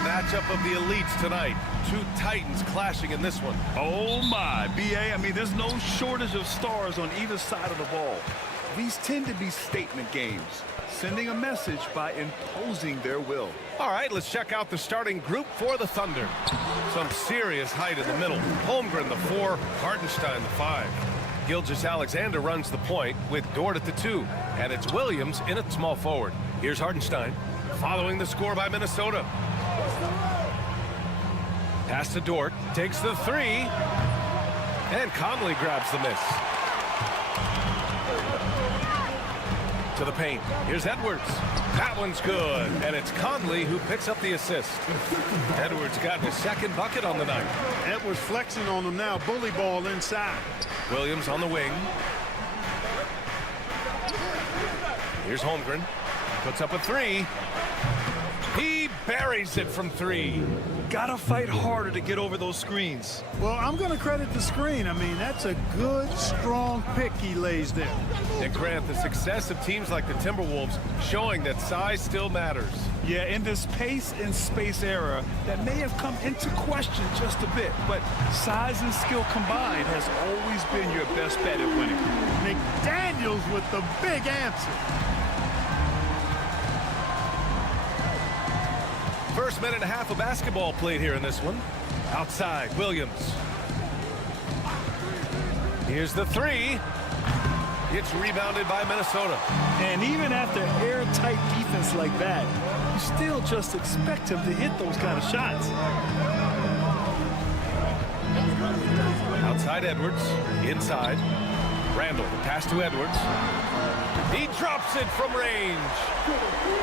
Matchup of the elites tonight. Two titans clashing in this one. Oh my, BA, I mean, there's no shortage of stars on either side of the ball. These tend to be statement games, sending a message by imposing their will. All right, let's check out the starting group for the Thunder. Some serious height in the middle. Holmgren, the 4, Hartenstein, the 5. Gilgeous-Alexander runs the point with Dort at the 2, and it's Williams in at small forward. Here's Hartenstein, following the score by Minnesota. Pass to Dort, takes the 3, and Conley grabs the miss. To the paint, here's Edwards. That one's good, and it's Conley who picks up the assist. Edwards got his second bucket on the night. Edwards flexing on him now, bully ball inside. Williams on the wing. Here's Holmgren, puts up a 3. He buries it from 3. Gotta fight harder to get over those screens. Well, I'm going to credit the screen. I mean, that's a good, strong pick he lays there. And Grant, the success of teams like the Timberwolves showing that size still matters. Yeah, in this pace and space era, that may have come into question just a bit, but size and skill combined has always been your best bet at winning. McDaniels with the big answer. First minute and a half of basketball played here in this one. Outside, Williams. Here's the 3. It's rebounded by Minnesota. And even after airtight defense like that, you still just expect him to hit those kind of shots. Outside Edwards, inside. Randall, the pass to Edwards. He drops it from range.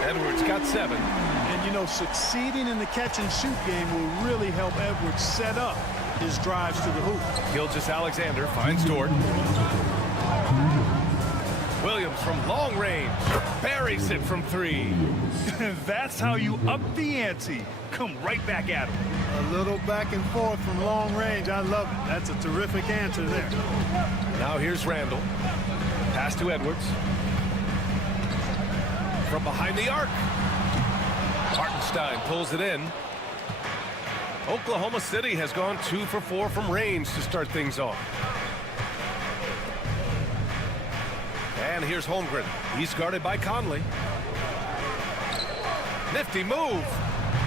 Edwards got 7. And, you know, succeeding in the catch-and-shoot game will really help Edwards set up his drives to the hoop. Gilgeous-Alexander finds Dort. Williams from long range buries it from 3. That's how you up the ante. Come right back at him. A little back and forth from long range. I love it. That's a terrific answer there. Now here's Randall. Pass to Edwards. From behind the arc. Hartenstein pulls it in. Oklahoma City has gone 2 for 4 from range to start things off. And here's Holmgren. He's guarded by Conley. Nifty move.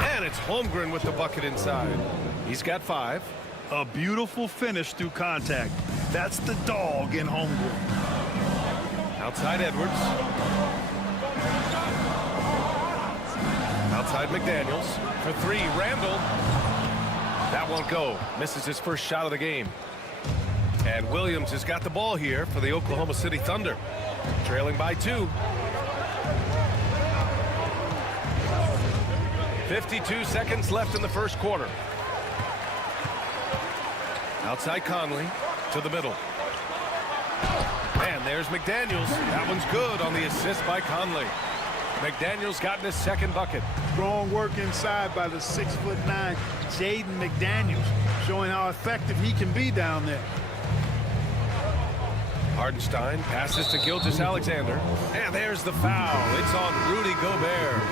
And it's Holmgren with the bucket inside. He's got 5. A beautiful finish through contact. That's the dog in Holmgren. Outside Edwards. Outside McDaniels. For 3, Randall. That won't go. Misses his first shot of the game. And Williams has got the ball here for the Oklahoma City Thunder. Trailing by 2. 52 seconds left in the first quarter. Outside Conley to the middle. And there's McDaniels. That one's good on the assist by Conley. McDaniels got his second bucket. Strong work inside by the 6'9" Jaden McDaniels, showing how effective he can be down there. Hartenstein passes to Gilgeous-Alexander. And there's the foul. It's on Rudy Gobert.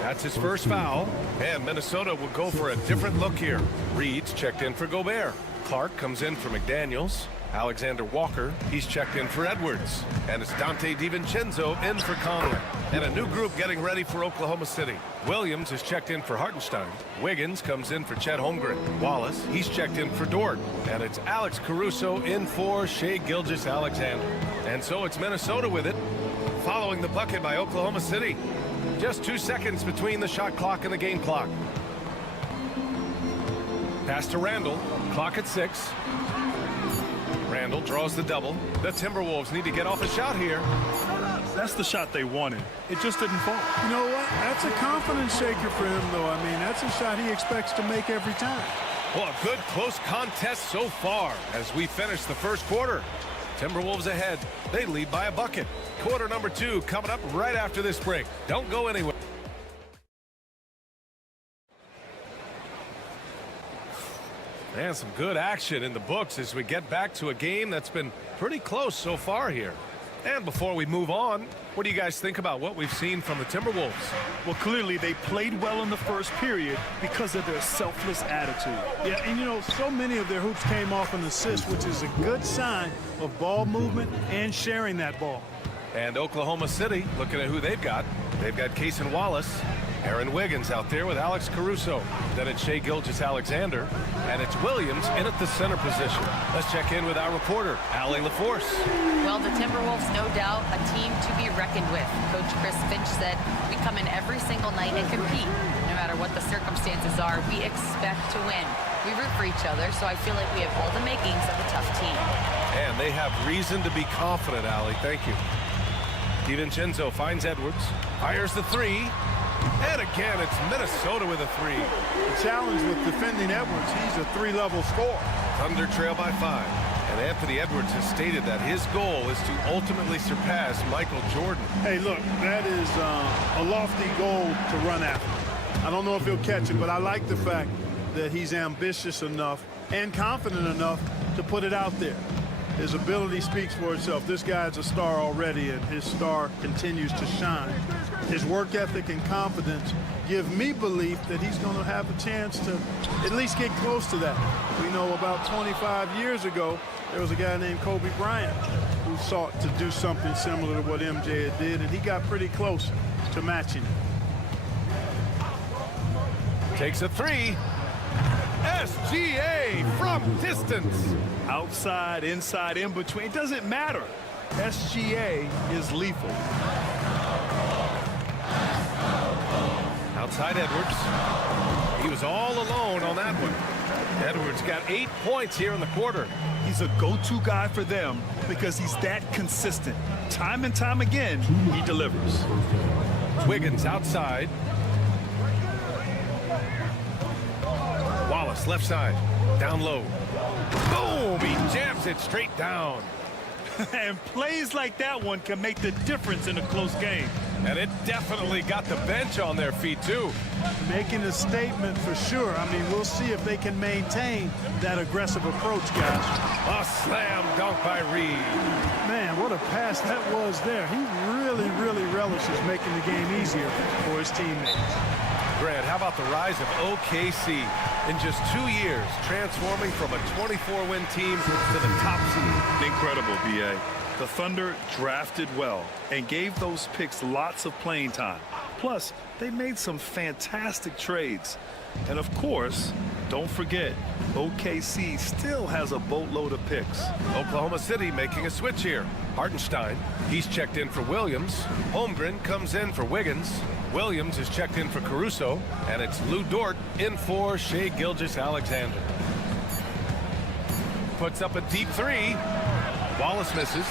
That's his first foul. And Minnesota will go for a different look here. Reed's checked in for Gobert. Clark comes in for McDaniels. Alexander Walker, he's checked in for Edwards. And it's Dante DiVincenzo in for Conley. And a new group getting ready for Oklahoma City. Williams is checked in for Hartenstein. Wiggins comes in for Chet Holmgren. Wallace, he's checked in for Dort. And it's Alex Caruso in for Shai Gilgeous-Alexander. And so it's Minnesota with it, following the bucket by Oklahoma City. Just 2 seconds between the shot clock and the game clock. Pass to Randall. Clock at 6. Randall draws the double. The Timberwolves need to get off a shot here. That's the shot they wanted. It just didn't fall. You know what? That's a confidence shaker for him, though. I mean, that's a shot he expects to make every time. Well, a good close contest so far as we finish the first quarter. Timberwolves ahead. They lead by a bucket. Quarter number 2 coming up right after this break. Don't go anywhere. And some good action in the books as we get back to a game that's been pretty close so far here. And before we move on, what do you guys think about what we've seen from the Timberwolves? Well, clearly they played well in the first period because of their selfless attitude. Yeah, and you know, so many of their hoops came off an assist, which is a good sign of ball movement and sharing that ball. And Oklahoma City, looking at who they've got Cason Wallace, Aaron Wiggins out there with Alex Caruso. Then it's Shai Gilgeous-Alexander, and it's Williams in at the center position. Let's check in with our reporter, Allie LaForce. Well, the Timberwolves, no doubt, a team to be reckoned with. Coach Chris Finch said, we come in every single night and compete. No matter what the circumstances are, we expect to win. We root for each other, so I feel like we have all the makings of a tough team. And they have reason to be confident, Allie. Thank you. DiVincenzo finds Edwards, fires the three, and again, it's Minnesota with a three. The challenge with defending Edwards, he's a three-level scorer. Thunder trail by 5. And Anthony Edwards has stated that his goal is to ultimately surpass Michael Jordan. Hey, look, that is a lofty goal to run after. I don't know if he'll catch it, but I like the fact that he's ambitious enough and confident enough to put it out there. His ability speaks for itself. This guy's a star already, and his star continues to shine. His work ethic and confidence give me belief that he's going to have a chance to at least get close to that. We know about 25 years ago, there was a guy named Kobe Bryant who sought to do something similar to what MJ did, and he got pretty close to matching it. Takes a three. SGA from distance. Outside, inside, in between, it doesn't matter. SGA is lethal. Outside Edwards. He was all alone on that one. Edwards got 8 points here in the quarter. He's a go-to guy for them because he's that consistent. Time and time again, he delivers. Wiggins outside. Wallace left side. Down low. Boom! He jams it straight down. And plays like that one can make the difference in a close game. And it definitely got the bench on their feet, too. Making a statement for sure. I mean, we'll see if they can maintain that aggressive approach, guys. A slam dunk by Reed. Man, what a pass that was there. He really relishes making the game easier for his teammates. Grant, how about the rise of OKC in just 2 years, transforming from a 24-win team to the top seed? Incredible, B.A. The Thunder drafted well and gave those picks lots of playing time. Plus, they made some fantastic trades. And of course, don't forget, OKC still has a boatload of picks. Oklahoma City making a switch here. Hartenstein, he's checked in for Williams. Holmgren comes in for Wiggins. Williams is checked in for Caruso. And it's Lou Dort in for Shai Gilgeous-Alexander. Puts up a deep three. Wallace misses.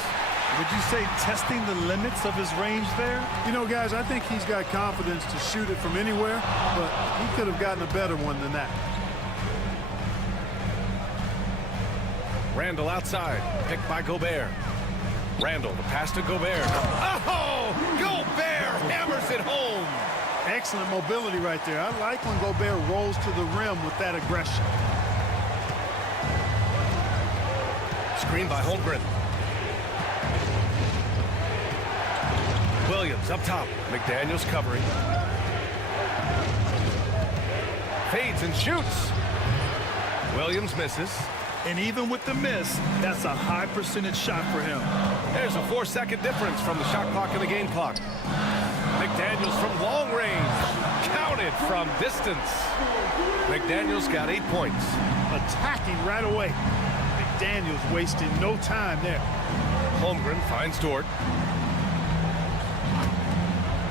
Would you say testing the limits of his range there? You know, guys, I think he's got confidence to shoot it from anywhere, but he could have gotten a better one than that. Randall outside, picked by Gobert. Randall, the pass to Gobert. Oh! Gobert hammers it home! Excellent mobility right there. I like when Gobert rolls to the rim with that aggression. Screen by Holmgren. Williams up top. McDaniels covering. Fades and shoots. Williams misses. And even with the miss, that's a high percentage shot for him. There's a 4-second difference from the shot clock and the game clock. McDaniels from long range. Counted from distance. McDaniels got 8 points. Attacking right away. McDaniels wasting no time there. Holmgren finds Dort.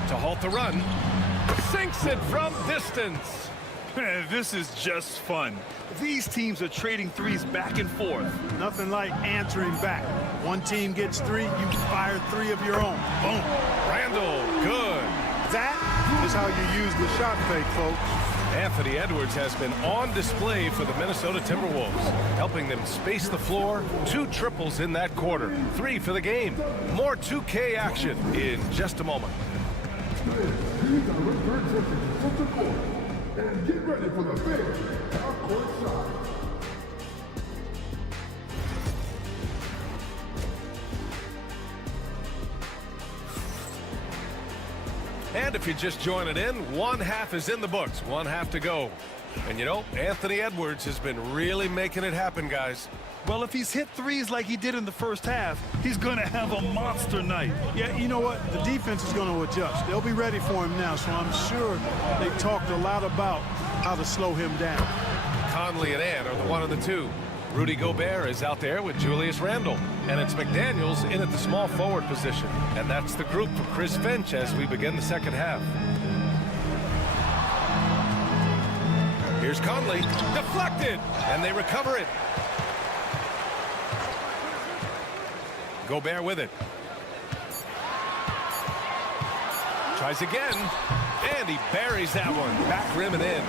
To halt the run. Sinks it from distance. This is just fun. These teams are trading threes back and forth. Nothing like answering back. One team gets three, you fire three of your own. Boom. Randall, good. That is how you use the shot fake, folks. Anthony Edwards has been on display for the Minnesota Timberwolves, helping them space the floor. 2 triples in that quarter. 3 for the game. More 2K action in just a moment. And get ready for the big half-court shot. And if you're just joining in, one half is in the books, one half to go. And you know, Anthony Edwards has been really making it happen, guys. Well, if he's hit threes like he did in the first half, he's going to have a monster night. Yeah, you know what? The defense is going to adjust. They'll be ready for him now, so I'm sure they talked a lot about how to slow him down. Conley and Ant are the 1 and the 2. Rudy Gobert is out there with Julius Randle. And it's McDaniels in at the small forward position. And that's the group for Chris Finch as we begin the second half. Here's Conley. Deflected! And they recover it. Gobert with it. Tries again. And he buries that one. Back rim and in.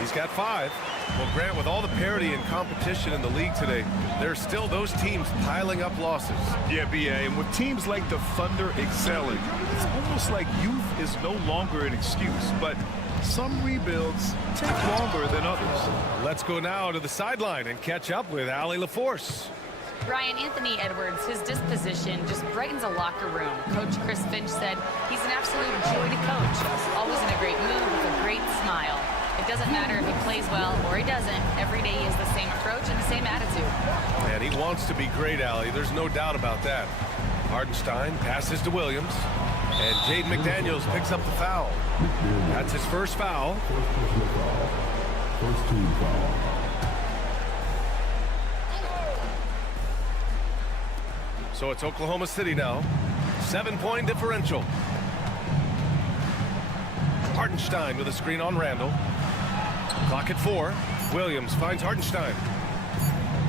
He's got 5. Well, Grant, with all the parity and competition in the league today, there's still those teams piling up losses. Yeah, BA, and with teams like the Thunder excelling, it's almost like youth is no longer an excuse, but some rebuilds take longer than others. Let's go now to the sideline and catch up with Allie LaForce. Ryan, Anthony Edwards, his disposition just brightens a locker room. Coach Chris Finch said he's an absolute joy to coach, always in a great mood with a great smile. It doesn't matter if he plays well or he doesn't. Every day he has the same approach and the same attitude. And he wants to be great, Allie. There's no doubt about that. Hardenstein passes to Williams. And Jaden McDaniels picks up the foul. That's his first foul. First team foul. So it's Oklahoma City now. 7-point differential. Hardenstein with a screen on Randle. Clock at 4. Williams finds Hardenstein.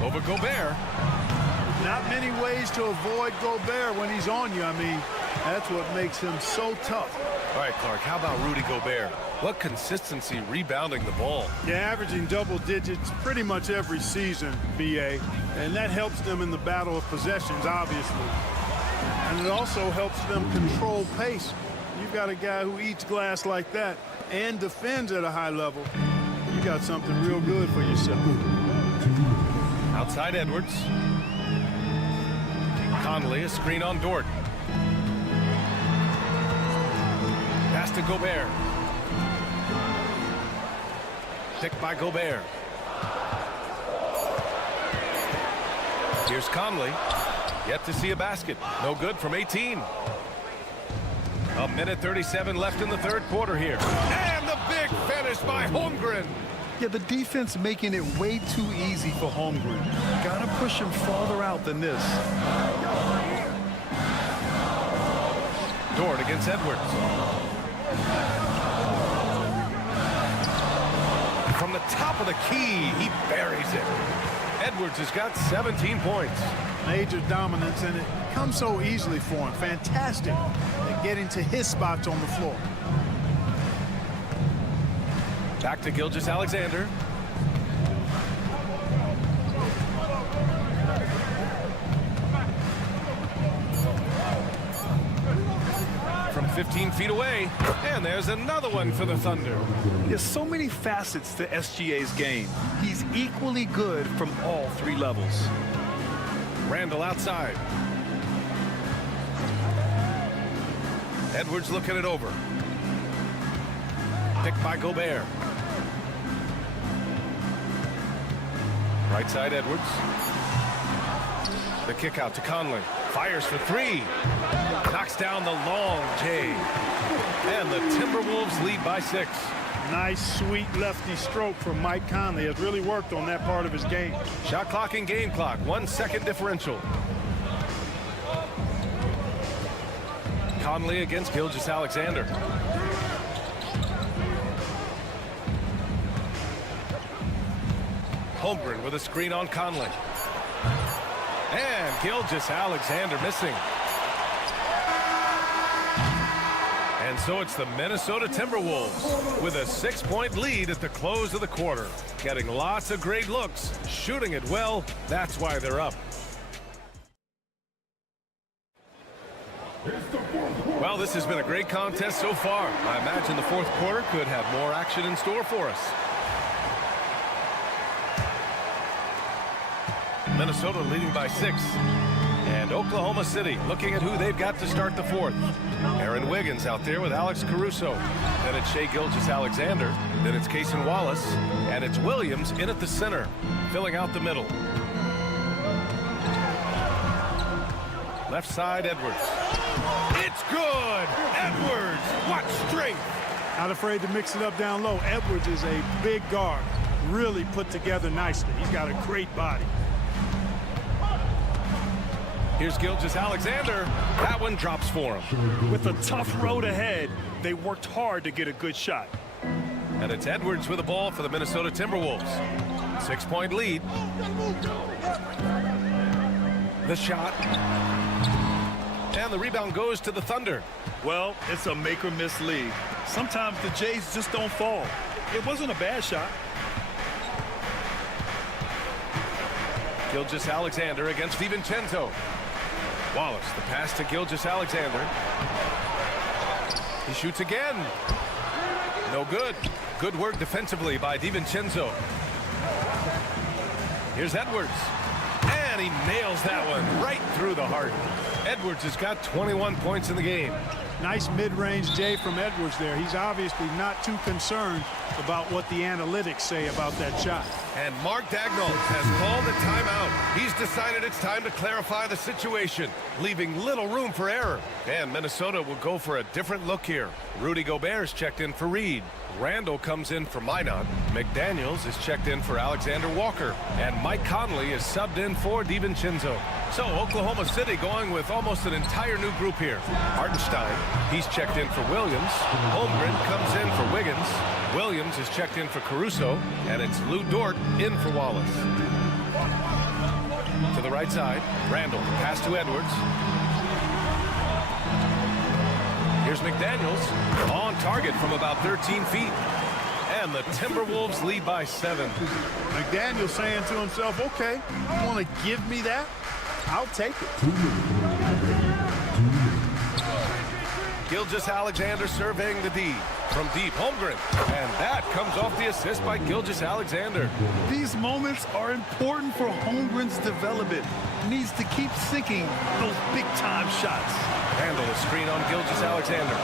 Over Gobert. Not many ways to avoid Gobert when he's on you. I mean, that's what makes him so tough. All right, Clark, how about Rudy Gobert? What consistency rebounding the ball. Yeah, averaging double digits pretty much every season, BA. And that helps them in the battle of possessions, obviously. And it also helps them control pace. You've got a guy who eats glass like that and defends at a high level. You got something real good for yourself. Outside Edwards. Conley, a screen on Dort. Pass to Gobert. Picked by Gobert. Here's Conley. Yet to see a basket. No good from 18. A minute 37 left in the third quarter here. And the big finish by Holmgren. Yeah, the defense making it way too easy for Holmgren. Gotta push him farther out than this. Dort against Edwards. From the top of the key, he buries it. Edwards has got 17 points. Major dominance, and it comes so easily for him. Fantastic at getting to his spots on the floor. Back to Gilgeous-Alexander. From 15 feet away, and there's another one for the Thunder. There's so many facets to SGA's game. He's equally good from all 3 levels. Randle outside. Edwards looking it over. Picked by Gobert. Right side Edwards. The kick out to Conley. Fires for 3. Knocks down the long J. And the Timberwolves lead by 6. Nice, sweet lefty stroke from Mike Conley. Has really worked on that part of his game. Shot clock and game clock. 1 second differential. Conley against Gilgeous-Alexander. Holmgren with a screen on Conley. And Gilgeous-Alexander missing. And so it's the Minnesota Timberwolves with a 6-point lead at the close of the quarter. Getting lots of great looks, shooting it well. That's why they're up. Well, this has been a great contest so far. I imagine the fourth quarter could have more action in store for us. Minnesota leading by 6. And And Oklahoma City looking at who they've got to start the fourth. Aaron Wiggins out there with Alex Caruso. Then it's Shai Gilgeous-Alexander. Then it's Cason Wallace. And it's Williams in at the center, filling out the middle. Left side, Edwards. It's good! Edwards! What strength! Not afraid to mix it up down low. Edwards is a big guard. Really put together nicely. He's got a great body. Here's Gilgeous-Alexander. That one drops for him. With a tough road ahead, they worked hard to get a good shot. And it's Edwards with the ball for the Minnesota Timberwolves. 6-point lead. The shot. And the rebound goes to the Thunder. Well, it's a make-or-miss league. Sometimes the Jays just don't fall. It wasn't a bad shot. Gilgeous-Alexander against DiVincenzo. Wallace, the pass to Gilgeous-Alexander. He shoots again. No good. Good work defensively by DiVincenzo. Here's Edwards. And he nails that one right through the heart. Edwards has got 21 points in the game. Nice mid-range J from Edwards there. He's obviously not too concerned about what the analytics say about that shot. And Mark Daigneault has called a timeout. He's decided it's time to clarify the situation, leaving little room for error. And Minnesota will go for a different look here. Rudy Gobert's checked in for Reed. Randall comes in for Minot. McDaniels is checked in for Alexander Walker. And Mike Conley is subbed in for DiVincenzo. So Oklahoma City going with almost an entire new group here. Hartenstein, he's checked in for Williams. Holmgren comes in for Wiggins. Williams is checked in for Caruso. And it's Lou Dort in for Wallace. To the right side, Randall, pass to Edwards. Here's McDaniels on target from about 13 feet. And the Timberwolves lead by 7. McDaniels saying to himself, okay, you want to give me that? I'll take it. Gilgeous-Alexander surveying the D. From deep, Holmgren. And that comes off the assist by Gilgeous-Alexander. These moments are important for Holmgren's development. Needs to keep sinking those big-time shots. Handle a screen on Gilgeous-Alexander.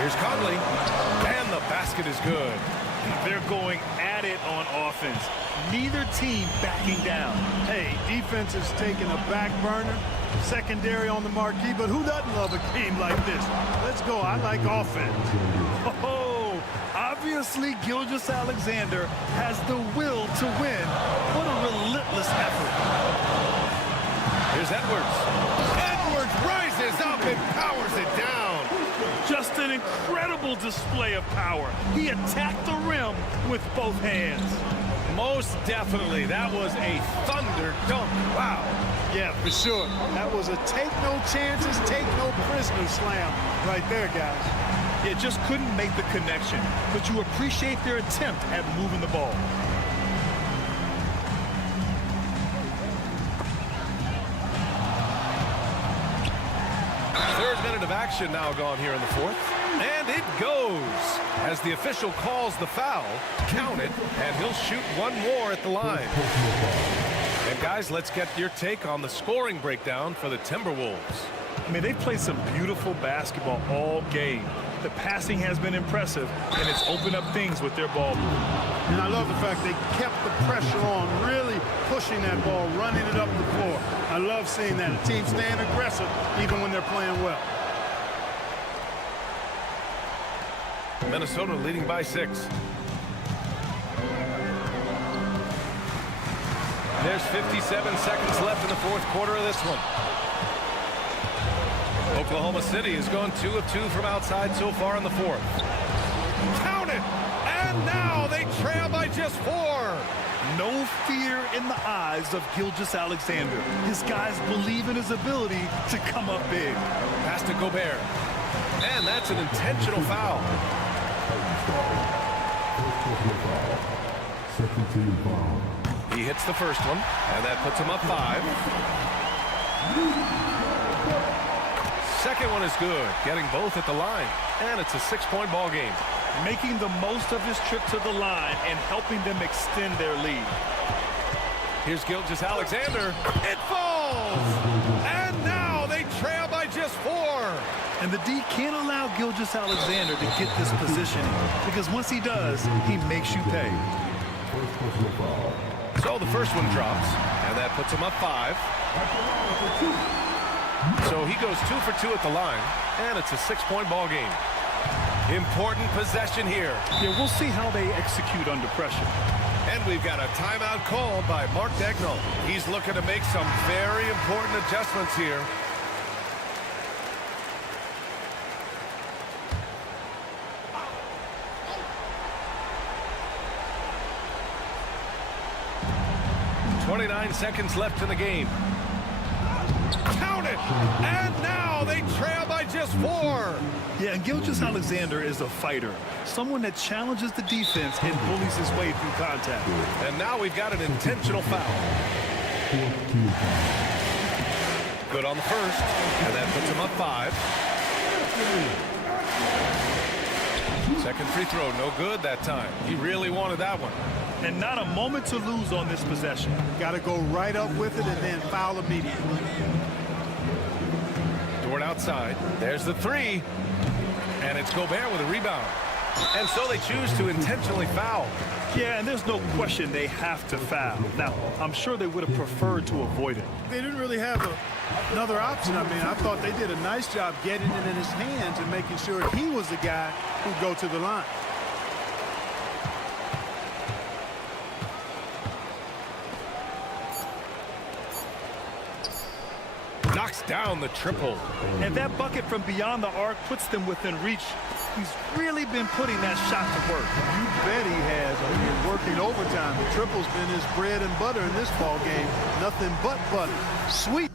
Here's Conley. And the basket is good. They're going at it on offense. Neither team backing down. Hey, defense is taking a back burner. Secondary on the marquee, but who doesn't love a game like this? Let's go. I like offense. Oh, obviously Gilgeous-Alexander has the will to win. What a relentless effort. Here's Edwards. Edwards rises up and powers it down. Just an incredible display of power. He attacked the rim with both hands. Most definitely. That was a thunder dunk. Wow. Yeah, for sure. That was a take no chances, take no prisoner slam right there, guys. It just couldn't make the connection, but you appreciate their attempt at moving the ball. Third minute of action now gone here in the fourth. And it goes as the official calls the foul. Count it, and he'll shoot one more at the line. And guys, let's get your take on the scoring breakdown for the Timberwolves. I mean, they've played some beautiful basketball all game. The passing has been impressive, and it's opened up things with their ball movement. And I love the fact they kept the pressure on, really pushing that ball, running it up the floor. I love seeing that. A team staying aggressive even when they're playing well. Minnesota leading by 6. There's 57 seconds left in the fourth quarter of this one. Oklahoma City has gone 2 of 2 from outside so far in the fourth. Count it! And now they trail by just 4. No fear in the eyes of Gilgeous-Alexander. His guys believe in his ability to come up big. Pass to Gobert. And that's an intentional foul. He hits the first one, and that puts him up 5. Second one is good, getting both at the line, and it's a 6-point ball game. Making the most of his trip to the line and helping them extend their lead. Here's Gilgeous-Alexander. It falls! And now they trail by just 4. And the D can't allow Gilgeous-Alexander to get this positioning because once he does, he makes you pay. So the first one drops, and that puts him up 5. So he goes 2 for 2 at the line, and it's a 6-point ball game. Important possession here. Yeah, we'll see how they execute under pressure. And we've got a timeout called by Mark Dagnall. He's looking to make some very important adjustments here. Seconds left in the game. Count it! And now they trail by just 4. Yeah, and Gilgeous-Alexander is a fighter. Someone that challenges the defense and bullies his way through contact. And now we've got an intentional foul. Good on the first. And that puts him up 5. Second free throw, no good that time. He really wanted that one. And not a moment to lose on this possession. Got to go right up with it and then foul immediately. Dort outside. There's the 3. And it's Gobert with a rebound. And so they choose to intentionally foul. Yeah, and there's no question they have to foul. Now, I'm sure they would have preferred to avoid it. They didn't really have another option. I mean, I thought they did a nice job getting it in his hands and making sure he was the guy who'd go to the line. Knocks down the triple. And that bucket from beyond the arc puts them within reach. He's really been putting that shot to work. You bet he has. I mean, working overtime. The triple's been his bread and butter in this ball game. Nothing but butter. Sweet.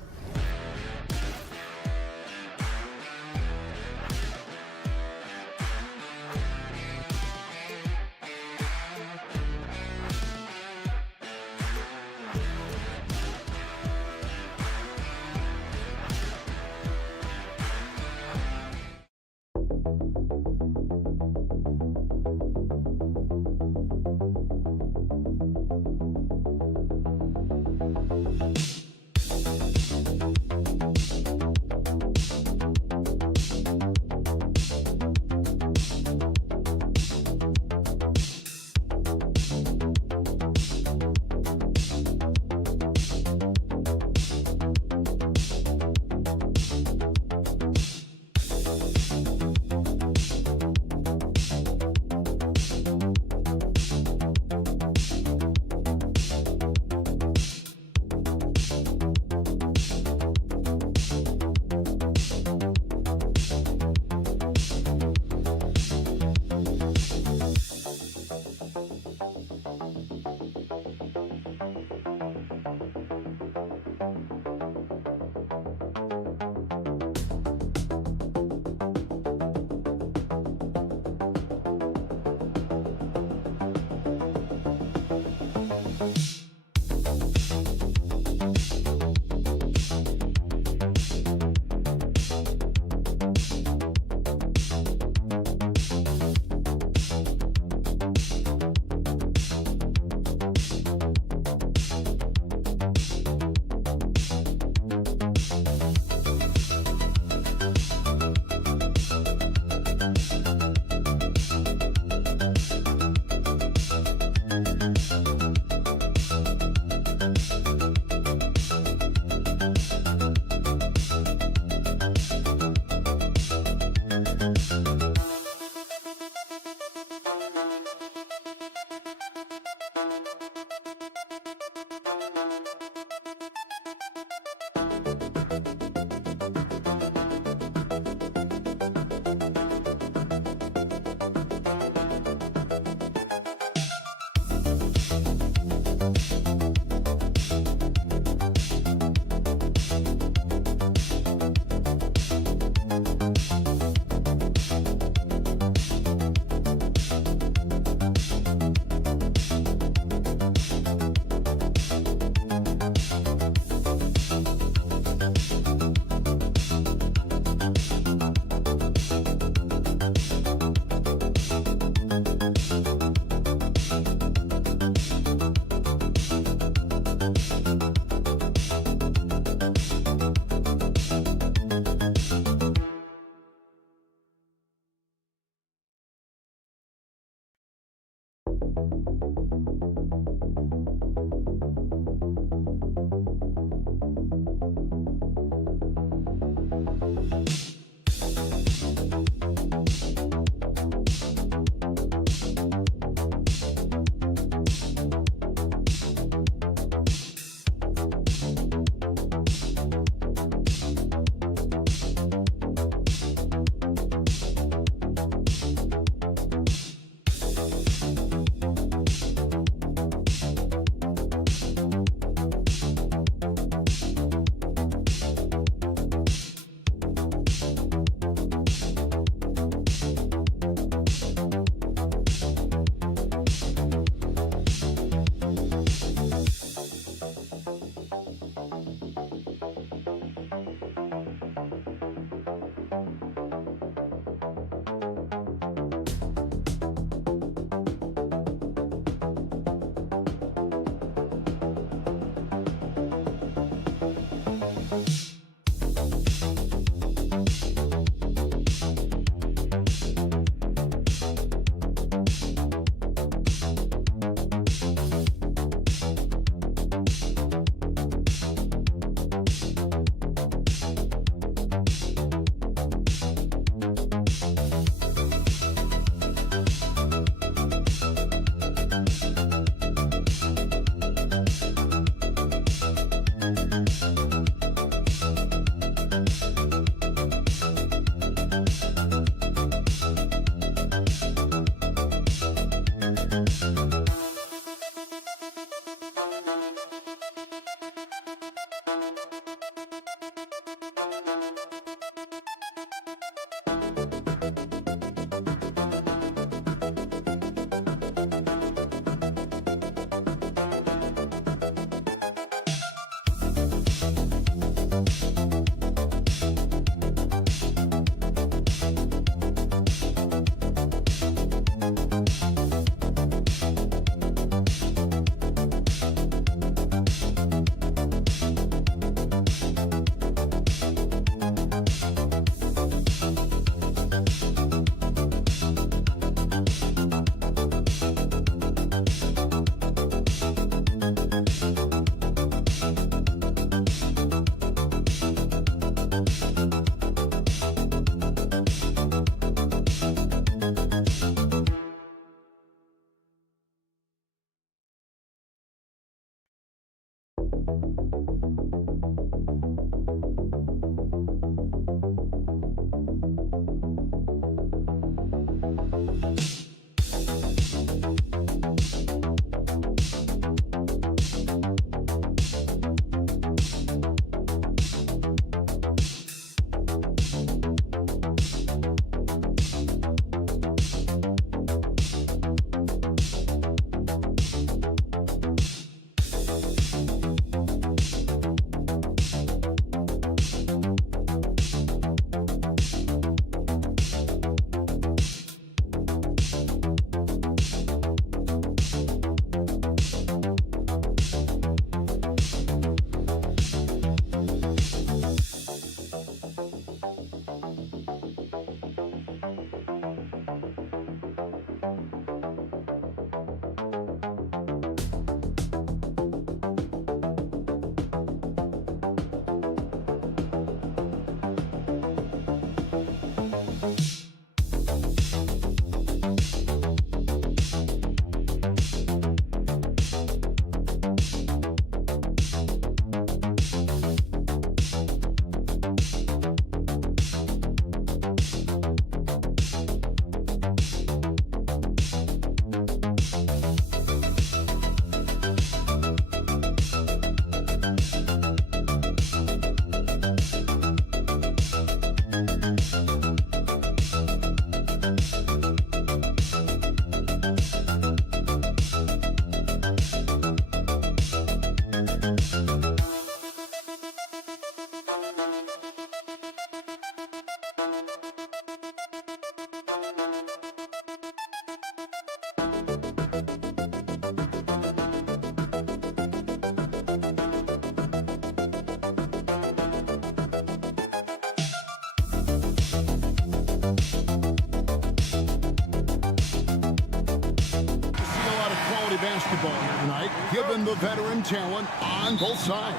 the veteran talent on both sides.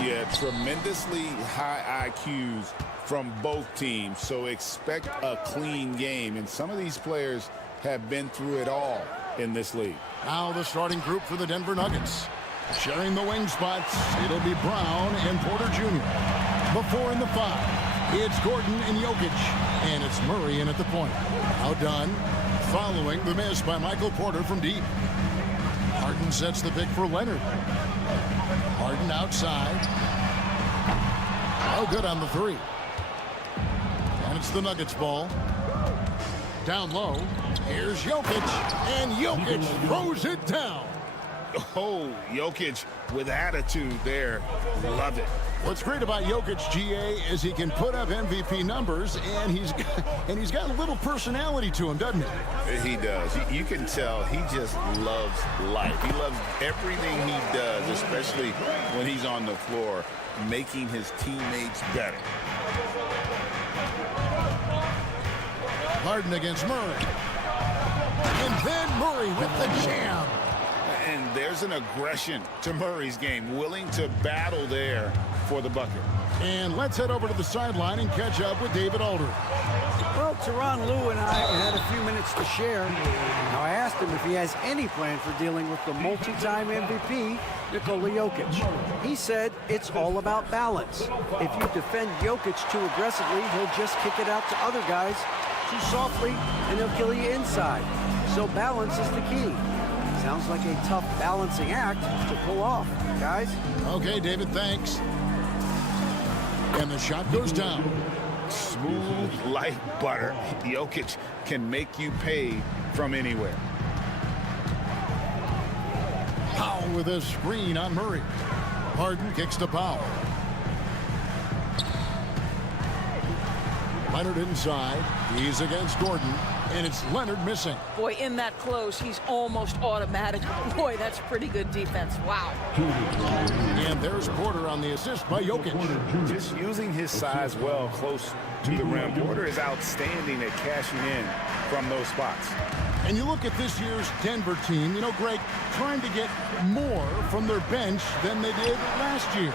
Yeah, tremendously high IQs from both teams, so expect a clean game. And some of these players have been through it all in this league. Now the starting group for the Denver Nuggets. Sharing the wing spots, it'll be Brown and Porter Jr. Before in the 5, it's Gordon and Jokic. And it's Murray in at the point. Outdone, following the miss by Michael Porter from deep. Harden sets the pick for Leonard. Harden outside. Oh, good on the 3. And it's the Nuggets ball. Down low. Here's Jokic. And Jokic throws it down. Oh, Jokic with attitude there. Love it. What's great about Jokic, GA, is he can put up MVP numbers, and he's got a little personality to him, doesn't he? He does. You can tell he just loves life. He loves everything he does, especially when he's on the floor, making his teammates better. Harden against Murray. And then Murray with the jam. And there's an aggression to Murray's game, willing to battle there for the bucket. And let's head over to the sideline and catch up with David Aldridge. Well, Tyronn Lue and I had a few minutes to share. Now, I asked him if he has any plan for dealing with the multi-time MVP, Nikola Jokic. He said it's all about balance. If you defend Jokic too aggressively, he'll just kick it out to other guys too softly, and he'll kill you inside. So balance is the key. Sounds like a tough balancing act to pull off, guys. Okay, David, thanks. And the shot goes down. Smooth like butter. Jokic can make you pay from anywhere. Powell with a screen on Murray. Harden kicks to Powell. Leonard inside. He's against Gordon. And it's Leonard missing. Boy, in that close, he's almost automatic. Boy, that's pretty good defense. Wow. And there's Porter on the assist by Jokic. Just using his size well close to the rim. Porter is outstanding at cashing in from those spots. And you look at this year's Denver team, you know, Greg, trying to get more from their bench than they did last year.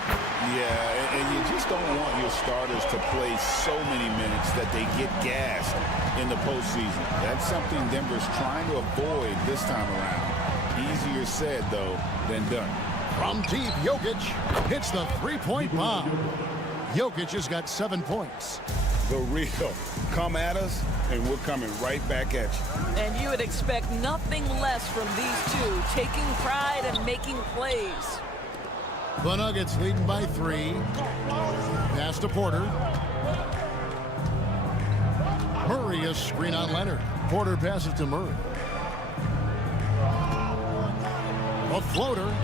Yeah, and you just don't want your starters to play so many minutes that they get gassed in the postseason. That's something Denver's trying to avoid this time around. Easier said, though, than done. From deep, Jokic hits the three-point bomb. Jokic has got 7 points. The real. Come at us, and we're coming right back at you. And you would expect nothing less from these two, taking pride and making plays. The Nuggets leading by 3. Pass to Porter. Murray, a screen on Leonard. Porter passes to Murray. A floater.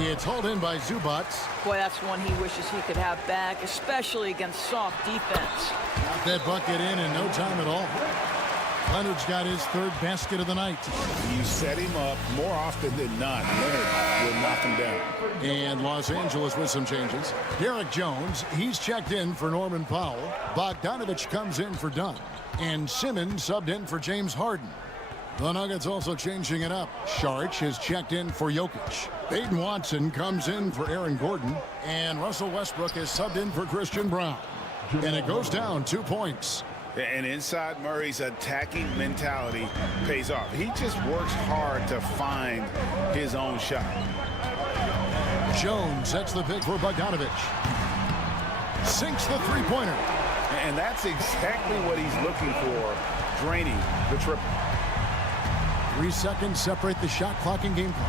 It's hauled in by Zubac. Boy, that's one he wishes he could have back, especially against soft defense. Got that bucket in no time at all. Leonard's got his 3rd basket of the night. You set him up more often than not. Leonard will knock him down. And Los Angeles with some changes. Derek Jones, he's checked in for Norman Powell. Bogdanovich comes in for Dunn. And Simmons subbed in for James Harden. The Nuggets also changing it up. Saric has checked in for Jokic. Peyton Watson comes in for Aaron Gordon. And Russell Westbrook is subbed in for Christian Brown. And it goes down 2 points. And inside Murray's attacking mentality pays off. He just works hard to find his own shot. Jones sets the pick for Bogdanovich. Sinks the three-pointer. And that's exactly what he's looking for, draining the triple. 3 seconds separate the shot clock and game clock.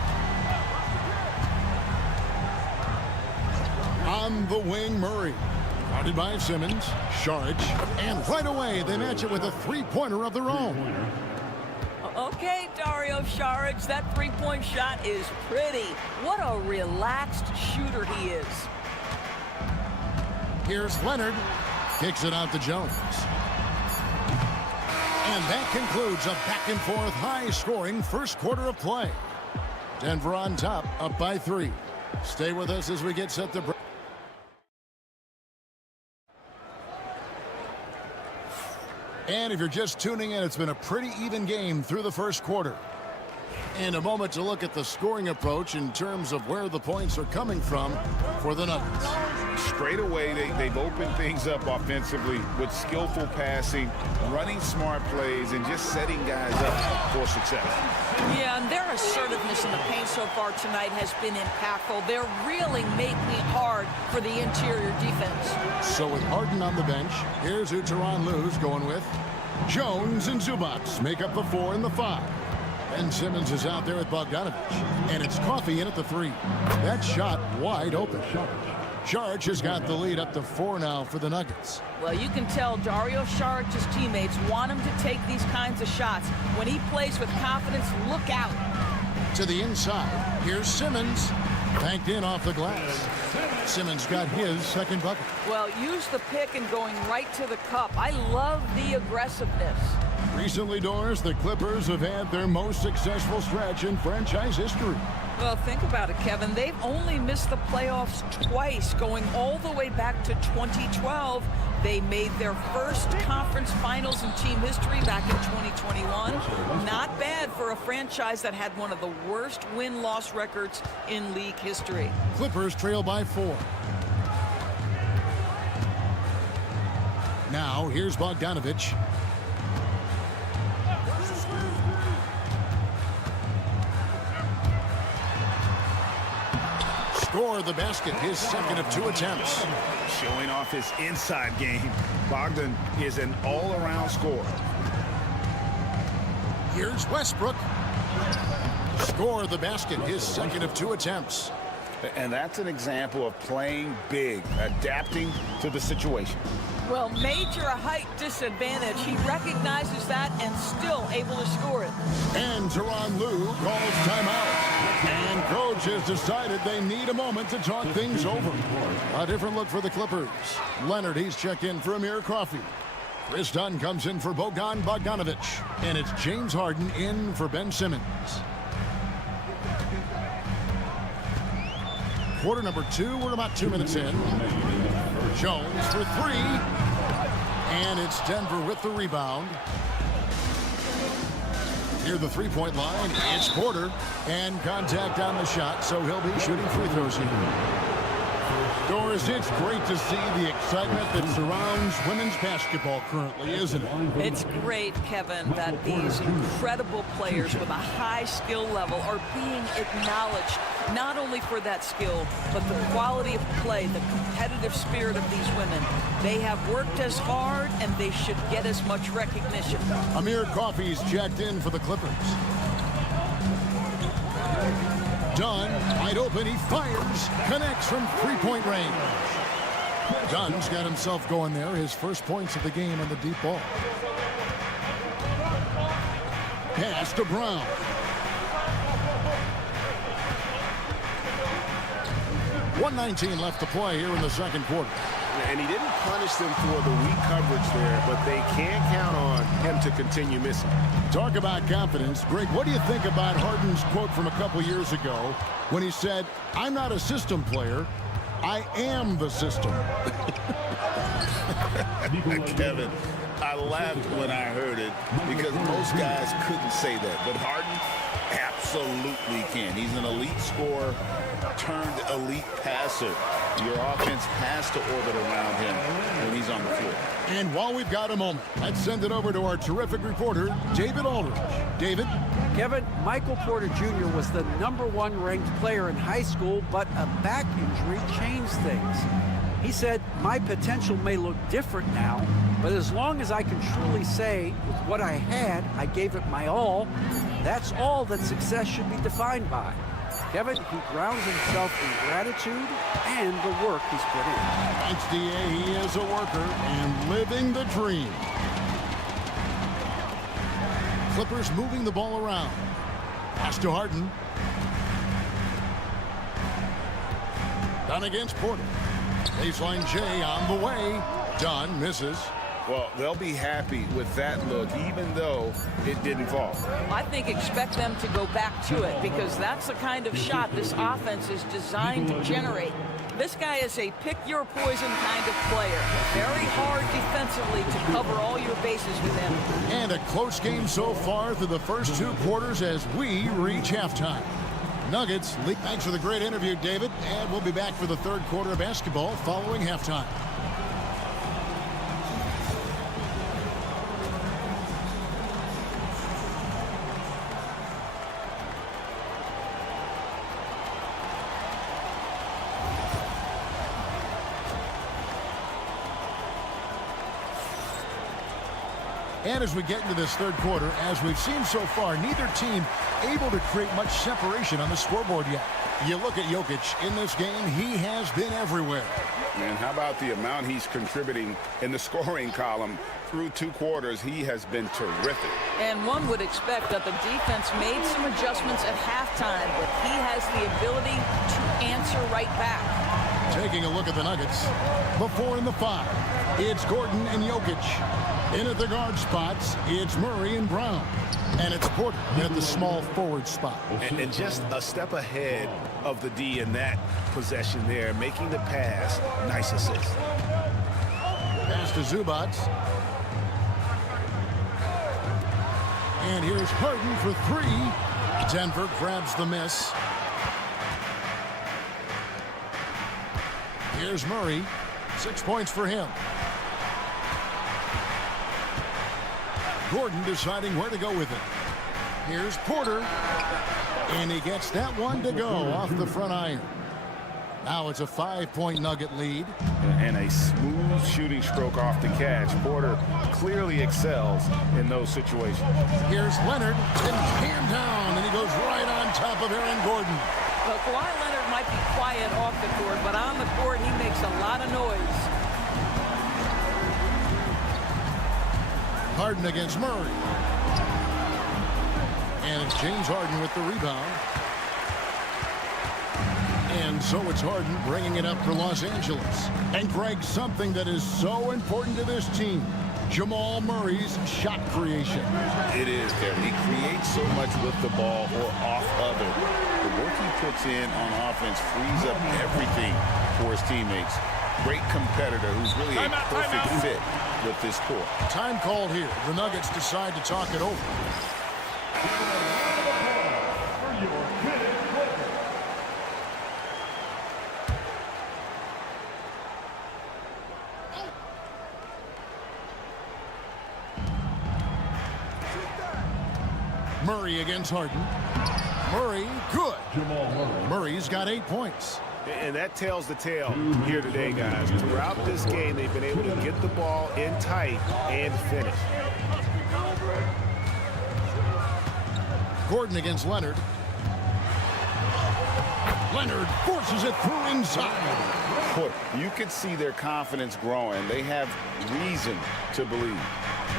On the wing, Murray. Guarded by Simmons, Saric, and right away they match it with a three-pointer of their own. Okay, Dario Saric, that three-point shot is pretty. What a relaxed shooter he is. Here's Leonard. Kicks it out to Jones. And that concludes a back-and-forth, high-scoring first quarter of play. Denver on top, up by 3. Stay with us as we get set to break. And if you're just tuning in, it's been a pretty even game through the first quarter. And a moment to look at the scoring approach in terms of where the points are coming from for the Nuggets. Straight away, they've opened things up offensively with skillful passing, running smart plays, and just setting guys up for success. Yeah, and their assertiveness in the paint so far tonight has been impactful. They're really making it hard for the interior defense. So with Harden on the bench, here's who Tyronn Lue's going with. Jones and Zubac make up the 4 and the 5. Ben Simmons is out there with Bogdanovich, and it's Coffey in at the 3. That shot wide open. Saric has got the lead up to 4 now for the Nuggets. Well, you can tell Dario Saric's teammates want him to take these kinds of shots. When he plays with confidence, look out. To the inside, here's Simmons, banked in off the glass. Simmons got his second bucket. Well, use the pick and going right to the cup. I love the aggressiveness. Recently, Doris, the Clippers have had their most successful stretch in franchise history. Well, think about it, Kevin. They've only missed the playoffs twice, going all the way back to 2012. They made their first conference finals in team history back in 2021. Not bad for a franchise that had one of the worst win-loss records in league history. Clippers trail by 4. Now, here's Bogdanovich. Score the basket, his second of 2 attempts. Showing off his inside game, Bogdan is an all-around scorer. Here's Westbrook. Score the basket, his second of 2 attempts. And that's an example of playing big, adapting to the situation. Well, major height disadvantage. He recognizes that and still able to score it. And Tyronn Lue calls timeout. And coach has decided they need a moment to talk things over. A different look for the Clippers. Leonard, he's checked in for Amir Coffey. Chris Dunn comes in for Bogdanovich. And it's James Harden in for Ben Simmons. Quarter number 2, we're about 2 minutes in. Jones for 3. And it's Denver with the rebound. Near the three-point line, it's Porter. And contact on the shot, so he'll be shooting free throws here. Doris, it's great to see the excitement that surrounds women's basketball currently, isn't it? It's great, Kevin, that these incredible players with a high skill level are being acknowledged, not only for that skill, but the quality of play, the competitive spirit of these women. They have worked as hard, and they should get as much recognition. Amir Coffey's checked in for the Clippers. Dunn, wide open, he fires, connects from three-point range. Dunn's got himself going there, his first points of the game on the deep ball. Pass to Brown. .119 left to play here in the second quarter. And he didn't punish them for the weak coverage there, but they can count on him to continue missing. Talk about confidence. Greg, what do you think about Harden's quote from a couple years ago when he said, "I'm not a system player, I am the system"? Kevin, I laughed when I heard it because most guys couldn't say that, but Harden absolutely can. He's an elite scorer turned elite passer. Your offense has to orbit around him when he's on the floor. And while we've got a moment, let's send it over to our terrific reporter, David Aldridge. David? Kevin, Michael Porter Jr. was the #1 ranked player in high school, but a back injury changed things. He said, "My potential may look different now, but as long as I can truly say with what I had, I gave it my all, that's all that success should be defined by." Kevin, he grounds himself in gratitude and the work he's put in. Thanks, D.A. He is a worker and living the dream. Clippers moving the ball around. Pass to Harden. Dunn against Porter. Baseline J on the way. Dunn misses. Well, they'll be happy with that look, even though it didn't fall. I think expect them to go back to it because that's the kind of shot this offense is designed to generate. This guy is a pick-your-poison kind of player. Very hard defensively. defensively to cover all your bases with him. And a close game so far through the first 2 quarters as we reach halftime. Nuggets lead. Thanks for the great interview, David. And we'll be back for the 3rd quarter of basketball following halftime. And as we get into this 3rd quarter, as we've seen so far, neither team able to create much separation on the scoreboard yet. You look at Jokic in this game, he has been everywhere. And how about the amount he's contributing in the scoring column through 2 quarters? He has been terrific. And one would expect that the defense made some adjustments at halftime, but he has the ability to answer right back. Taking a look at the Nuggets, the 4 and the 5. It's Gordon and Jokic. In at the guard spots, it's Murray and Brown. And it's Porter at the small forward spot. And just a step ahead of the D in that possession there, making the pass. Nice assist. Pass to Zubac. And here's Harden for 3. Denver grabs the miss. Here's Murray. 6 points for him. Gordon deciding where to go with it. Here's Porter. And he gets that one to go off the front iron. Now it's a 5-point Nugget lead. And a smooth shooting stroke off the catch. Porter clearly excels in those situations. Here's Leonard. And hand down. And he goes right on top of Aaron Gordon. Well, Kawhi Leonard might be quiet off the court, but on the court he makes a lot of noise. Harden against Murray. And it's James Harden with the rebound. And so it's Harden bringing it up for Los Angeles. And Greg, something that is so important to this team, Jamal Murray's shot creation. It is, Kevin. He creates so much with the ball or off of it. The work he puts in on offense frees up everything for his teammates. Great competitor who's really a perfect fit with this court. Time called here. The Nuggets decide to talk it over. Murray against Harden. Murray, good. Murray's got 8 points. And that tells the tale here today, guys. Throughout this game, they've been able to get the ball in tight and finish. Gordon against Leonard. Leonard forces it through inside. Boy, you can see their confidence growing. They have reason to believe.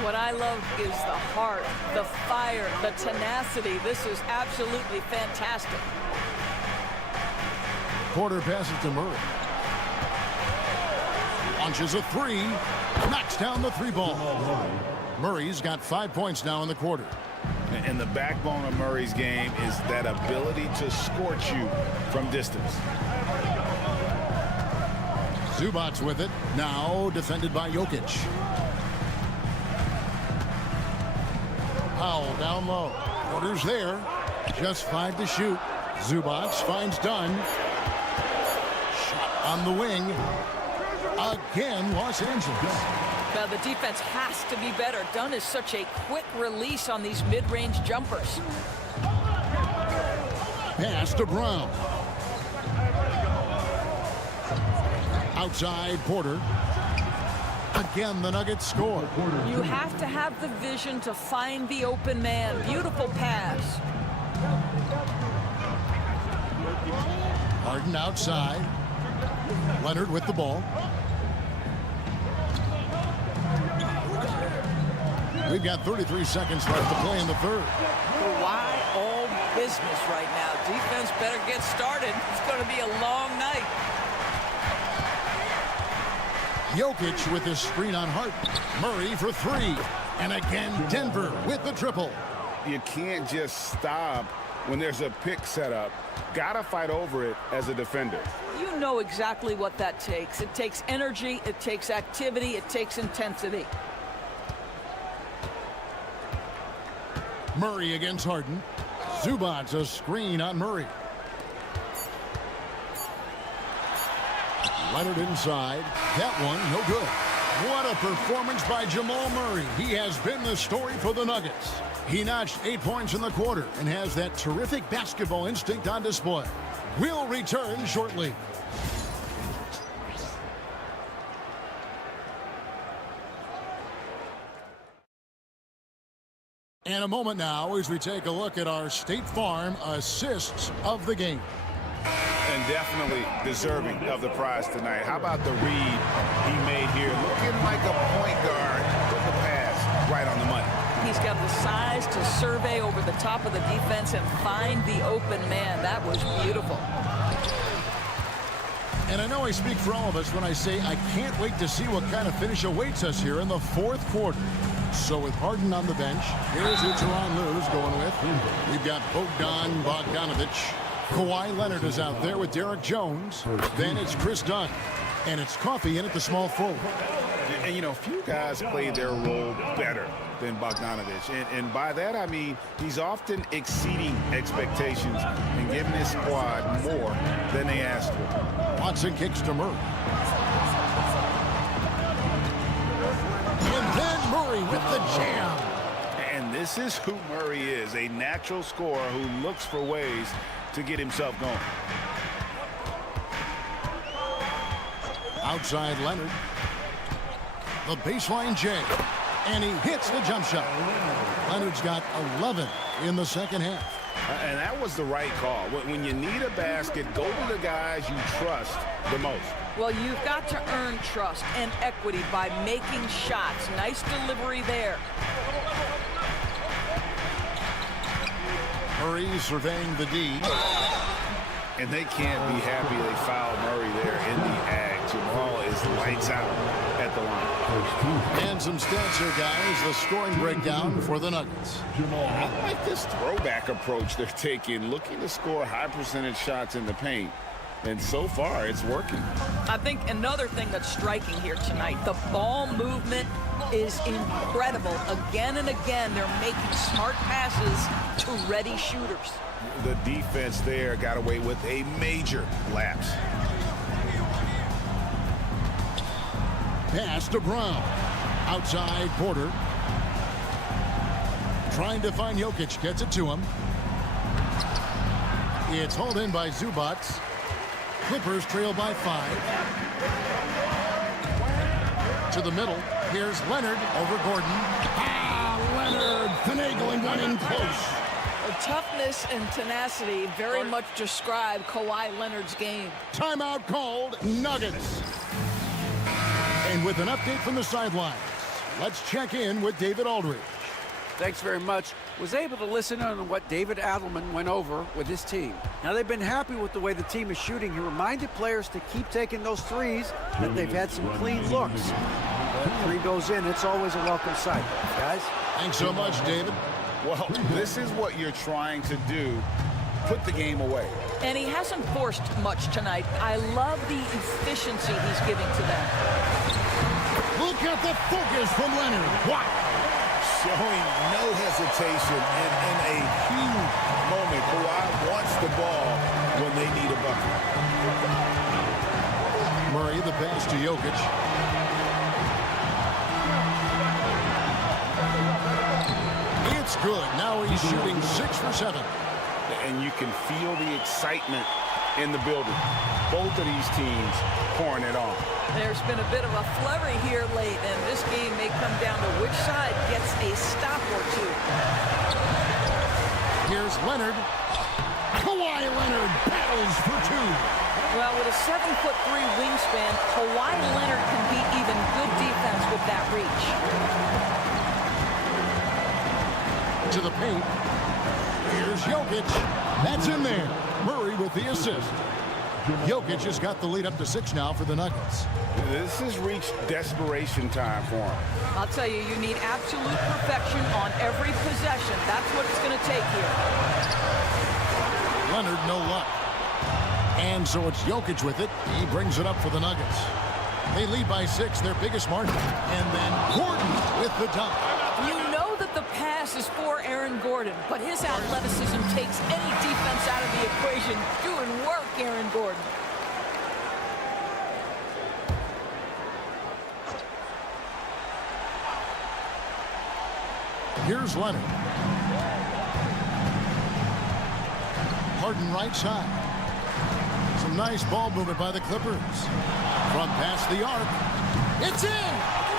What I love is the heart, the fire, the tenacity. This is absolutely fantastic. Porter passes to Murray. Launches a 3. Knocks down the 3 ball. Murray's got 5 points now in the quarter. And the backbone of Murray's game is that ability to scorch you from distance. Zubac with it. Now defended by Jokic. Powell down low. Porter's there. Just 5 to shoot. Zubac finds Dunn. Shot on the wing. Again, Los Angeles. Now the defense has to be better. Dunn is such a quick release on these mid-range jumpers. Pass to Brown. Outside Porter. Again, the Nuggets score. You have to have the vision to find the open man. Beautiful pass. Harden outside. Leonard with the ball. We've got 33 seconds left to play in the third. Why all business right now? Defense better get started. It's going to be a long night. Jokic with his screen on Harden. Murray for 3. And again, Denver with the triple. You can't just stop when there's a pick set up. Gotta fight over it as a defender. You you know exactly what that takes. It takes energy, it takes activity, it takes intensity. Murray against Harden. Zubac's a screen on Murray. Leonard inside. That one, no good. What a performance by Jamal Murray. He has been the story for the Nuggets. He notched 8 points in the quarter and has that terrific basketball instinct on display. We'll return shortly. In a moment now as we take a look at our State Farm assists of the game. And definitely deserving of the prize tonight. How about the read he made here? Looking like a point guard with the pass right on the money. He's got the size to survey over the top of the defense and find the open man. That was beautiful. And I know I speak for all of us when I say I can't wait to see what kind of finish awaits us here in the fourth quarter. So with Harden on the bench, here's who Tyronn Lue's going with. We've got Bogdanovich. Kawhi Leonard is out there with Derek Jones. Then it's Chris Dunn. And it's Coffey in at the small forward. And, you know, few guys play their role better than Bogdanovich. And by that, I mean he's often exceeding expectations and giving his squad more than they asked for. Watson kicks to Murray. And then Murray with the jam. And this is who Murray is, a natural scorer who looks for ways to get himself going. Outside Leonard. The baseline J. And he hits the jump shot. Leonard's got 11 in the second half. And that was the right call. When you need a basket, go to the guys you trust the most. Well, you've got to earn trust and equity by making shots. Nice delivery there. Murray surveying the D. And they can't be happy they fouled Murray there in the ag. Jamal is lights out at the line. And some stats here, guys. The scoring breakdown for the Nuggets. I like this throwback approach they're taking, looking to score high percentage shots in the paint. And so far, it's working. I think another thing that's striking here tonight, the ball movement is incredible. Again and again, they're making smart passes to ready shooters. The defense there got away with a major lapse. Pass to Brown. Outside Porter. Trying to find Jokic. Gets it to him. It's hauled in by Zubac. Clippers trail by 5. To the middle. Here's Leonard over Gordon. Leonard finagling one in close. The toughness and tenacity very much describe Kawhi Leonard's game. Timeout called. Nuggets. And with an update from the sidelines, let's check in with David Aldridge. Thanks very much. Was able to listen on what David Adelman went over with his team. Now, they've been happy with the way the team is shooting. He reminded players to keep taking those threes, that they've had some clean looks. That three goes in, it's always a welcome sight. Guys? Thanks so much, David. Well, this is what you're trying to do. Put the game away. And he hasn't forced much tonight. I love the efficiency he's giving to them. Look at the focus from Leonard. Wow. Showing no hesitation in a huge moment. Kawhi wants the ball when they need a bucket. Murray, the pass to Jokic. It's good. Now he's shooting 6 for 7. And you can feel the excitement in the building. Both of these teams pouring it on. There's been a bit of a flurry here late, and this game may come down to which side gets a stop or two. Here's Leonard. Kawhi Leonard battles for 2. Well, with a 7'3" wingspan, Kawhi Leonard can beat even good defense with that reach. To the paint. Here's Jokic. That's in there. Murray with the assist. Jokic has got the lead up to 6 now for the Nuggets. This has reached desperation time for him. I'll tell you, you need absolute perfection on every possession. That's what it's going to take here. Leonard, no luck. And so it's Jokic with it. He brings it up for the Nuggets. They lead by 6, their biggest margin. And then Gordon with the dunk. You know that the pass is for Aaron Gordon, but his athleticism takes any defense out of the equation. Doing work, Aaron Gordon. Here's Leonard. Harden right side. Some nice ball movement by the Clippers. From past the arc. It's in!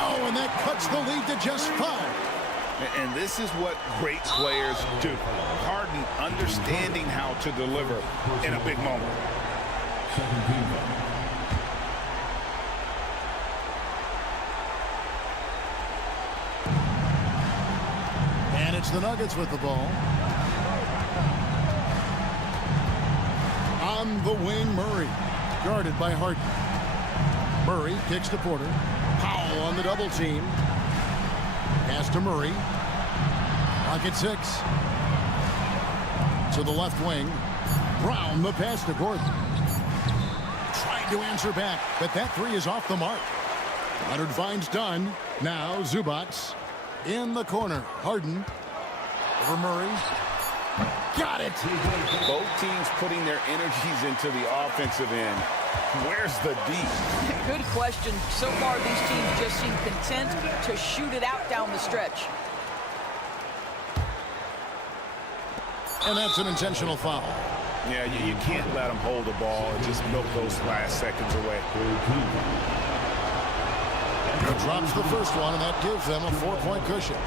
Oh, and that cuts the lead to just 5. And this is what great players do. Harden understanding how to deliver in a big moment. And it's the Nuggets with the ball. On the wing, Murray. Guarded by Harden. Murray kicks to Porter. Powell on the double team. Pass to Murray. Clock at 6. To the left wing. Brown the pass to Gordon. Trying to answer back, but that 3 is off the mark. Leonard finds Dunn. Now Zubats in the corner. Harden over Murray. Got it. Both teams putting their energies into the offensive end. Where's the D? Good question. So far, these teams just seem content to shoot it out down the stretch. And that's an intentional foul. Yeah, you can't let them hold the ball and just milk those last seconds away. He drops the first one, and that gives them a 4-point cushion.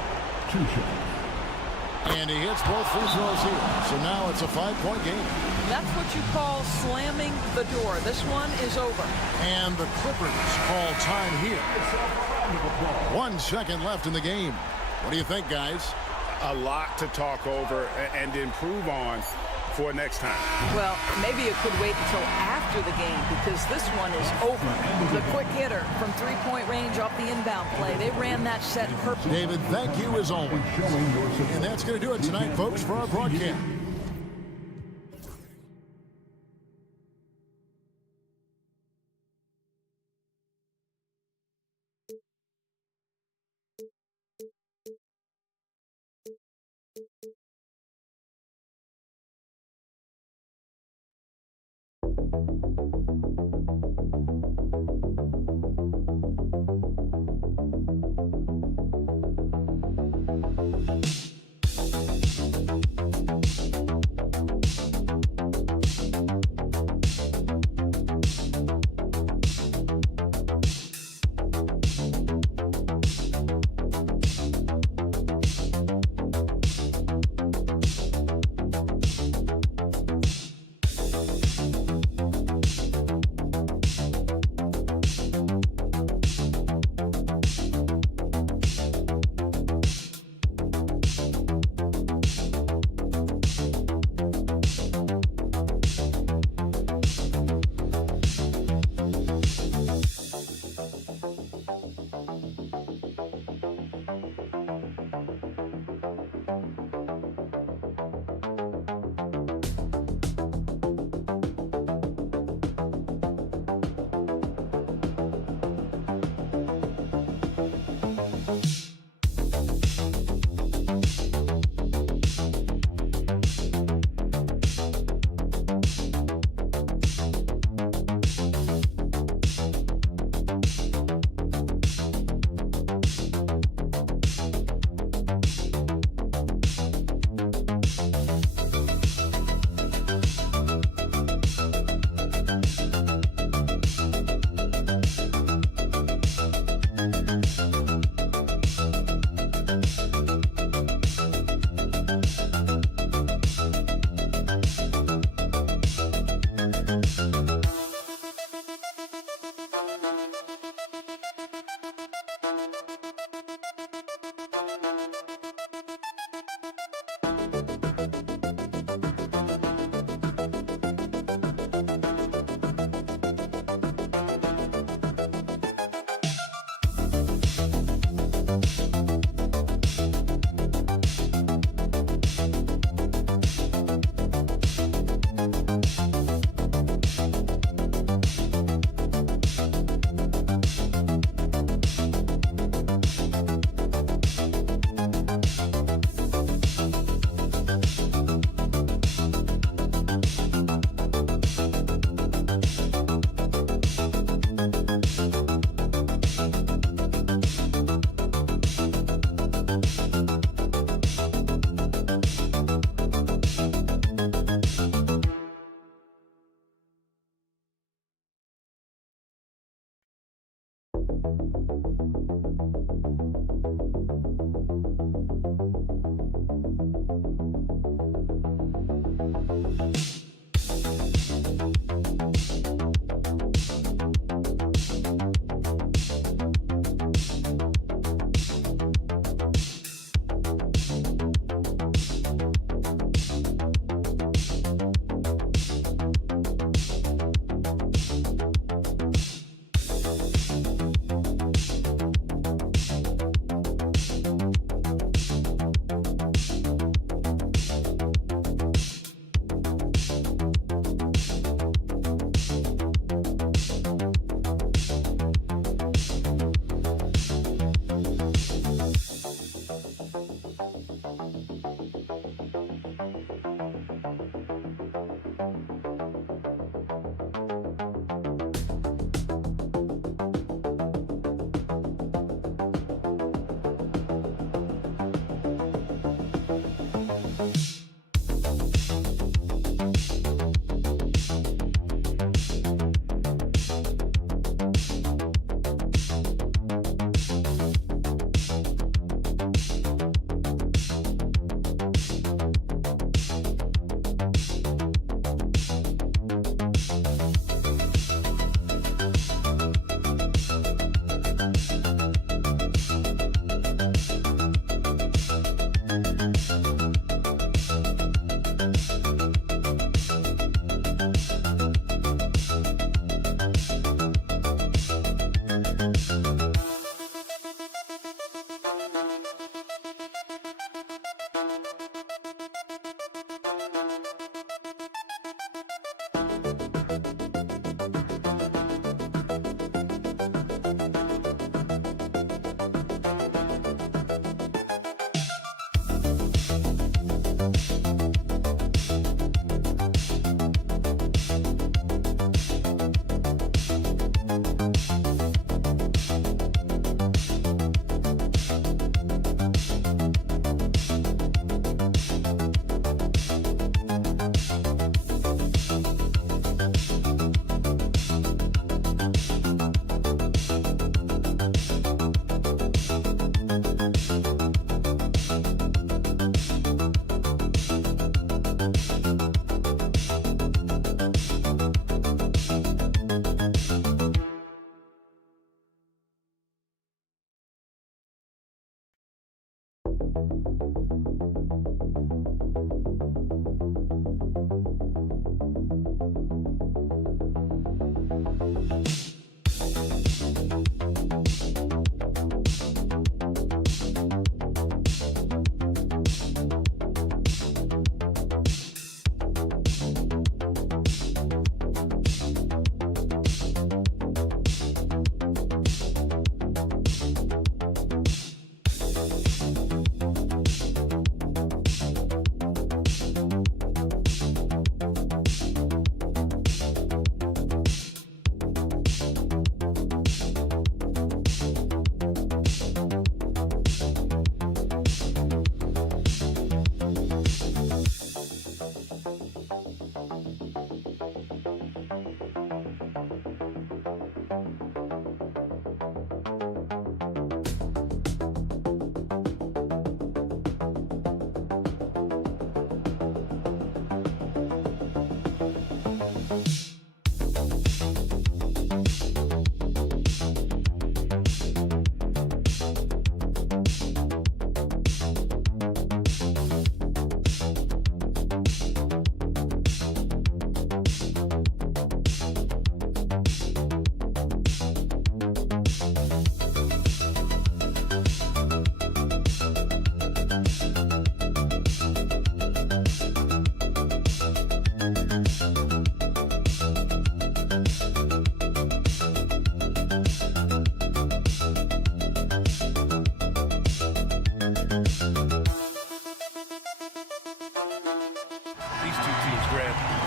And he hits both free throws here. So now it's a 5-point game. That's what you call slamming the door. This one is over. And the Clippers call time here. 1 second left in the game. What do you think, guys? A lot to talk over and improve on for next time. Well, maybe it could wait until after the game because this one is over. The quick hitter from 3-point range off the inbound play. They ran that set perfectly. David, thank you as always. And that's going to do it tonight, folks, for our broadcast.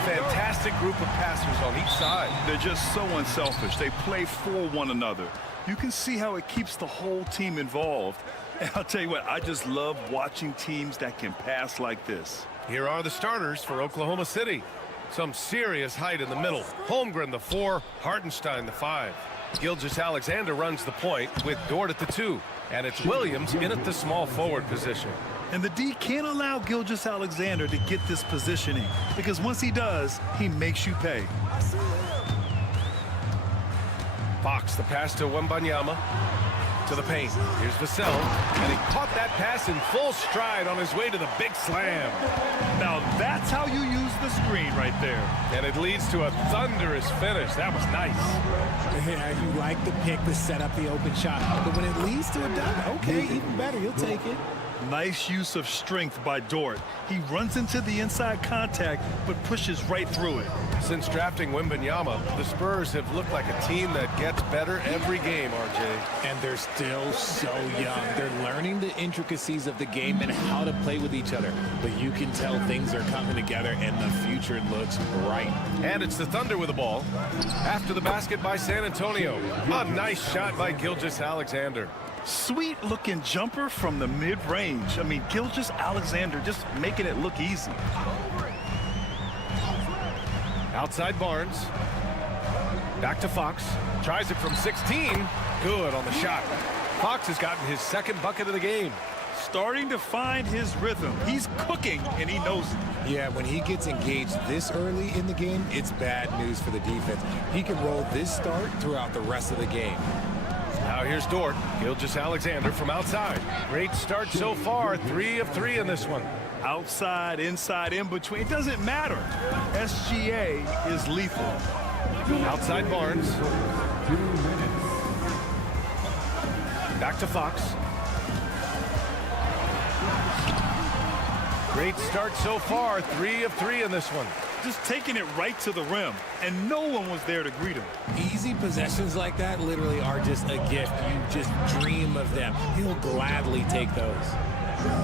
Fantastic group of passers on each side. They're just so unselfish. They play for one another. You can see how it keeps the whole team involved. And I'll tell you what, I just love watching teams that can pass like this. Here are the starters for Oklahoma City. Some serious height in the middle. Holmgren, the 4, Hartenstein, the 5. Gilgeous-Alexander runs the point with Dort at the 2. And it's Williams in at the small forward position. And the D can't allow Gilgeous-Alexander to get this positioning, because once he does, he makes you pay. Fox, the pass to Wembanyama. To the paint. Here's Vassell. And he caught that pass in full stride on his way to the big slam. Now that's how you use the screen right there. And it leads to a thunderous finish. That was nice. Yeah, you like the pick to set up the open shot. But when it leads to a dunk, okay, even better. You'll take it. Nice use of strength by Dort. He runs into the inside contact, but pushes right through it. Since drafting Wembanyama, the Spurs have looked like a team that gets better every game, RJ. And they're still so young. They're learning the intricacies of the game and how to play with each other. But you can tell things are coming together, and the future looks bright. And it's the Thunder with the ball. After the basket by San Antonio. A nice shot by Gilgeous-Alexander. Sweet looking jumper from the mid-range. I mean, Gilgeous-Alexander just making it look easy. Outside Barnes. Back to Fox. Tries it from 16. Good on the shot. Fox has gotten his second bucket of the game. Starting to find his rhythm. He's cooking, and he knows it. Yeah, when he gets engaged this early in the game, it's bad news for the defense. He can roll this start throughout the rest of the game. Now here's Dort. Gilgeous-Alexander from outside. Great start so far. 3 of 3 in this one. Outside, inside, in between. It doesn't matter. SGA is lethal. Outside Barnes. Back to Fox. Great start so far. 3 of 3 in this one. Just taking it right to the rim, and no one was there to greet him. Easy possessions like that literally are just a gift. You just dream of them. He'll gladly take those.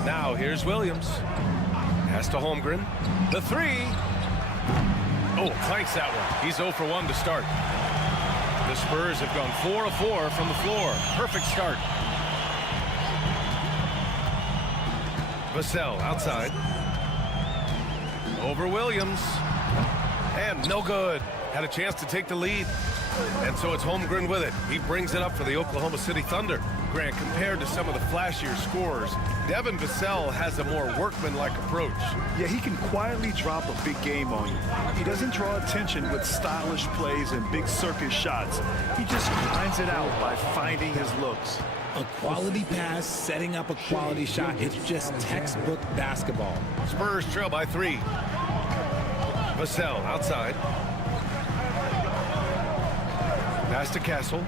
Now here's Williams. Pass to Holmgren. The 3. Oh, clanks that one. He's 0 for 1 to start. The Spurs have gone 4 of 4 from the floor. Perfect start. Vassell outside. Over Williams. And no good. Had a chance to take the lead. And so it's Holmgren with it. He brings it up for the Oklahoma City Thunder. Grant, compared to some of the flashier scorers, Devin Vassell has a more workmanlike approach. Yeah, he can quietly drop a big game on you. He doesn't draw attention with stylish plays and big circus shots. He just grinds it out by finding his looks. A quality pass, setting up a quality shot. It's just textbook basketball. Spurs trail by 3. Vassell outside. Pass to Castle.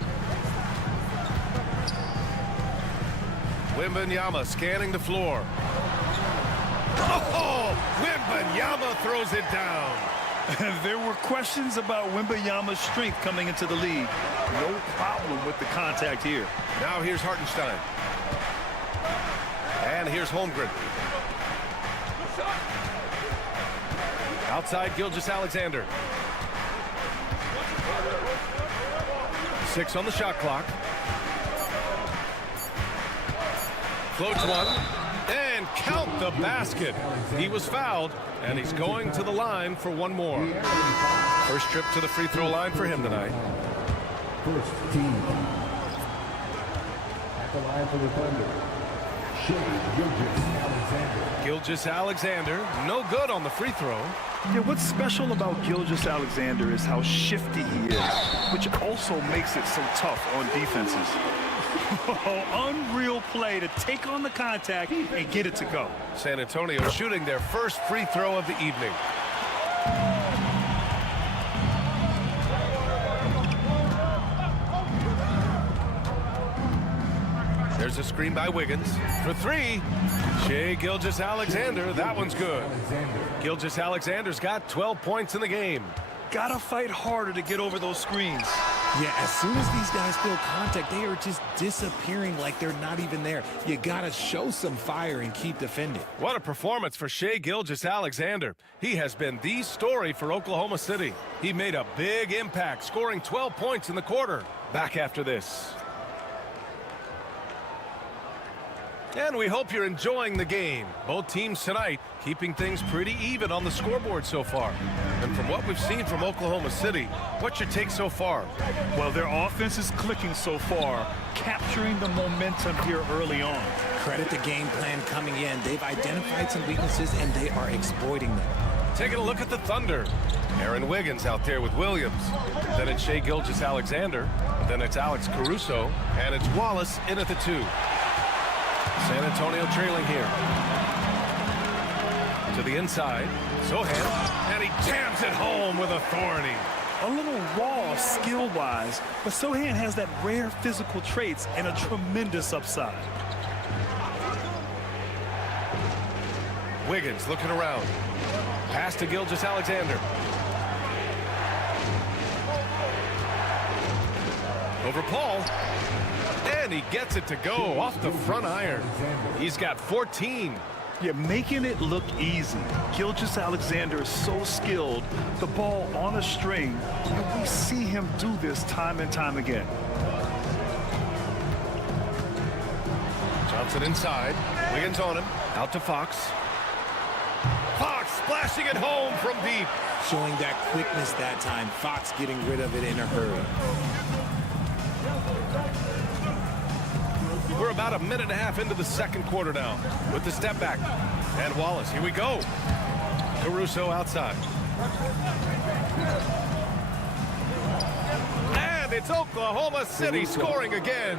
Wembanyama scanning the floor. Oh, Wembanyama throws it down. There were questions about Wembanyama's strength coming into the league. No problem with the contact here. Now here's Hartenstein. And here's Holmgren. Outside Gilgeous-Alexander. 6 on the shot clock. Floats one. And count the basket. He was fouled, and he's going to the line for one more. First trip to the free throw line for him tonight. First team. At the line for the Thunder, Gilgeous-Alexander. Gilgeous-Alexander, no good on the free throw. Yeah, what's special about Gilgeous-Alexander is how shifty he is, which also makes it so tough on defenses. Unreal play to take on the contact and get it to go. San Antonio shooting their first free throw of the evening. There's a screen by Wiggins for 3. Shai Gilgeous-Alexander, that one's good. Gilgeous-Alexander's got 12 points in the game. Gotta fight harder to get over those screens. Yeah, as soon as these guys feel contact, they are just disappearing like they're not even there. You gotta show some fire and keep defending. What a performance for Shai Gilgeous-Alexander. He has been the story for Oklahoma City. He made a big impact, scoring 12 points in the quarter. Back after this. And we hope you're enjoying the game. Both teams tonight keeping things pretty even on the scoreboard so far. And from what we've seen from Oklahoma City, what's your take so far? Well, their offense is clicking so far, capturing the momentum here early on. Credit the game plan coming in. They've identified some weaknesses, and they are exploiting them. Taking a look at the Thunder. Aaron Wiggins out there with Williams. Then it's Shai Gilgeous-Alexander. Then it's Alex Caruso. And it's Wallace in at the 2. San Antonio trailing here. To the inside. Sohan. And he jams it home with authority. A little raw skill-wise, but Sohan has that rare physical traits and a tremendous upside. Wiggins looking around. Pass to Gilgeous-Alexander. Over Paul. And he gets it to go off the front iron. He's got 14. Yeah, making it look easy. Gilgeous-Alexander is so skilled. The ball on a string, and we see him do this time and time again. Johnson inside. Wiggins on him. Out to Fox. Fox splashing it home from deep. Showing that quickness that time. Fox getting rid of it in a hurry. We're about a minute and a half into the second quarter now with the step back. And Wallace, here we go. Caruso outside. And it's Oklahoma City scoring again.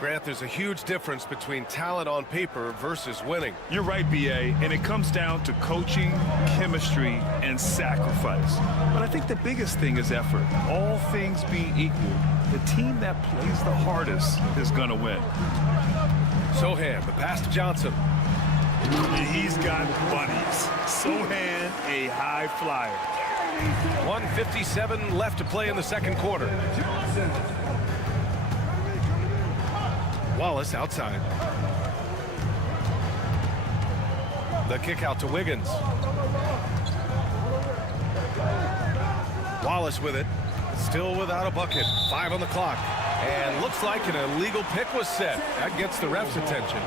Grant, there's a huge difference between talent on paper versus winning. You're right, B.A., and it comes down to coaching, chemistry, and sacrifice. But I think the biggest thing is effort. All things being equal, the team that plays the hardest is going to win. Sohan, the pass to Johnson. He's got buddies. Sohan, a high flyer. 1:57 left to play in the second quarter. Wallace outside. The kick out to Wiggins. Wallace with it. Still without a bucket. 5 on the clock. And looks like an illegal pick was set. That gets the ref's attention.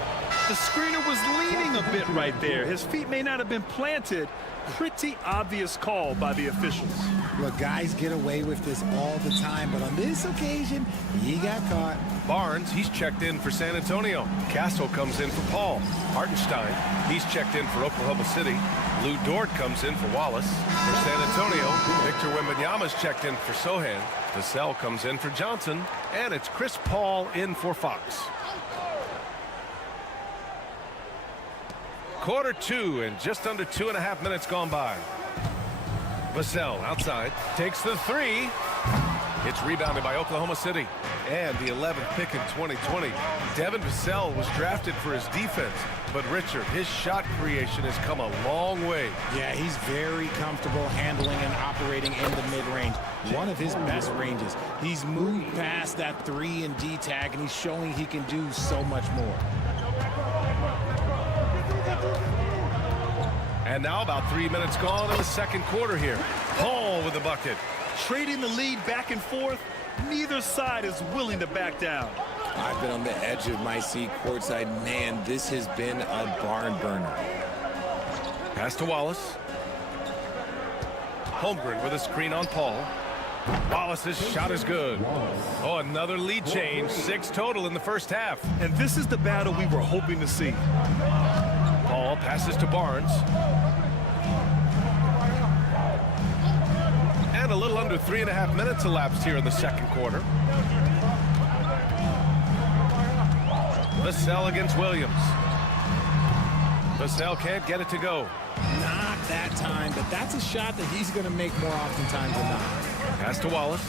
The screener was leaning a bit right there. His feet may not have been planted. Pretty obvious call by the officials. Look, guys get away with this all the time, but on this occasion, he got caught. Barnes, he's checked in for San Antonio. Castle comes in for Paul. Hartenstein, he's checked in for Oklahoma City. Lou Dort comes in for Wallace. For San Antonio, Victor Wembanyama's checked in for Sohan. Vassell comes in for Johnson. And it's Chris Paul in for Fox. Quarter 2 and just under 2.5 minutes gone by. Vassell outside, takes the three. It's rebounded by Oklahoma City. And the 11th pick in 2020. Devin Vassell was drafted for his defense. But Richard, his shot creation has come a long way. Yeah, he's very comfortable handling and operating in the mid-range. One of his best ranges. He's moved past that 3 and D tag, and he's showing he can do so much more. And now about 3 minutes gone in the second quarter here. Paul with the bucket. Trading the lead back and forth, neither side is willing to back down. I've been on the edge of my seat courtside. Man, this has been a barn burner. Pass to Wallace. Holmgren with a screen on Paul. Wallace's shot is good. Oh, another lead change. 6 total in the first half. And this is the battle we were hoping to see. Paul passes to Barnes. And a little under 3.5 minutes elapsed here in the second quarter. Vassell against Williams. Vassell can't get it to go. Not that time, but that's a shot that he's going to make more oftentimes than not. Pass to Wallace.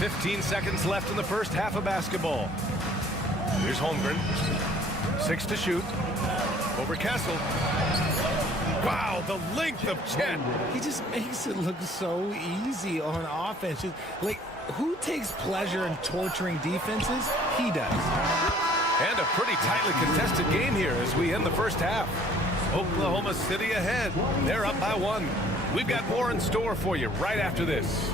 15 seconds left in the first half of basketball. Here's Holmgren. 6 to shoot. Over Castle. Wow, the length of Chet. He just makes it look so easy on offense. Just, like, who takes pleasure in torturing defenses? He does. And a pretty tightly contested game here as we end the first half. Oklahoma City ahead. They're up by 1. We've got more in store for you right after this.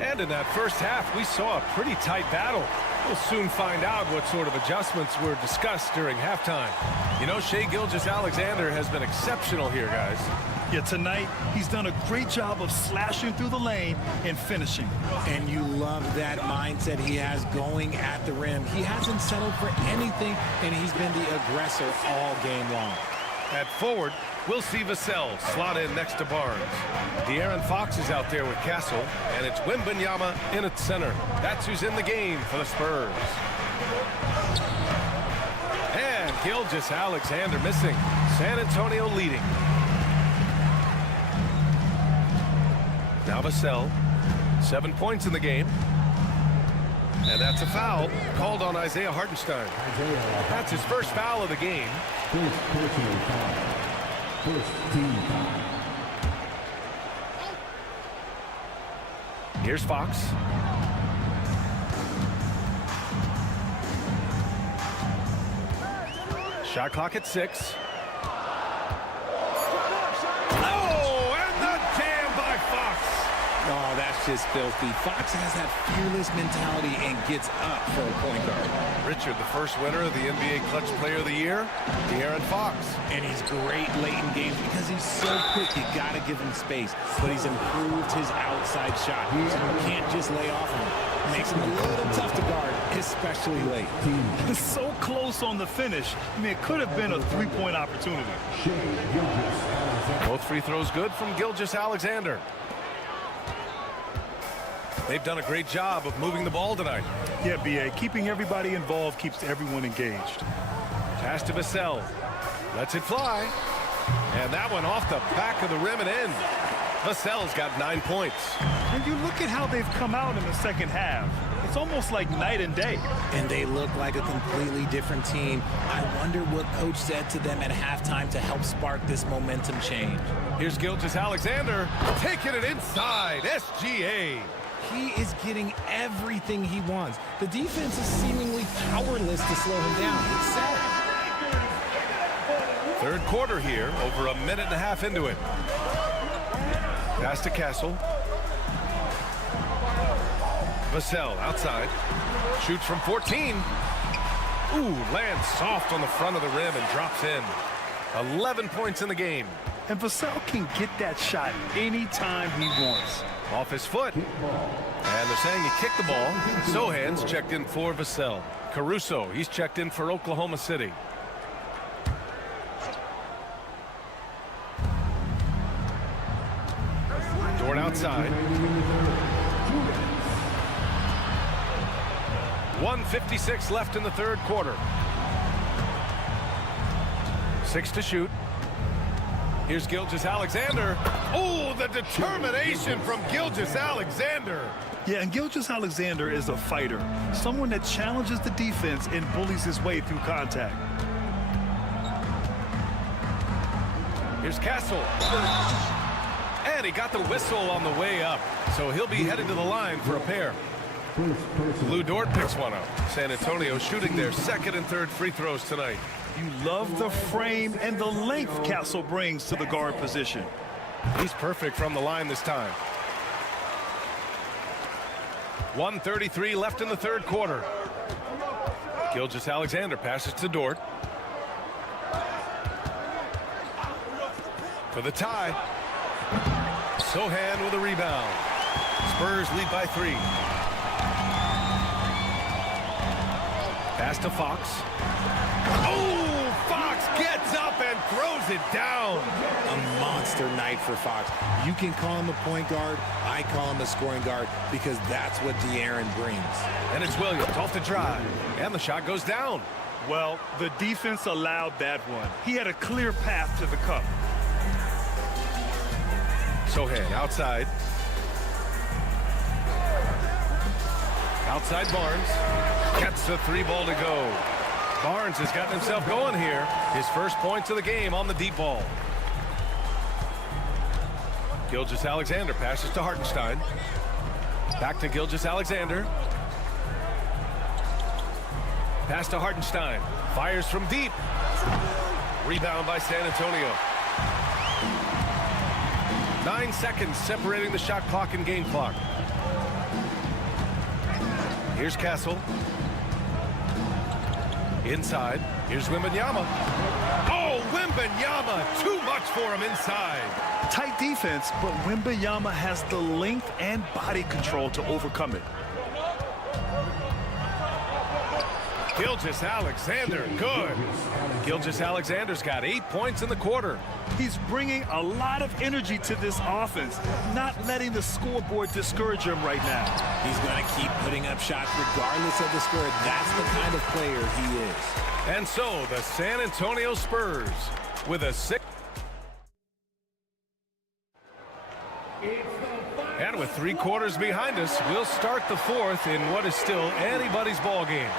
And in that first half, we saw a pretty tight battle. We'll soon find out what sort of adjustments were discussed during halftime. You know, Shai Gilgeous-Alexander has been exceptional here, guys. Yeah, tonight, he's done a great job of slashing through the lane and finishing. And you love that mindset he has going at the rim. He hasn't settled for anything, and he's been the aggressor all game long. At forward, we'll see Vassell slot in next to Barnes. De'Aaron Fox is out there with Castle, and it's Wembanyama in at center. That's who's in the game for the Spurs. And Gilgeous-Alexander missing. San Antonio leading. Now Vassell, 7 points in the game. And that's a foul called on Isaiah Hartenstein. That's his first foul of the game. First personal foul. First team foul. Here's Fox. Shot clock at 6. Oh, and the jam by Fox. Oh, that's just filthy. Fox has that fearless mentality and gets up for a point guard. Richard, the first winner of the NBA Clutch Player of the Year, De'Aaron Fox. And he's great late in games because he's so quick. You got to give him space. But he's improved his outside shot. So you can't just lay off him. Makes him a little tough to guard, especially late. So close on the finish. I mean, it could have been a three-point opportunity. Both free throws good from Gilgeous-Alexander. They've done a great job of moving the ball tonight. Yeah, B.A., keeping everybody involved keeps everyone engaged. Pass to Vassell. Lets it fly. And that one off the back of the rim and in. Vassell's got 9 points. And you look at how they've come out in the second half. It's almost like night and day. And they look like a completely different team. I wonder what coach said to them at halftime to help spark this momentum change. Here's Gilgeous-Alexander taking it inside. SGA. He is getting everything he wants. The defense is seemingly powerless to slow him down. It's sad. Third quarter here, over a minute and a half into it. Pass to Castle. Vassell outside. Shoots from 14. Ooh, lands soft on the front of the rim and drops in. 11 points in the game. And Vassell can get that shot anytime he wants. Off his foot. And they're saying he kicked the ball. Sohan's checked in for Vassell. Caruso, he's checked in for Oklahoma City. Dort outside. 1:56 left in the third quarter. 6 to shoot. Here's Gilgeous-Alexander. Oh, the determination from Gilgeous-Alexander. Yeah, and Gilgeous-Alexander is a fighter. Someone that challenges the defense and bullies his way through contact. Here's Castle. And he got the whistle on the way up. So he'll be headed to the line for a pair. Lou Dort picks one up. San Antonio shooting their second and third free throws tonight. You love the frame and the length Castle brings to the guard position. He's perfect from the line this time. 1:33 left in the third quarter. Gilgeous-Alexander passes to Dort. For the tie. Sohan with a rebound. Spurs lead by 3. Pass to Fox. Oh, Fox gets up and throws it down. A monster night for Fox. You can call him a point guard. I call him a scoring guard because that's what De'Aaron brings. And it's Williams off the drive. And the shot goes down. Well, the defense allowed that one. He had a clear path to the cup. Sohan outside. Outside Barnes. Gets the 3 ball to go. Barnes has gotten himself going here. His first points of the game on the deep ball. Gilgeous-Alexander passes to Hartenstein. Back to Gilgeous-Alexander. Pass to Hartenstein. Fires from deep. Rebound by San Antonio. 9 seconds separating the shot clock and game clock. Here's Castle. Inside. Here's Wembanyama. Oh, Wembanyama! Too much for him inside. Tight defense, but Wembanyama has the length and body control to overcome it. Gilgeous-Alexander, good. Gilgeous-Alexander's got 8 points in the quarter. He's bringing a lot of energy to this offense, not letting the scoreboard discourage him right now. He's going to keep putting up shots regardless of the score. That's the kind of player he is. And so the San Antonio Spurs with a 6. And with 3 quarters behind us, we'll start the fourth in what is still anybody's ball game.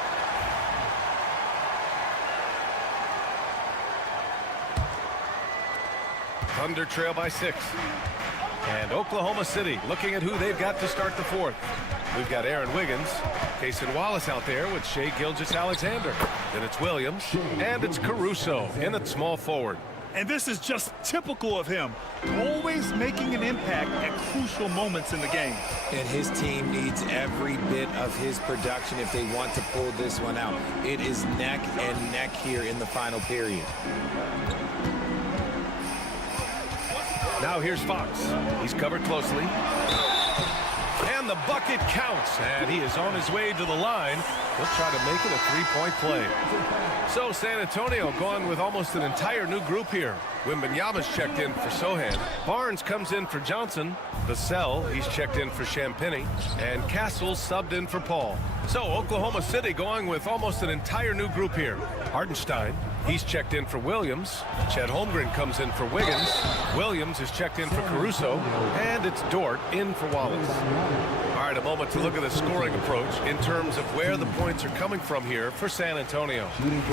Thunder trail by 6. And Oklahoma City looking at who they've got to start the fourth. We've got Aaron Wiggins, Cason Wallace out there with Shai Gilgeous-Alexander. Then it's Williams, and it's Caruso in at small forward. And this is just typical of him, always making an impact at crucial moments in the game. And his team needs every bit of his production if they want to pull this one out. It is neck and neck here in the final period. Now here's Fox. He's covered closely. And the bucket counts. And he is on his way to the line. He'll try to make it a 3-point play. So San Antonio going with almost an entire new group here. Wembanyama's checked in for Sohan. Barnes comes in for Johnson. Vassell, he's checked in for Champagnie. And Castle subbed in for Paul. So Oklahoma City going with almost an entire new group here. Hartenstein, he's checked in for Williams. Chet Holmgren comes in for Wiggins. Williams is checked in for Caruso. And it's Dort in for Wallace. All right, a moment to look at the scoring approach in terms of where the points are coming from here for San Antonio.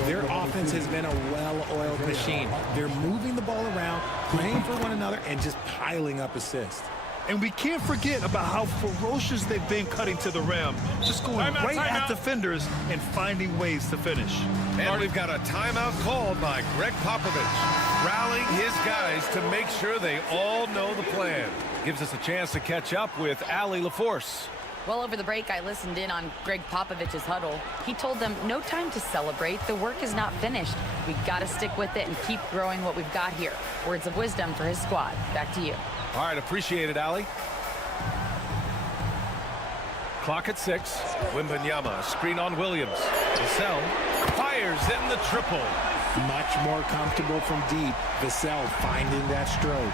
Their offense has been a well-oiled machine. They're moving the ball around, playing for one another, and just piling up assists. And we can't forget about how ferocious they've been cutting to the rim, just going right at defenders and finding ways to finish. And we've got a timeout called by Greg Popovich, rallying his guys to make sure they all know the plan. Gives us a chance to catch up with Allie LaForce. Well, over the break, I listened in on Greg Popovich's huddle. He told them, no time to celebrate. The work is not finished. We got to stick with it and keep growing what we've got here. Words of wisdom for his squad. Back to you. All right, appreciate it, Allie. Clock at 6. Wembanyama, screen on Williams. Vassell fires in the triple. Much more comfortable from deep. Vassell finding that stroke.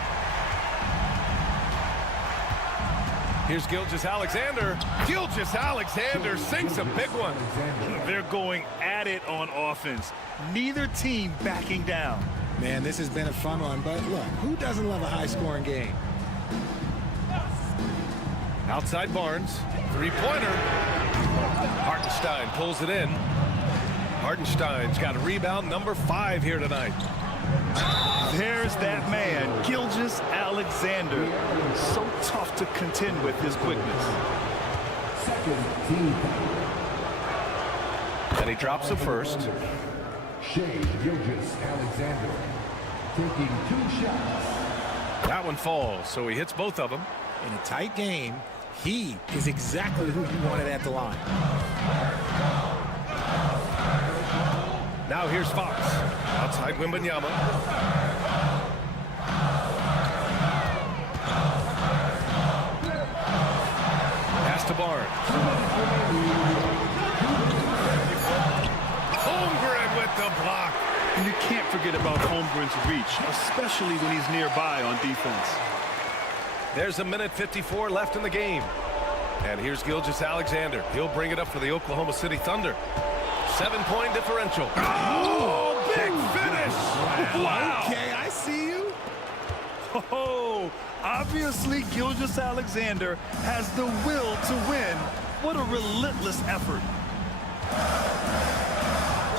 Here's Gilgeous-Alexander. Gilgeous-Alexander sinks a big one. They're going at it on offense. Neither team backing down. Man, this has been a fun one, but look, who doesn't love a high-scoring game? Outside Barnes. Three-pointer. Hartenstein pulls it in. Hartenstein's got a rebound number 5 here tonight. There's that man, Gilgeous-Alexander. So tough to contend with his quickness. Second team. And he drops the first. Shea Gilgeous-Alexander taking 2 shots. That one falls, so he hits both of them. In a tight game, he is exactly who you wanted at the line. Now here's Fox. Outside Wembanyama. Pass to Barnes. Holmgren with the block. And you can't forget about Holmgren's reach, especially when he's nearby on defense. There's 1:54 left in the game. And here's Gilgeous-Alexander. He'll bring it up for the Oklahoma City Thunder. 7-point differential. Oh, big finish. Wow. Okay, I see you. Oh, obviously Gilgeous-Alexander has the will to win. What a relentless effort.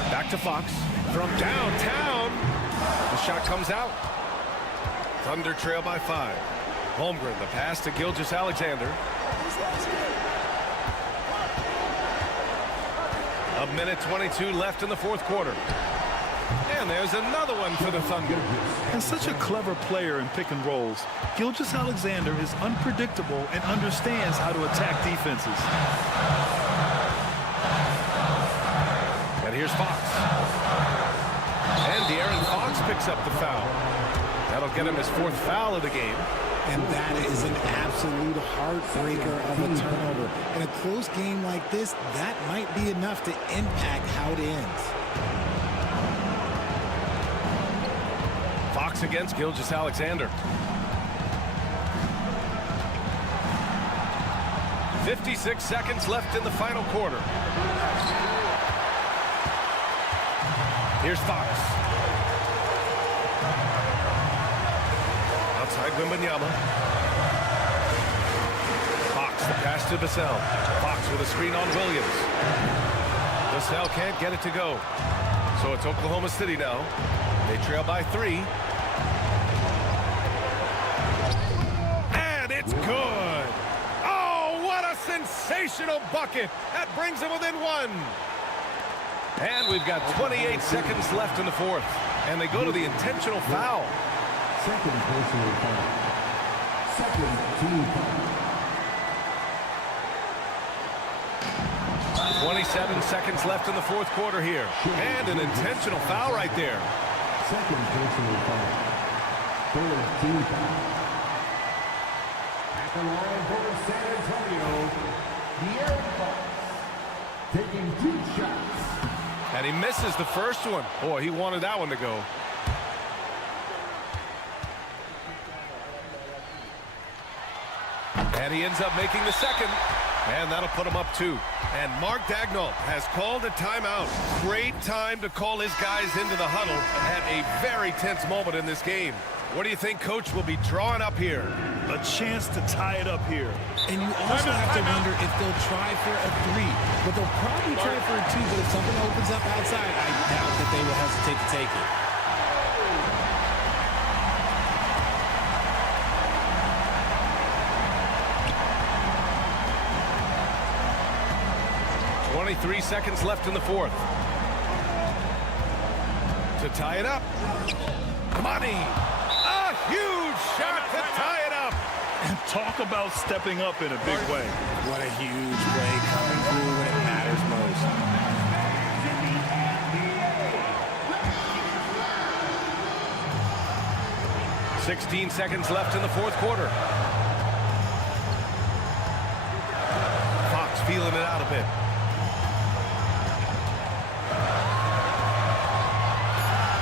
Back to Fox from downtown. The shot comes out. Thunder trail by 5. Holmgren, the pass to Gilgeous-Alexander. 1:22 left in the 4th quarter. And there's another one for the Thunder. And such a clever player in pick and rolls, Gilgeous-Alexander is unpredictable and understands how to attack defenses. And here's Fox. And De'Aaron Fox picks up the foul. That'll get him his 4th foul of the game. And that is an absolute heartbreaker of a turnover. In a close game like this, that might be enough to impact how it ends. Fox against Gilgeous-Alexander. 56 seconds left in the final quarter. Here's Fox. Outside Wembanyama. Fox, the pass to Vassell. Fox with a screen on Williams. Vassell can't get it to go. So it's Oklahoma City now. They trail by 3. And it's good. Oh, what a sensational bucket. That brings them within 1. And we've got 28 seconds left in the 4th. And they go to the intentional foul. Second personal foul. Second team foul. 27 seconds left in the 4th quarter here. And an intentional foul right there. Second personal foul. Third team foul. At the line for San Antonio, De'Aaron Fox taking 2 shots. And he misses the first one. Boy, he wanted that one to go. And he ends up making the second. And that'll put him up 2. And Mark Daigneault has called a timeout. Great time to call his guys into the huddle at a very tense moment in this game. What do you think Coach will be drawing up here? A chance to tie it up here. And you also have to wonder if they'll try for a 3. But they'll probably try for a 2. But if something opens up outside, I doubt that they will hesitate to take it. 23 seconds left in the 4th. To tie it up. Money. A huge shot to tie it up. And talk about stepping up in a big way. What a huge play coming through when it matters most. 16 seconds left in the fourth quarter. Fox feeling it out a bit.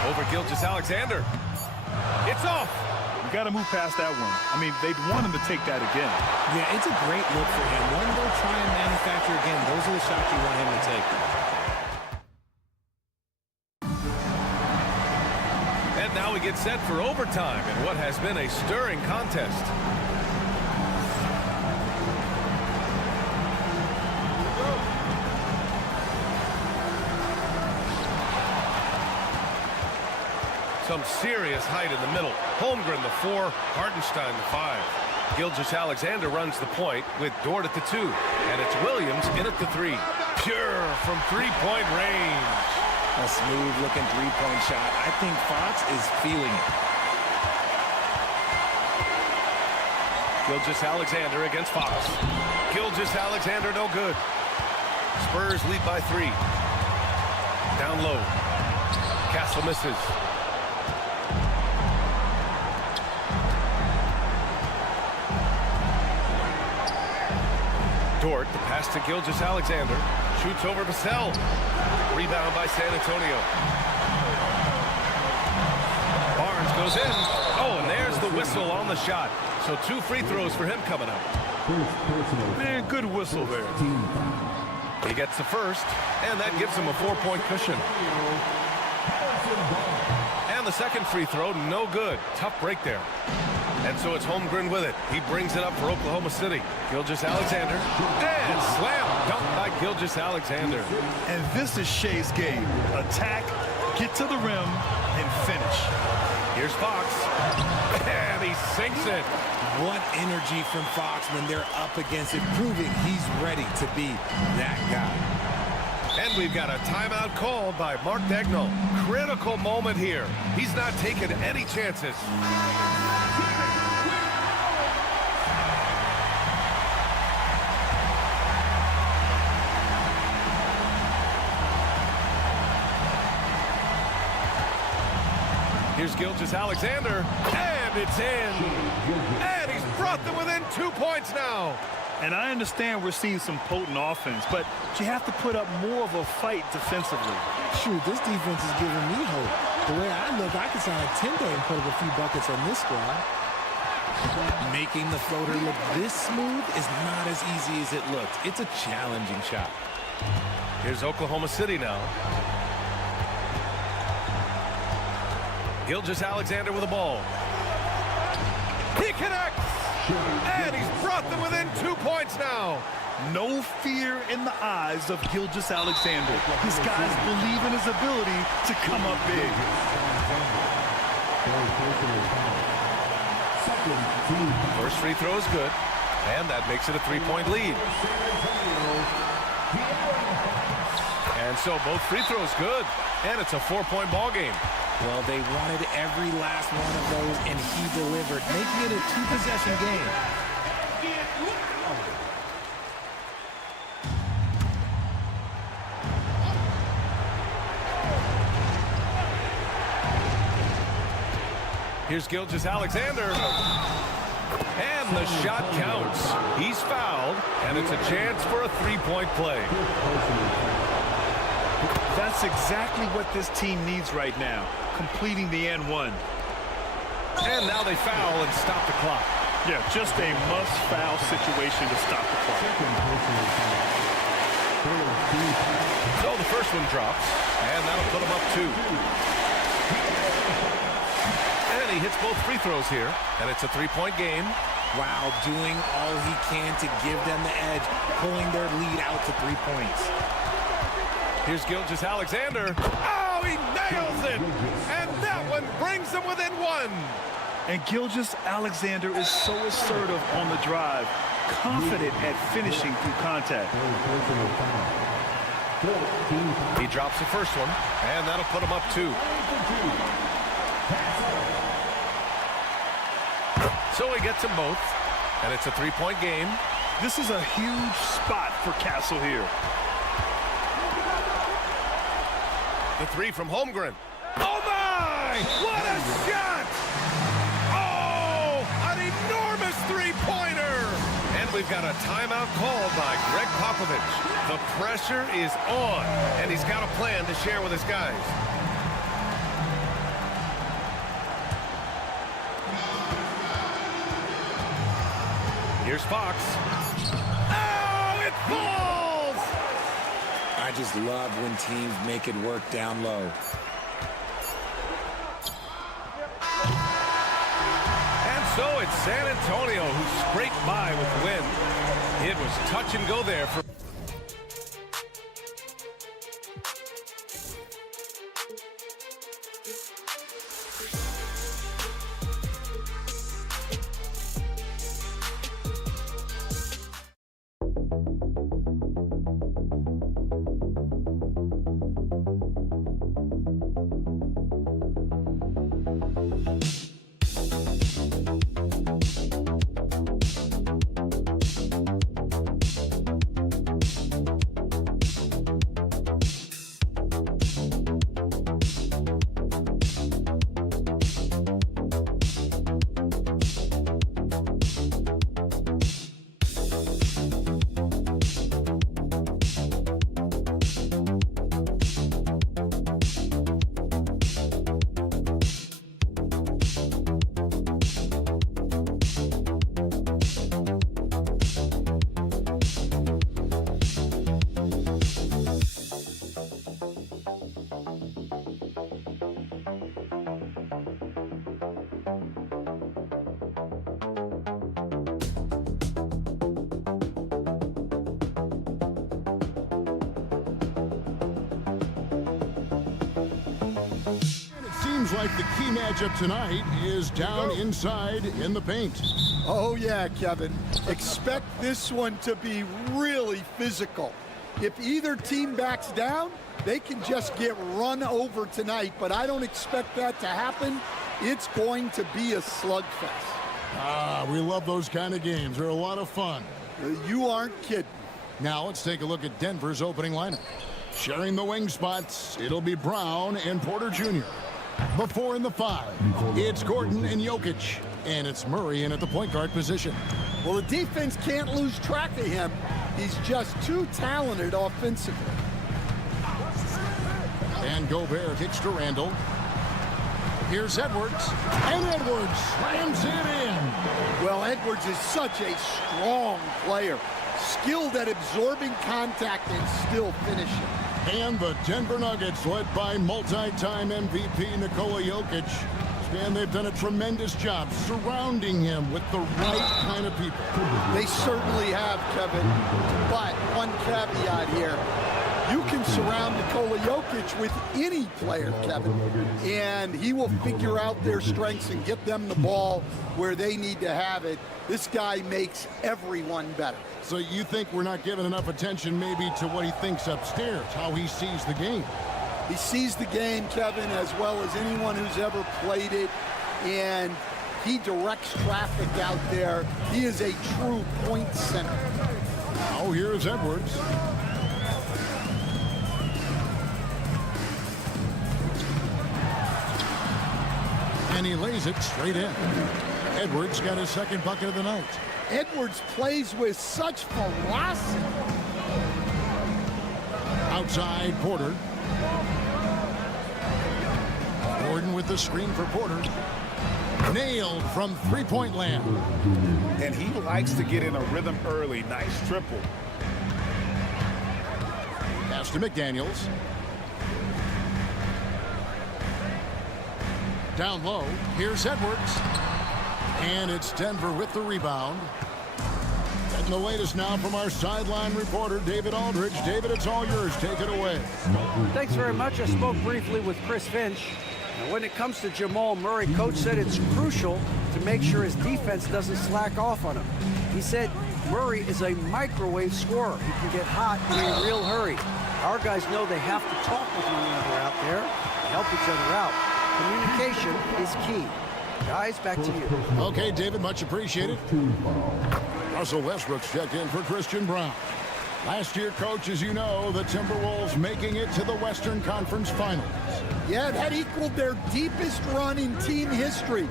Over Gilgeous-Alexander. It's off. You got to move past that one. I mean, they'd want him to take that again. Yeah, it's a great look for him. One they'll try and manufacture again. Those are the shots you want him to take. And now we get set for overtime in what has been a stirring contest. Some serious height in the middle. Holmgren the 4, Hartenstein the 5. Gilgeous-Alexander runs the point with Dort at the 2. And it's Williams in at the 3. Pure from three-point range. A smooth-looking three-point shot. I think Fox is feeling it. Gilgeous-Alexander against Fox. Gilgeous-Alexander no good. Spurs lead by 3. Down low. Castle misses. Dort, the pass to Gilgeous-Alexander. Shoots over Vassell. Rebound by San Antonio. Barnes goes in. Oh, and there's the whistle on the shot. So 2 free throws for him coming up. Man, good whistle there. He gets the first, and that gives him a 4-point cushion. And the second free throw, no good. Tough break there. And so it's Holmgren with it. He brings it up for Oklahoma City. Gilgeous-Alexander. And slam dunk by Gilgeous-Alexander. And this is Shea's game. Attack, get to the rim, and finish. Here's Fox. And he sinks it. What energy from Fox when they're up against it, proving he's ready to be that guy. And we've got a timeout called by Mark Daigneault. Critical moment here. He's not taking any chances. Here's Gilgeous-Alexander, and it's in. And he's brought them within 2 points now. And I understand we're seeing some potent offense, but you have to put up more of a fight defensively. Shoot, this defense is giving me hope. The way I look, I could sign a 10-day and put up a few buckets on this squad. Making the floater look this smooth is not as easy as it looks. It's a challenging shot. Here's Oklahoma City now. Gilgeous-Alexander with the ball. He connects! And he's brought them within 2 points now. No fear in the eyes of Gilgeous-Alexander. His guys believe in his ability to come up big. First free throw is good, and that makes it a 3-point lead. And so both free throws good, and it's a 4-point ball game. Well, they wanted every last one of those, and he delivered, making it a 2-possession game. Here's Gilgeous-Alexander. And the shot counts. He's fouled, and it's a chance for a 3-point play. That's exactly what this team needs right now, completing the N1. And now they foul and stop the clock. Yeah, just a must-foul situation to stop the clock. So the first one drops, and that'll put him up 2. And he hits both free throws here, and it's a 3-point game. Wow, doing all he can to give them the edge, pulling their lead out to 3 points. Here's Gilgeous-Alexander. Oh, he nails it! And that one brings them within 1. And Gilgeous-Alexander is so assertive on the drive, confident at finishing through contact. He drops the first one, and that'll put him up 2. So he gets them both. And it's a three-point game. This is a huge spot for Castle here. The three from Holmgren. Oh, my! What a shot! Oh, an enormous three-pointer! And we've got a timeout called by Greg Popovich. The pressure is on, and he's got a plan to share with his guys. Here's Fox. Oh, it falls! I just love when teams make it work down low. And so it's San Antonio who scraped by with the win. It was touch and go there for... Like the key matchup tonight is down inside in the paint. Oh, yeah, Kevin. Expect this one to be really physical. If either team backs down, they can just get run over tonight, but I don't expect that to happen. It's going to be a slugfest. Ah, we love those kind of games. They're a lot of fun. You aren't kidding. Now let's take a look at Denver's opening lineup. Sharing the wing spots, it'll be Brown and Porter Jr. The 4 and the 5, it's Gordon and Jokic, and it's Murray in at the point guard position. Well, the defense can't lose track of him. He's just too talented offensively. And Gobert kicks to Randall. Here's Edwards, and Edwards slams it in. Well, Edwards is such a strong player, skilled at absorbing contact and still finishing. And the Denver Nuggets, led by multi-time MVP Nikola Jokic. And they've done a tremendous job surrounding him with the right kind of people. They certainly have, Kevin. But one caveat here. You can surround Nikola Jokic with any player, Kevin, and he will figure out their strengths and get them the ball where they need to have it. This guy makes everyone better. So you think we're not giving enough attention maybe to what he thinks upstairs, how he sees the game? He sees the game, Kevin, as well as anyone who's ever played it, and he directs traffic out there. He is a true point center. Oh, here's Edwards. And he lays it straight in. Edwards got his second bucket of the night. Edwards plays with such ferocity. Outside, Porter. Gordon with the screen for Porter. Nailed from three-point land. And he likes to get in a rhythm early. Nice triple. Pass to McDaniels. Down low, here's Edwards. And it's Denver with the rebound. And the latest now from our sideline reporter, David Aldridge. David, it's all yours. Take it away. Thanks very much. I spoke briefly with Chris Finch. And when it comes to Jamal Murray, Coach said it's crucial to make sure his defense doesn't slack off on him. He said Murray is a microwave scorer. He can get hot in a real hurry. Our guys know they have to talk with one another out there, help each other out. Communication is key. Guys, back to you. Okay, David, much appreciated. Russell Westbrook's checked in for Christian Brown. Last year, Coach, as you know, the Timberwolves making it to the Western Conference Finals. Yeah, that equaled their deepest run in team history,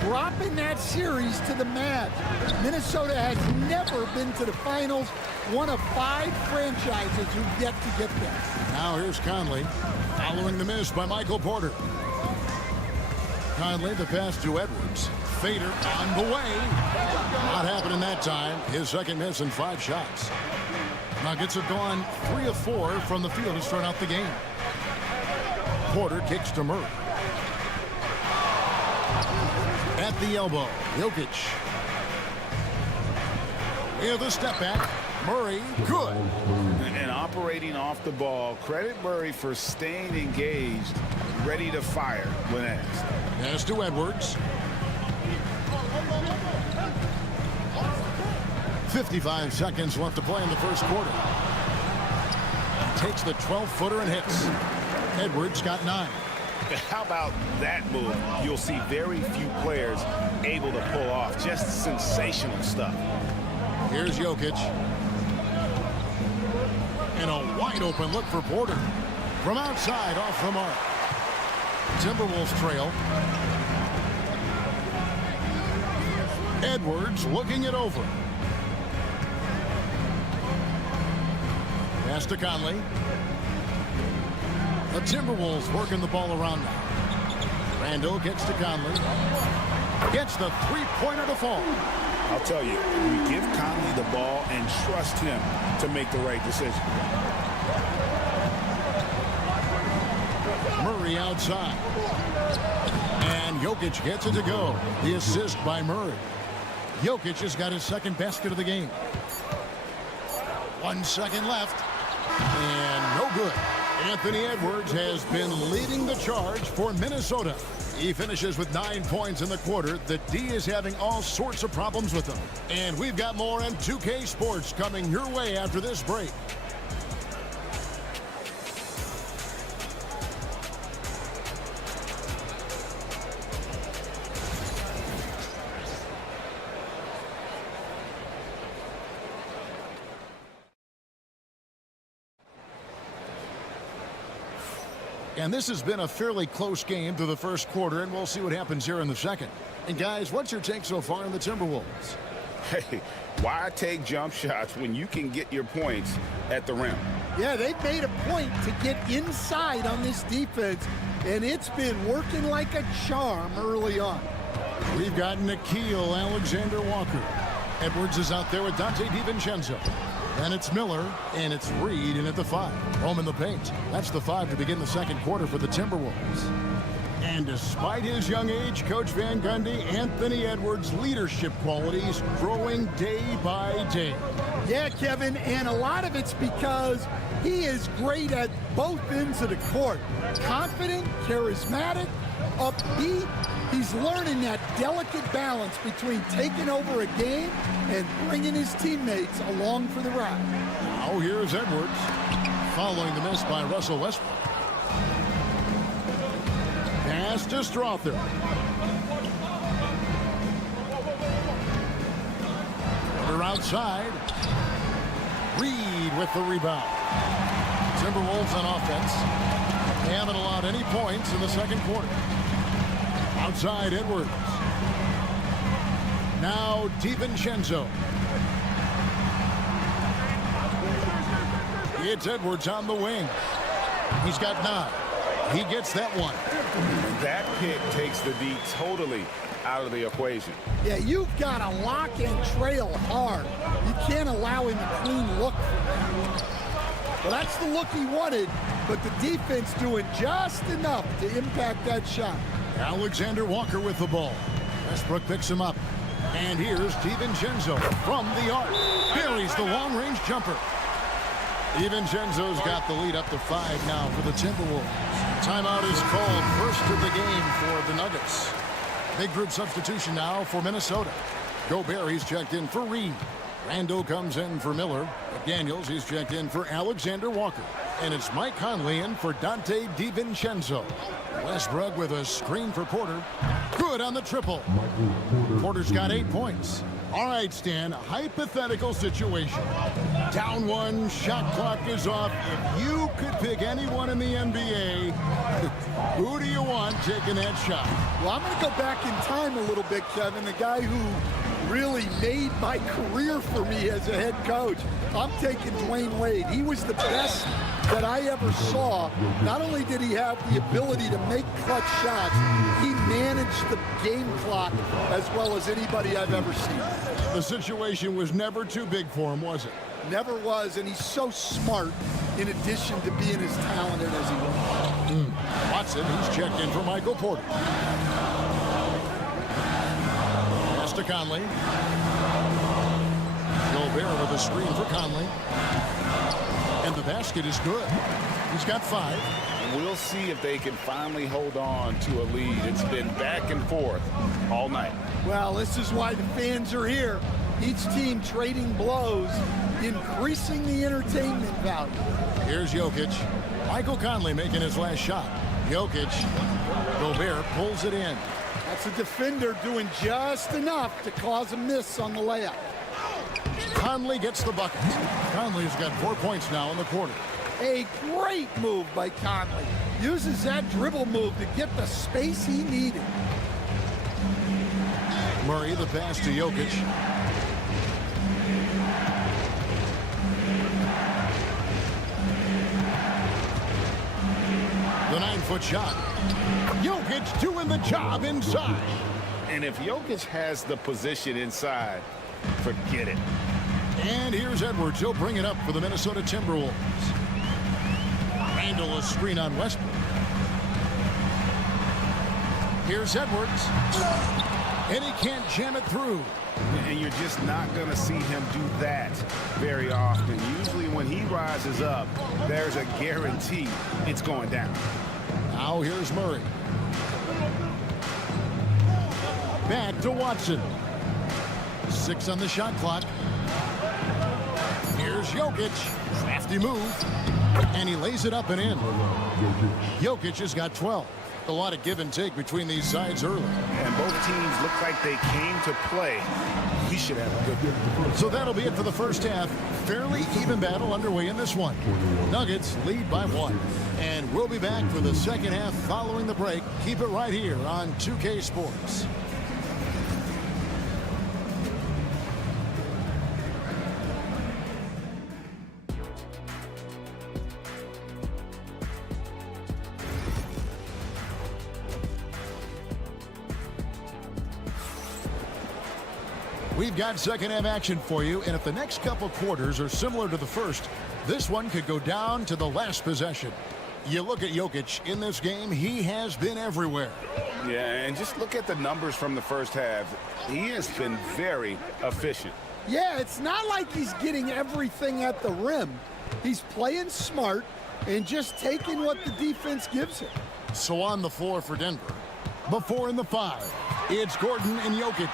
dropping that series to the Mavs. Minnesota has never been to the finals, one of 5 franchises who've yet to get there. Now here's Conley, following the miss by Michael Porter. Conley, the pass to Edwards. Fader on the way. Not happening that time. His second miss in 5 shots. Nuggets have gone 3 of 4 from the field to start out the game. Porter kicks to Murray. At the elbow, Jokic. With a step back, Murray, good. And operating off the ball, credit Murray for staying engaged, ready to fire when asked. Pass to Edwards. 55 seconds left to play in the first quarter. Takes the 12-footer and hits. Edwards got 9. How about that move? You'll see very few players able to pull off. Just sensational stuff. Here's Jokic. And a wide open look for Porter. From outside, off the mark. Timberwolves trail. Edwards looking it over. Pass to Conley. The Timberwolves working the ball around now. Randall gets to Conley. Gets the three-pointer to fall. I'll tell you, we give Conley the ball and trust him to make the right decision. Murray outside. And Jokic gets it to go. The assist by Murray. Jokic has got his second basket of the game. 1 second left. And no good. Anthony Edwards has been leading the charge for Minnesota. He finishes with 9 points in the quarter. The D is having all sorts of problems with him. And we've got more M2K Sports coming your way after this break. And this has been a fairly close game through the first quarter, and we'll see what happens here in the second. And guys, what's your take so far on the Timberwolves? Hey, why take jump shots when you can get your points at the rim? Yeah, they've made a point to get inside on this defense, and it's been working like a charm early on. We've got Nickeil Alexander-Walker. Edwards is out there with Dante DiVincenzo. And it's Miller, and it's Reed in at the 5. Home in the paint. That's the 5 to begin the second quarter for the Timberwolves. And despite his young age, Coach Van Gundy, Anthony Edwards' leadership qualities growing day by day. Yeah, Kevin, and a lot of it's because he is great at both ends of the court. Confident, charismatic, upbeat. He's learning that delicate balance between taking over a game and bringing his teammates along for the ride. Now here's Edwards, following the miss by Russell Westbrook. Pass to Strother. Porter outside. Reed with the rebound. Timberwolves on offense. They haven't allowed any points in the second quarter. Outside Edwards. Now DiVincenzo. It's Edwards on the wing. He's got 9. He gets that one. That pick takes the D totally out of the equation. Yeah, you've got to lock and trail hard. You can't allow him a clean look from that. Well, that's the look he wanted, but the defense doing just enough to impact that shot. Alexander Walker with the ball. Westbrook picks him up. And here's DiVincenzo from the arc. Buries the long-range jumper. DiVincenzo's got the lead up to 5 now for the Timberwolves. Timeout is called, first of the game for the Nuggets. Big group substitution now for Minnesota. Gobert, he's checked in for Reed. Randall comes in for Miller. McDaniels, he's checked in for Alexander Walker. And it's Mike Conley in for Dante DiVincenzo. Westbrook with a screen for Porter. Good on the triple. Porter's got 8 points. All right, Stan, hypothetical situation. Down one, shot clock is off. If you could pick anyone in the NBA, who do you want taking that shot? Well, I'm going to go back in time a little bit, Kevin. The guy who really made my career for me as a head coach. I'm taking Dwayne Wade. He was the best that I ever saw. Not only did he have the ability to make clutch shots, he managed the game clock as well as anybody I've ever seen. The situation was never too big for him, was it? Never was, and he's so smart in addition to being as talented as he was. Watson, he's checked in for Michael Porter. Pass to Conley. Gobert with a screen for Conley. And the basket is good. He's got 5. We'll see if they can finally hold on to a lead. It's been back and forth all night. Well, this is why the fans are here. Each team trading blows, increasing the entertainment value. Here's Jokic. Michael Conley making his last shot. Jokic. Gobert pulls it in. That's a defender doing just enough to cause a miss on the layup. Conley gets the bucket. Conley's got 4 points now in the quarter. A great move by Conley. Uses that dribble move to get the space he needed. Murray, the pass to Jokic. The 9-foot shot. Jokic doing the job inside. And if Jokic has the position inside, forget it. And here's Edwards. He'll bring it up for the Minnesota Timberwolves. Randall a screen on Westbrook. Here's Edwards. And he can't jam it through. And you're just not going to see him do that very often. Usually when he rises up, there's a guarantee it's going down. Now here's Murray. Back to Watson. 6 on the shot clock. Here's Jokic. Crafty move. And he lays it up and in. Jokic has got 12. A lot of give and take between these sides early. And both teams look like they came to play. He should have a good game. So that'll be it for the first half. Fairly even battle underway in this one. Nuggets lead by 1. And we'll be back for the second half following the break. Keep it right here on 2K Sports. We've got second half action for you, and if the next couple quarters are similar to the first, this one could go down to the last possession. You look at Jokic in this game, he has been everywhere. Yeah, and just look at the numbers from the first half. He has been very efficient. Yeah, it's not like he's getting everything at the rim. He's playing smart and just taking what the defense gives him. So on the floor for Denver, before in the 5, it's Gordon and Jokic.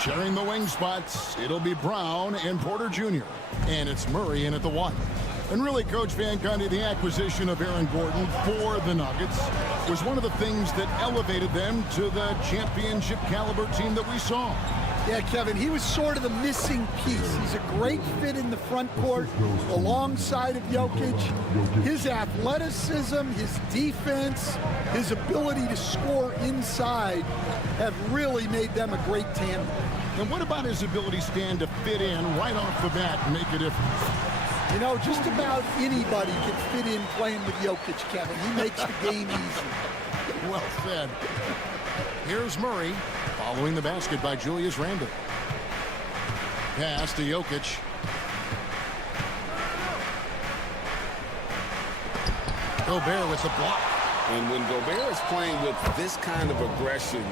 Sharing the wing spots, it'll be Brown and Porter Jr. And it's Murray in at the 1. And really, Coach Van Gundy, the acquisition of Aaron Gordon for the Nuggets was one of the things that elevated them to the championship caliber team that we saw. Yeah, Kevin, he was sort of the missing piece. He's a great fit in the front court alongside of Jokic. His athleticism, his defense, his ability to score inside have really made them a great tandem. And what about his ability, Stan, to fit in right off the bat and make a difference? You know, just about anybody can fit in playing with Jokic, Kevin. He makes the game easy. Well said. Here's Murray, following the basket by Julius Randle. Pass to Jokic. Gobert with the block. And when Gobert is playing with this kind of aggression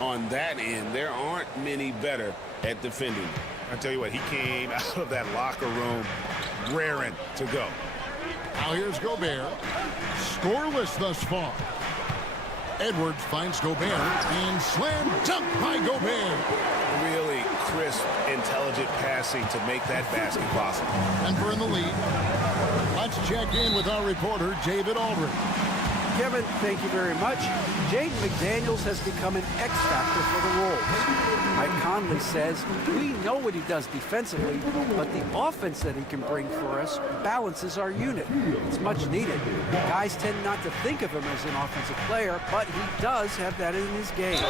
on that end, there aren't many better at defending. I tell you what, he came out of that locker room raring to go. Now here's Gobert. Scoreless thus far. Edwards finds Gobert and slam dunk by Gobert. Really crisp, intelligent passing to make that basket possible. Denver in the lead. Let's check in with our reporter, David Aldridge. Kevin, thank you very much. Jaden McDaniels has become an X factor for the Wolves. Mike Conley says, we know what he does defensively, but the offense that he can bring for us balances our unit. It's much needed. Guys tend not to think of him as an offensive player, but he does have that in his game.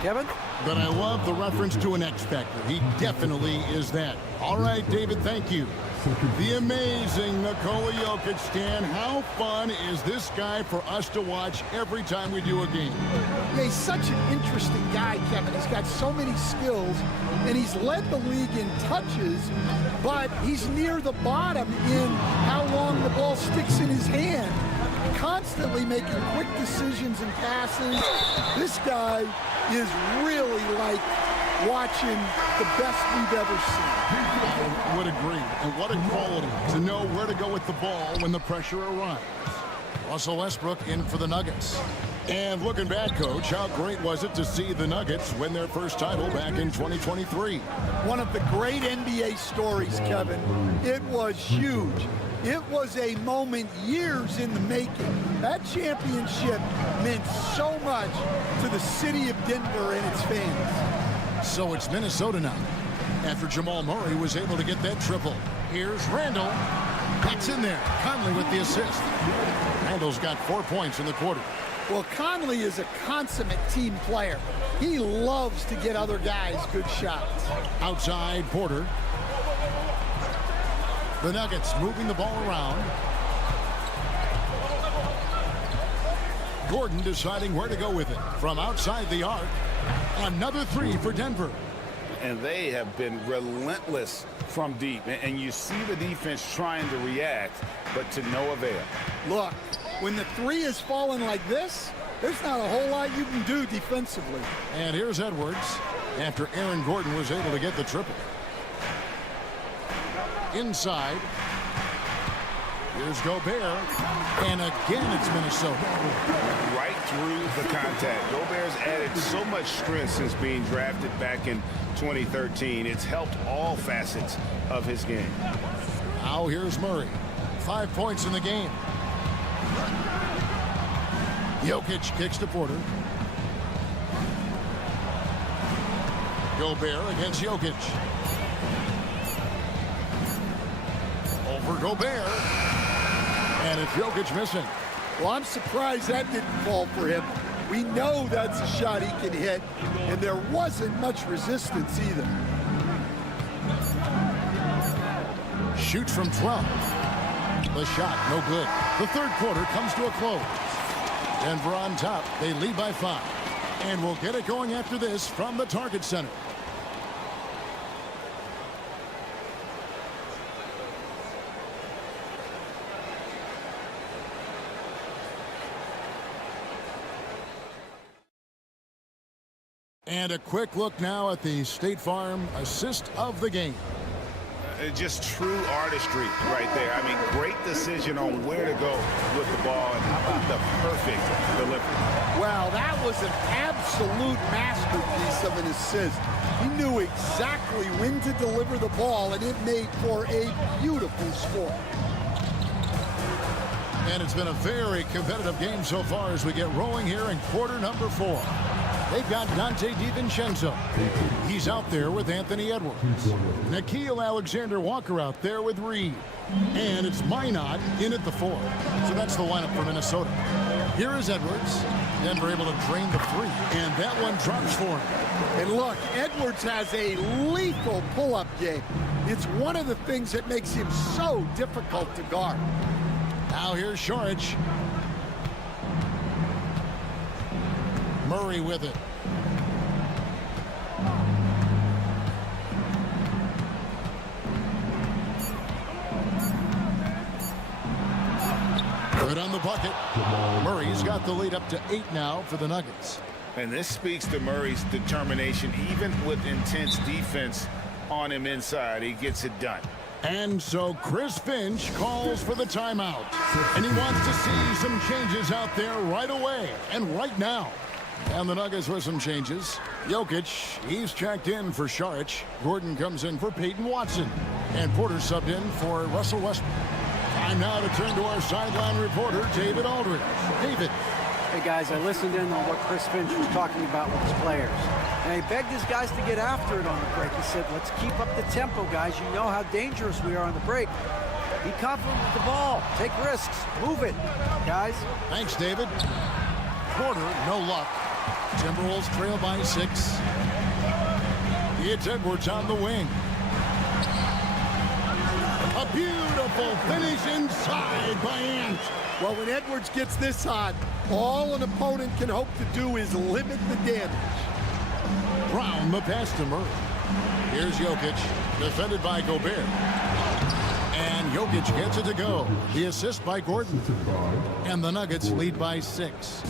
Kevin? But I love the reference to an X factor. He definitely is that. All right, David, thank you. The amazing Nikola Jokic, Stan. How fun is this guy for us to watch every time we do a game? Yeah, he's such an interesting guy, Kevin. He's got so many skills, and he's led the league in touches, but he's near the bottom in how long the ball sticks in his hand. Constantly making quick decisions and passes. This guy is really like watching the best we've ever seen. I would agree. And what a quality to know where to go with the ball when the pressure arrives. Russell Westbrook in for the Nuggets. And looking back, Coach, how great was it to see the Nuggets win their first title back in 2023? One of the great NBA stories, Kevin. It was huge. It was a moment years in the making. That championship meant so much to the city of Denver and its fans. So it's Minnesota now, after Jamal Murray was able to get that triple. Here's Randall. That's in there. Conley with the assist. Randall's got 4 points in the quarter. Well, Conley is a consummate team player. He loves to get other guys good shots. Outside, Porter. The Nuggets moving the ball around. Gordon deciding where to go with it. From outside the arc. Another three for Denver. And they have been relentless from deep. And you see the defense trying to react, but to no avail. Look, when the three is falling like this, there's not a whole lot you can do defensively. And here's Edwards after Aaron Gordon was able to get the triple. Inside. Here's Gobert. And again, it's Minnesota. Right through the contact. Gobert's added so much strength since being drafted back in 2013. It's helped all facets of his game. Now here's Murray. 5 points in the game. Jokic kicks to Porter. Gobert against Jokic. Over Gobert. And it's Jokic missing. Well, I'm surprised that didn't fall for him. We know that's a shot he can hit, and there wasn't much resistance either. Shoots from 12. The shot, no good. The third quarter comes to a close. Denver on top. They lead by 5. And we'll get it going after this from the Target Center. And a quick look now at the State Farm assist of the game. Just true artistry right there. I mean, great decision on where to go with the ball, and how about the perfect delivery? Wow, that was an absolute masterpiece of an assist. He knew exactly when to deliver the ball, and it made for a beautiful score. And it's been a very competitive game so far as we get rolling here in quarter number 4. They've got Dante DiVincenzo. He's out there with Anthony Edwards. Nickeil Alexander-Walker out there with Reed. And it's Minot in at the 4. So that's the lineup for Minnesota. Here is Edwards. Denver able to drain the 3. And that one drops for him. And look, Edwards has a lethal pull-up game. It's one of the things that makes him so difficult to guard. Now here's Šarić. Murray with it. Good on the bucket. Murray's got the lead up to 8 now for the Nuggets. And this speaks to Murray's determination. Even with intense defense on him inside, he gets it done. And so Chris Finch calls for the timeout. And he wants to see some changes out there right away and right now. And the Nuggets with some changes. Jokic, he's checked in for Šarić. Gordon comes in for Peyton Watson. And Porter subbed in for Russell Westbrook. Time now to turn to our sideline reporter, David Aldridge. David. Hey, guys, I listened in on what Chris Finch was talking about with his players. And he begged his guys to get after it on the break. He said, let's keep up the tempo, guys. You know how dangerous we are on the break. Be confident with the ball. Take risks. Move it, guys. Thanks, David. Porter, no luck. Timberwolves trail by 6. It's Edwards on the wing. A beautiful finish inside by Ant. Well, when Edwards gets this hot, all an opponent can hope to do is limit the damage. Brown, the pass to Murray. Here's Jokic, defended by Gobert. And Jokic gets it to go. The assist by Gordon. And the Nuggets lead by 6.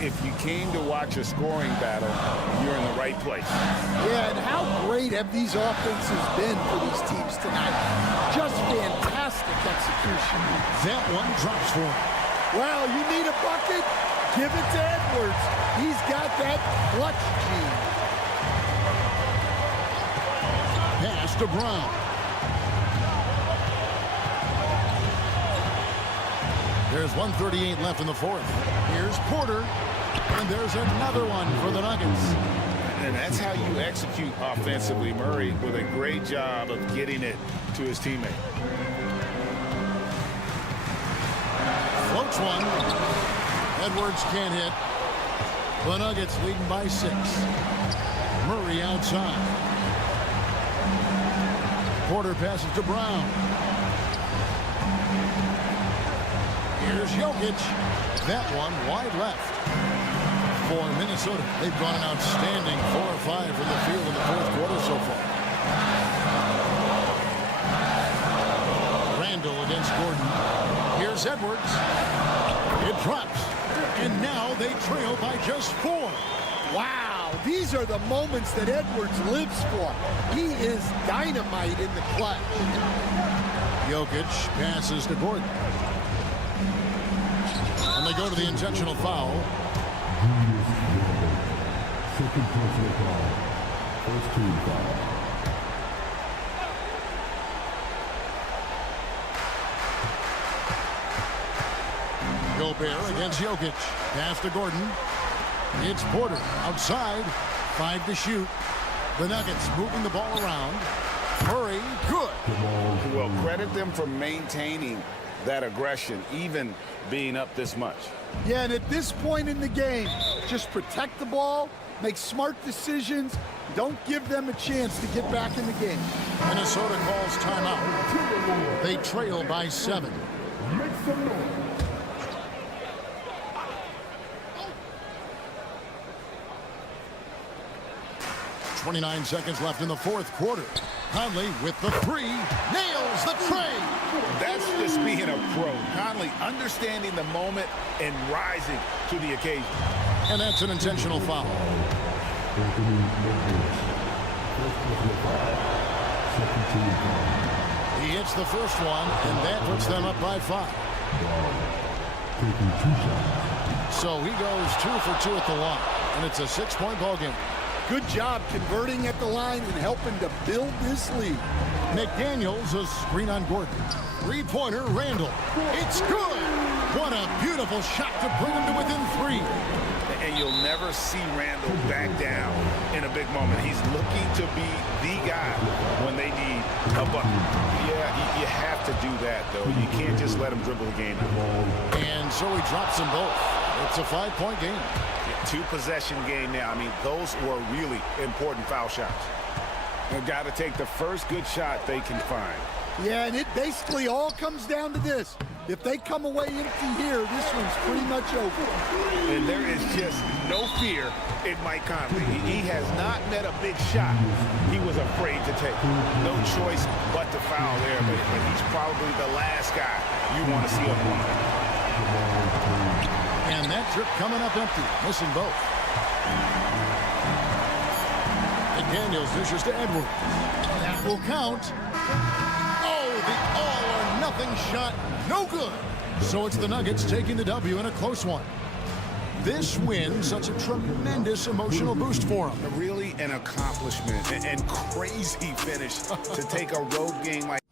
If you came to watch a scoring battle, you're in the right place. Yeah, and how great have these offenses been for these teams tonight? Just fantastic execution. That one drops for him. Well, you need a bucket? Give it to Edwards. He's got that clutch gene. Pass to Brown. There's 1:38 left in the fourth. Here's Porter. And there's another one for the Nuggets. And that's how you execute offensively. Murray with a great job of getting it to his teammate. Floats one. Edwards can't hit. The Nuggets leading by 6. Murray outside. Porter passes to Brown. Here's Jokic. That one wide left. For Minnesota, they've gone an outstanding 4 or 5 from the field in the fourth quarter so far. Randall against Gordon. Here's Edwards. It drops. And now they trail by just 4. Wow, these are the moments that Edwards lives for. He is dynamite in the clutch. Jokic passes to Gordon. And they go to the intentional foul. Second personal foul. First team foul. Gobert against Jokic. Pass to Gordon. It's Porter outside. 5 to shoot. The Nuggets moving the ball around. Murray, good. Well, credit them for maintaining that aggression, even being up this much. Yeah, and at this point in the game, just protect the ball, make smart decisions, don't give them a chance to get back in the game. Minnesota calls timeout. They trail by 7. Make some noise. 29 seconds left in the fourth quarter. Conley with the 3. Nails the tray. That's just being a pro. Conley understanding the moment and rising to the occasion. And that's an intentional foul. He hits the first one, and that puts them up by 5. So he goes 2 for 2 at the line, and it's a 6-point ball game. Good job converting at the line and helping to build this lead. McDaniels, a screen on Gordon. 3-pointer, Randall. It's good. What a beautiful shot to bring him to within 3. And you'll never see Randall back down in a big moment. He's looking to be the guy when they need a bucket. Yeah, you have to do that, though. You can't just let him dribble the game out. And so he drops them both. It's a 5-point game. 2-possession game now. I mean, those were really important foul shots. They've got to take the first good shot they can find. Yeah, and it basically all comes down to this. If they come away empty here, this one's pretty much over. And there is just no fear in Mike Conley. He has not met a big shot he was afraid to take. No choice but to foul there, but he's probably the last guy you want to see up one. And that trip coming up empty, missing both. McDaniels dishes to Edwards. That will count. Oh, the all-or-nothing shot. No good. So it's the Nuggets taking the W in a close one. This win, such a tremendous emotional boost for them. Really an accomplishment and crazy finish to take a road game like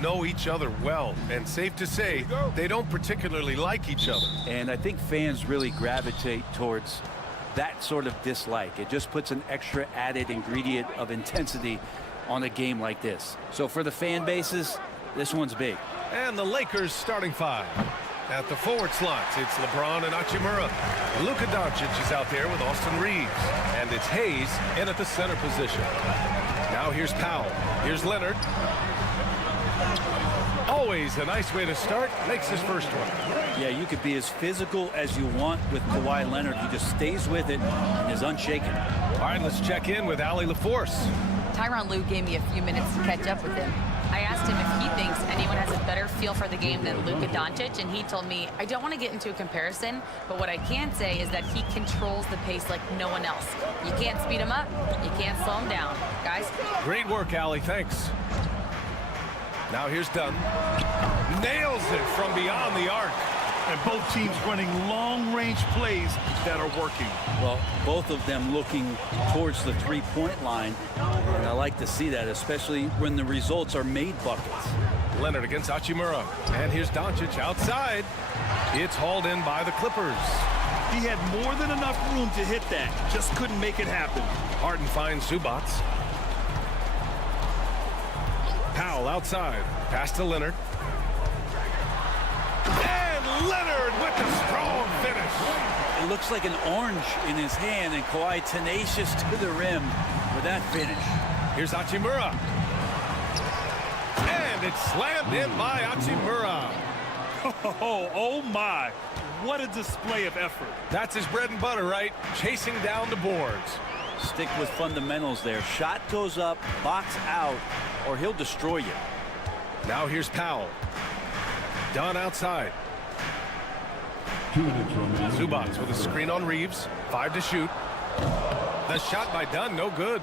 Know each other well, and safe to say they don't particularly like each other. And I think fans really gravitate towards that sort of dislike. It just puts an extra added ingredient of intensity on a game like this. So for the fan bases, this one's big. And the Lakers starting five. At the forward slots, it's LeBron and Hachimura. Luka Doncic is out there with Austin Reeves. And it's Hayes in at the center position. Now here's Powell. Here's Leonard. Always a nice way to start. Makes his first one. Yeah, you could be as physical as you want with Kawhi Leonard. He just stays with it and is unshaken. All right, let's check in with Allie LaForce. Tyronn Lue gave me a few minutes to catch up with him. I asked him if he thinks anyone has a better feel for the game than Luka Doncic, and he told me, I don't want to get into a comparison, but what I can say is that he controls the pace like no one else. You can't speed him up, you can't slow him down. Guys? Great work, Allie. Thanks. Now here's Dunn. Nails it from beyond the arc. And both teams running long-range plays that are working. Well, both of them looking towards the three-point line. And I like to see that, especially when the results are made buckets. Leonard against Hachimura. And here's Doncic outside. It's hauled in by the Clippers. He had more than enough room to hit that. Just couldn't make it happen. Harden finds Zubats. Powell outside. Pass to Leonard. And Leonard with the strong finish. It looks like an orange in his hand, and Kawhi tenacious to the rim with that finish. Here's Hachimura. And it's slammed in by Hachimura. Oh my. What a display of effort. That's his bread and butter, right? Chasing down the boards. Stick with fundamentals there. Shot goes up, box out, or he'll destroy you. Now here's Powell. Dunn outside. Zubats with a screen on Reeves. 5 to shoot. The shot by Dunn, no good.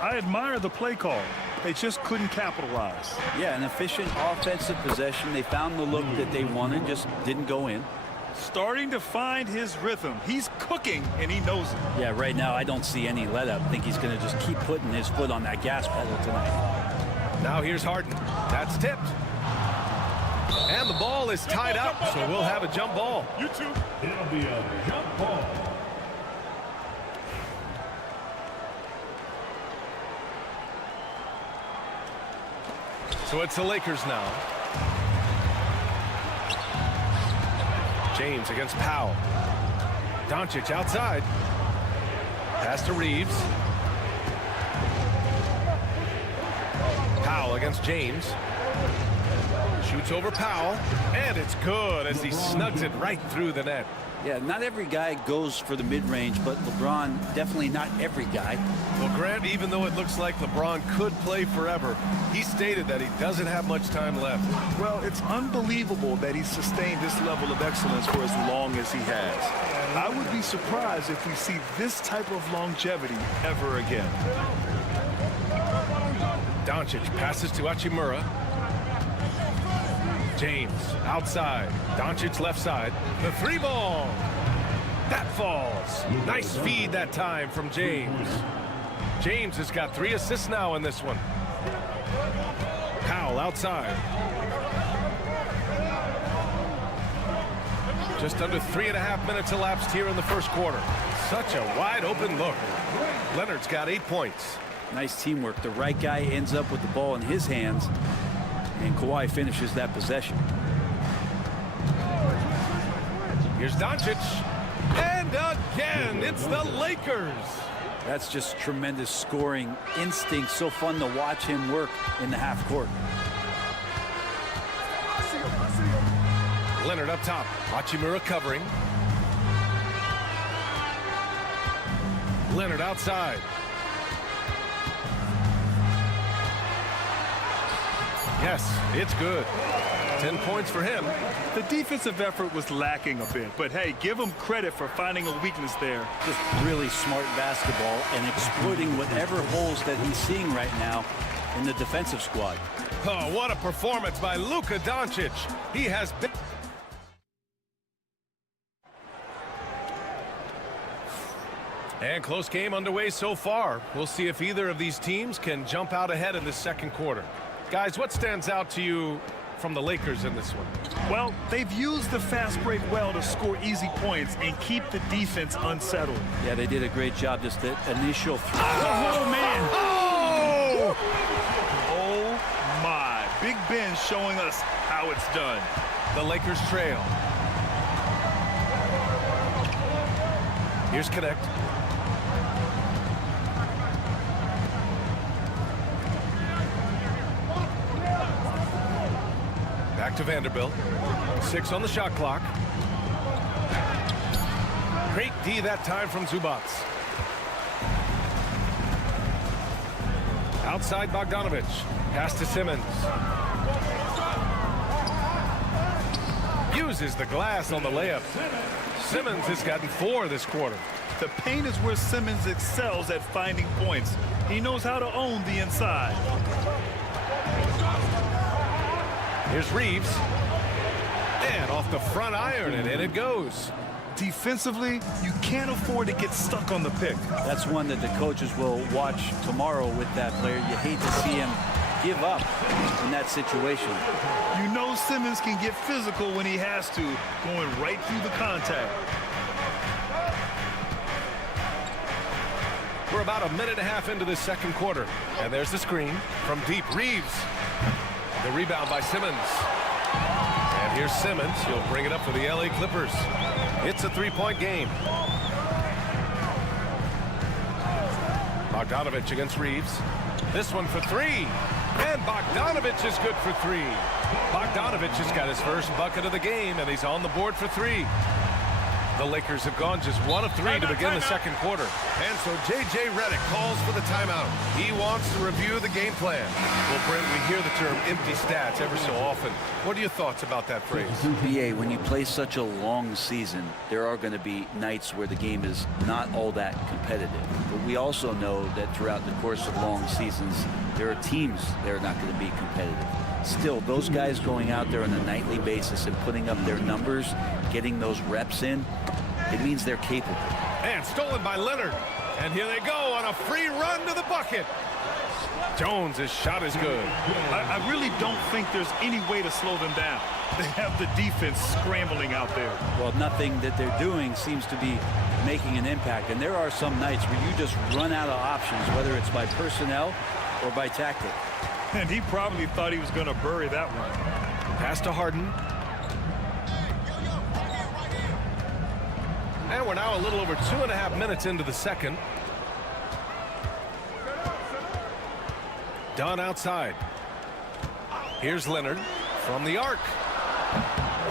I admire the play call. They just couldn't capitalize. Yeah, an efficient offensive possession. They found the look that they wanted, just didn't go in. Starting to find his rhythm. He's cooking, and he knows it. Yeah, right now I don't see any let up. I think he's going to just keep putting his foot on that gas pedal tonight. Now here's Harden. That's tipped. And the ball is tied up, so we'll have a jump ball. You too. It'll be a jump ball. So it's the Lakers now. James against Powell. Doncic outside. Pass to Reeves. Powell against James. Shoots over Powell, and it's good as he snugs it right through the net. Yeah, not every guy goes for the mid-range, but LeBron, definitely not every guy. Well, Grant, even though it looks like LeBron could play forever, he stated that he doesn't have much time left. Well, it's unbelievable that he's sustained this level of excellence for as long as he has. I would be surprised if we see this type of longevity ever again. Doncic passes to Hachimura. James outside. Doncic left side. The three ball. That falls. Nice feed that time from James. James has got 3 assists now in this one. Powell outside. Just under 3.5 minutes elapsed here in the first quarter. Such a wide open look. Leonard's got 8 points. Nice teamwork. The right guy ends up with the ball in his hands, and Kawhi finishes that possession. Here's Doncic. And again, it's the Lakers. That's just tremendous scoring instinct. So fun to watch him work in the half court. Leonard up top. Hachimura covering. Leonard outside. Yes, it's good. 10 points for him. The defensive effort was lacking a bit, but hey, give him credit for finding a weakness there. Just really smart basketball and exploiting whatever holes that he's seeing right now in the defensive squad. Oh, what a performance by Luka Doncic. He has been... And close game underway so far. We'll see if either of these teams can jump out ahead in the second quarter. Guys, what stands out to you from the Lakers in this one? Well, they've used the fast break well to score easy points and keep the defense unsettled. Yeah, they did a great job. Just the initial... Oh, man! Oh! Oh, my. Big Ben showing us how it's done. The Lakers trail. Here's Connect. Back to Vanderbilt. 6 on the shot clock. Great D that time from Zubac. Outside Bogdanovich. Pass to Simmons. Uses the glass on the layup. Simmons has gotten 4 this quarter. The paint is where Simmons excels at finding points. He knows how to own the inside. Here's Reeves. And off the front iron, and in it goes. Defensively, you can't afford to get stuck on the pick. That's one that the coaches will watch tomorrow with that player. You hate to see him give up in that situation. You know Simmons can get physical when he has to, going right through the contact. We're about 1.5 minutes into the second quarter. And there's the screen from deep. Reeves. The rebound by Simmons. And here's Simmons. He'll bring it up for the LA Clippers. It's a 3-point game. Bogdanovich against Reeves. This one for 3. And Bogdanovich is good for 3. Bogdanovich has got his first bucket of the game, and he's on the board for 3. The Lakers have gone just 1 of 3 to begin the second quarter. And so J.J. Redick calls for the timeout. He wants to review the game plan. Well, Brent, we hear the term empty stats ever so often. What are your thoughts about that phrase? BA, when you play such a long season, there are going to be nights where the game is not all that competitive. But we also know that throughout the course of long seasons, there are teams that are not going to be competitive. Still, those guys going out there on a nightly basis and putting up their numbers, getting those reps in, it means they're capable. And stolen by Leonard. And here they go on a free run to the bucket. Jones' shot is good. I really don't think there's any way to slow them down. They have the defense scrambling out there. Well, nothing that they're doing seems to be making an impact. And there are some nights where you just run out of options, whether it's by personnel or by tactic. And he probably thought he was going to bury that one. Pass to Harden. And we're now a little over 2.5 minutes into the second. Dunn outside. Here's Leonard from the arc.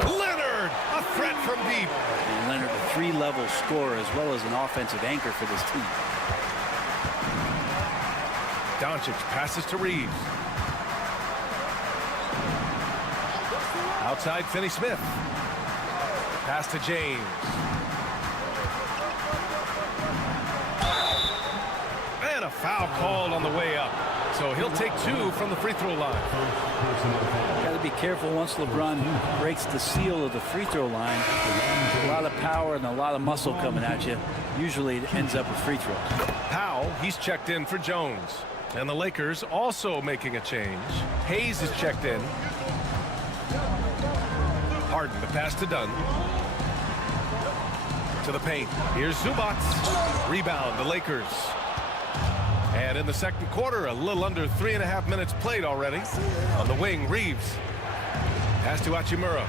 Leonard, a threat from deep. And Leonard, a 3-level scorer as well as an offensive anchor for this team. Doncic passes to Reeves. Outside, Finney-Smith. Pass to James. And a foul called on the way up. So he'll take 2 from the free throw line. Got to be careful once LeBron breaks the seal of the free throw line. A lot of power and a lot of muscle coming at you. Usually it ends up with free throws. Powell, he's checked in for Jones. And the Lakers also making a change. Hayes is checked in. Harden, the pass to Dunn. To the paint. Here's Zubac. Rebound, the Lakers. And in the second quarter, a little under 3.5 minutes played already. On the wing, Reeves. Pass to Hachimura.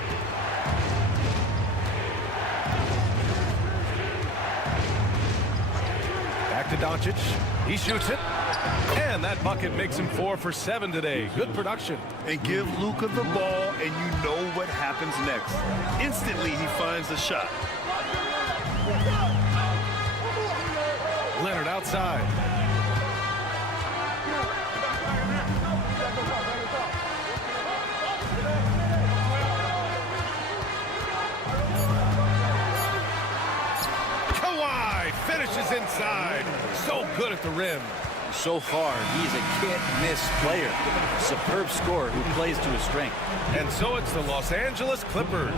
Back to Doncic. He shoots it. And that bucket makes him 4 for 7 today. Good production. And give Luka the ball, and you know what happens next. Instantly, he finds the shot. Leonard outside. Kawhi finishes inside. So good at the rim. So far, he's a can't-miss player. Superb scorer who plays to his strength. And so it's the Los Angeles Clippers.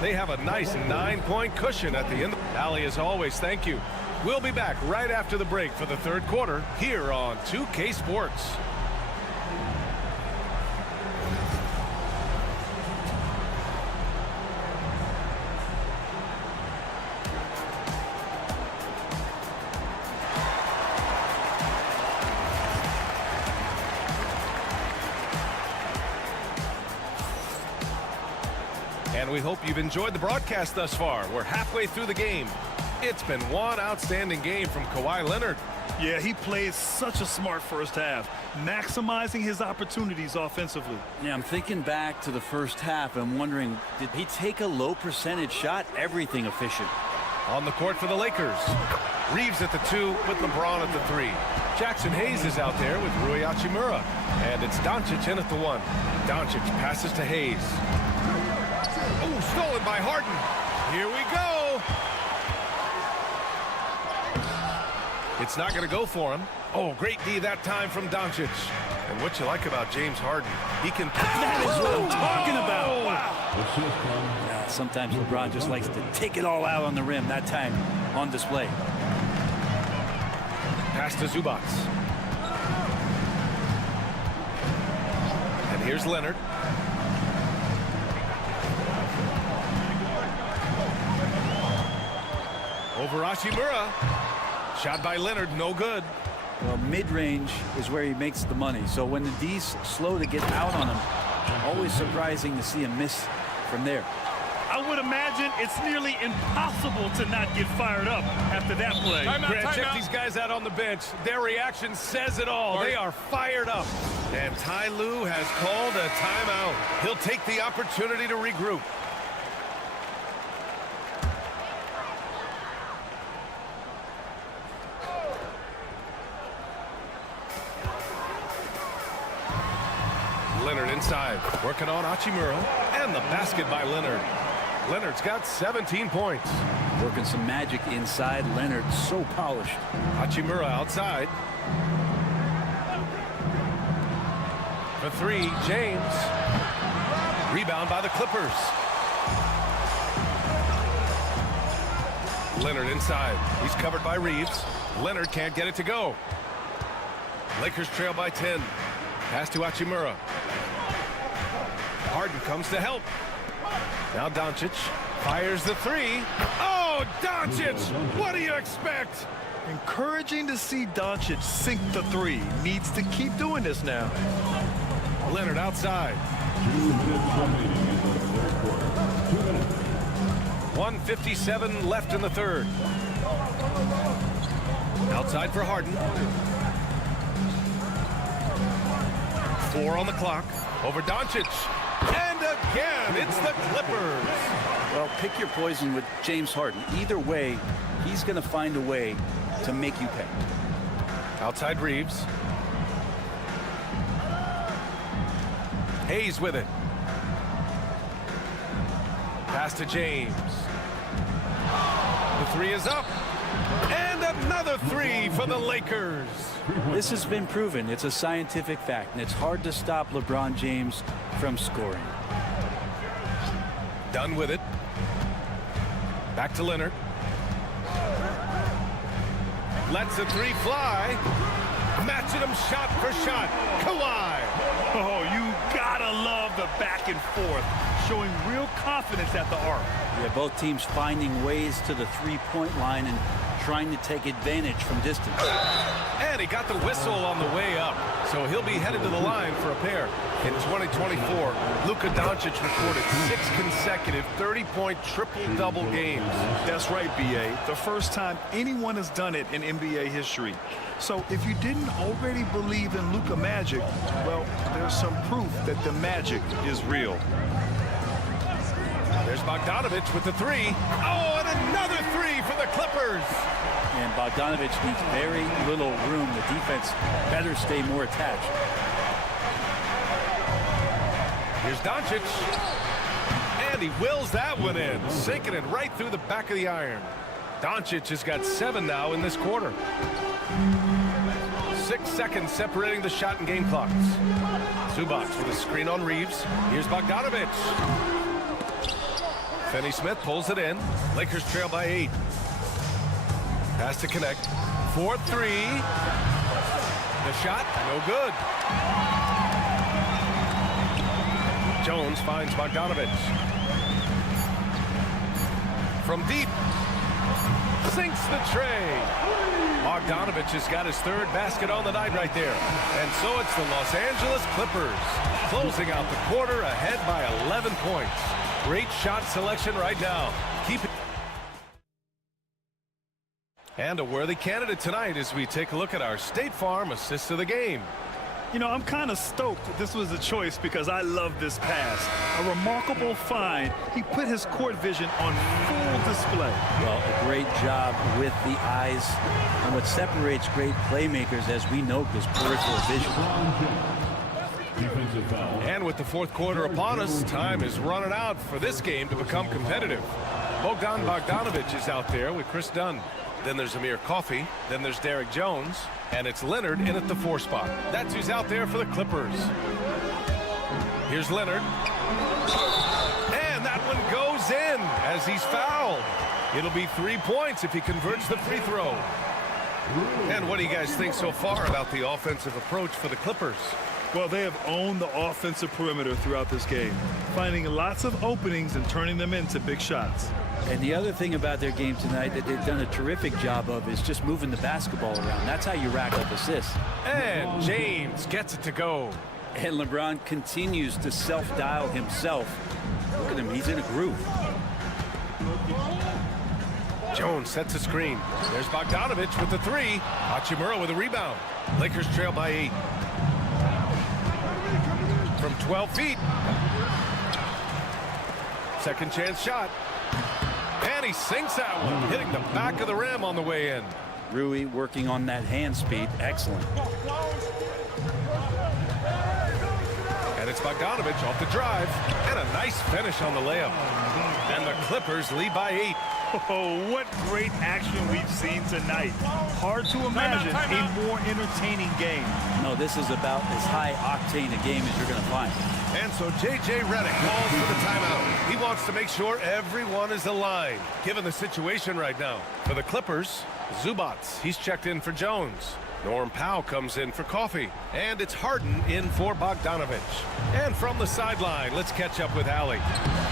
They have a nice 9-point cushion at the end. Ali, as always, thank you. We'll be back right after the break for the third quarter here on 2K Sports. And we hope you've enjoyed the broadcast thus far. We're halfway through the game. It's been one outstanding game from Kawhi Leonard. Yeah, he played such a smart first half, maximizing his opportunities offensively. Yeah, I'm thinking back to the first half and wondering, did he take a low percentage shot? Everything efficient. On the court for the Lakers. Reeves at the 2 with LeBron at the 3. Jackson Hayes is out there with Rui Hachimura. And it's Doncic in at the 1. Doncic passes to Hayes. Oh, stolen by Harden. Here we go. It's not going to go for him. Oh, great D that time from Doncic. And what you like about James Harden, he can... That is what I'm talking about. Wow. Yeah, sometimes LeBron just likes to take it all out on the rim. That time on display. Pass to Zubac. And here's Leonard. Over Hachimura. Shot by Leonard, no good. Well, mid-range is where he makes the money. So when the D's slow to get out on him, always surprising to see him miss from there. I would imagine it's nearly impossible to not get fired up after that play. Grant, check these guys out on the bench. Their reaction says it all. They are fired up. And Ty Lue has called a timeout. He'll take the opportunity to regroup. Leonard inside, working on Hachimura, and the basket by Leonard. Leonard's got 17 points. Working some magic inside. Leonard so polished. Hachimura outside. For 3, James. Rebound by the Clippers. Leonard inside. He's covered by Reeves. Leonard can't get it to go. Lakers trail by 10. Pass to Hachimura. Harden comes to help. Now Doncic fires the 3. Oh, Doncic! What do you expect? Encouraging to see Doncic sink the 3. Needs to keep doing this now. Leonard outside. 1:57 left in the third. Outside for Harden. 4 on the clock. Over Doncic. And again, it's the Clippers. Well, pick your poison with James Harden. Either way, he's going to find a way to make you pay. Outside Reeves. Hayes with it. Pass to James. The 3 is up. And another 3 for the Lakers. This has been proven. It's a scientific fact, and it's hard to stop LeBron James from scoring. Done with it. Back to Leonard. Lets the three fly. Matching him shot for shot. Kawhi. Oh, you gotta love the back and forth, showing real confidence at the arc. Yeah, both teams finding ways to the three-point line and trying to take advantage from distance. And he got the whistle on the way up, so he'll be headed to the line for a pair. In 2024, Luka Doncic recorded 6 consecutive 30-point triple-double games. That's right, B.A. The first time anyone has done it in NBA history. So if you didn't already believe in Luka Magic, well, there's some proof that the magic is real. There's Bogdanovich with the three. Oh, and another three for the Clippers. And Bogdanovich needs very little room. The defense better stay more attached. Here's Doncic. And he wills that one in, sinking it right through the back of the iron. Doncic has got 7 now in this quarter. 6 seconds separating the shot and game clocks. Zubac with a screen on Reeves. Here's Bogdanovich. Finney-Smith pulls it in. Lakers trail by 8. Has to connect. 4-3. The shot, no good. Jones finds Bogdanovich. From deep. Sinks the tray. Bogdanovich has got his 3rd basket on the night right there. And so it's the Los Angeles Clippers closing out the quarter ahead by 11 points. Great shot selection right now. Keep it. And a worthy candidate tonight as we take a look at our State Farm assist of the game. You know, I'm kind of stoked that this was a choice because I love this pass. A remarkable find. He put his court vision on full display. Well, a great job with the eyes. And what separates great playmakers, as we know, is peripheral vision. And with the 4th quarter upon us, time is running out for this game to become competitive. Bogdan Bogdanovich is out there with Chris Dunn. Then there's Amir Coffey. Then there's Derek Jones. And it's Leonard in at the 4 spot. That's who's out there for the Clippers. Here's Leonard. And that one goes in as he's fouled. It'll be 3 points if he converts the free throw. And what do you guys think so far about the offensive approach for the Clippers? Well, they have owned the offensive perimeter throughout this game, finding lots of openings and turning them into big shots. And the other thing about their game tonight that they've done a terrific job of is just moving the basketball around. That's how you rack up assists. And James gets it to go. And LeBron continues to self-dial himself. Look at him. He's in a groove. Jones sets a screen. There's Bogdanovich with the 3. Hachimura with a rebound. Lakers trail by 8. From 12 feet. Second chance shot. And he sinks that one, hitting the back of the rim on the way in. Rui working on that hand speed. Excellent. And it's Bogdanovich off the drive. And a nice finish on the layup. And the Clippers lead by 8. Oh, what great action we've seen tonight. Hard to imagine a more entertaining game. No, this is about as high-octane a game as you're going to find. And so J.J. Redick calls for the timeout. He wants to make sure everyone is aligned, given the situation right now. For the Clippers, Zubac, he's checked in for Jones. Norm Powell comes in for Coffey. And it's Harden in for Bogdanovich. And from the sideline, let's catch up with Allie.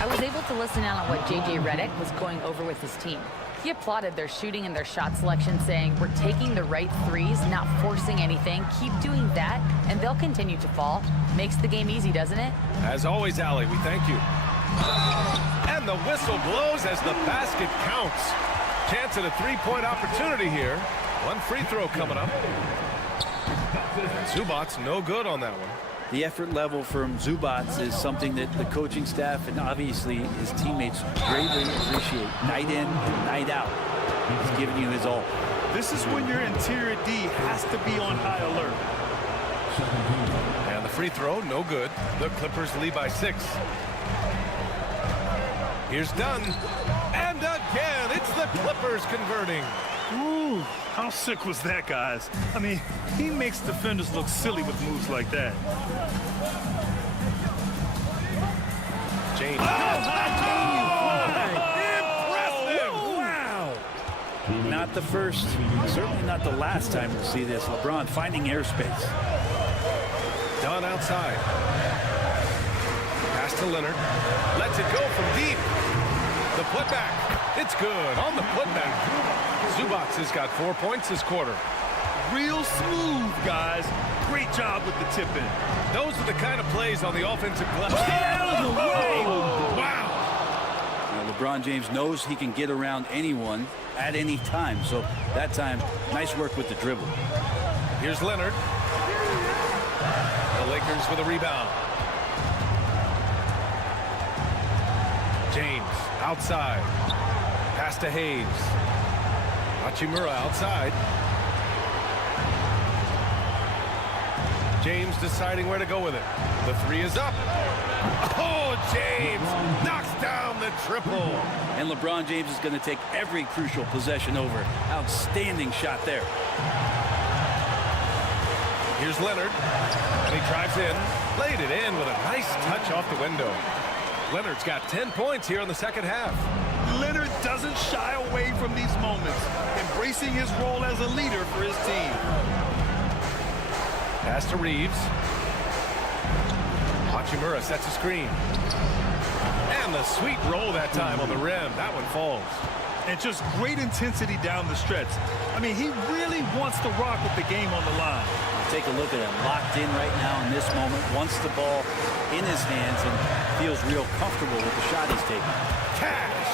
I was able to listen in on what J.J. Redick was going over with his team. He applauded their shooting and their shot selection, saying, "We're taking the right threes, not forcing anything. Keep doing that, and they'll continue to fall." Makes the game easy, doesn't it? As always, Allie, we thank you. And the whistle blows as the basket counts. Chance at a 3-point opportunity here. One free throw coming up. Zubac's no good on that one. The effort level from Zubac is something that the coaching staff and obviously his teammates greatly appreciate. Night in and night out, he's giving you his all. This is when your interior D has to be on high alert. And the free throw, no good. The Clippers lead by 6. Here's Dunn. And again, it's the Clippers converting. Ooh, how sick was that, guys? I mean, he makes defenders look silly with moves like that. James. Impressive! Wow! Not the first, certainly not the last time we'll see this. LeBron finding airspace. Done outside. Pass to Leonard. Lets it go from deep. The putback. It's good on the putback. Zubac has got 4 points this quarter. Real smooth, guys. Great job with the tip in. Those are the kind of plays on the offensive glass. Wow. Now, LeBron James knows he can get around anyone at any time. So that time, nice work with the dribble. Here's Leonard. The Lakers with a rebound. James outside. Pass to Hayes. Hachimura outside. James deciding where to go with it. The three is up. Oh, James knocks down the triple. And LeBron James is going to take every crucial possession over. Outstanding shot there. Here's Leonard. And he drives in. Laid it in with a nice touch off the window. Leonard's got 10 points here in the second half. Leonard doesn't shy away from these moments, embracing his role as a leader for his team. Pass to Reeves. Hachimura sets a screen. And the sweet roll that time on the rim. That one falls. And just great intensity down the stretch. I mean, he really wants to rock with the game on the line. Take a look at him, locked in right now in this moment, wants the ball in his hands and feels real comfortable with the shot he's taking. Cash!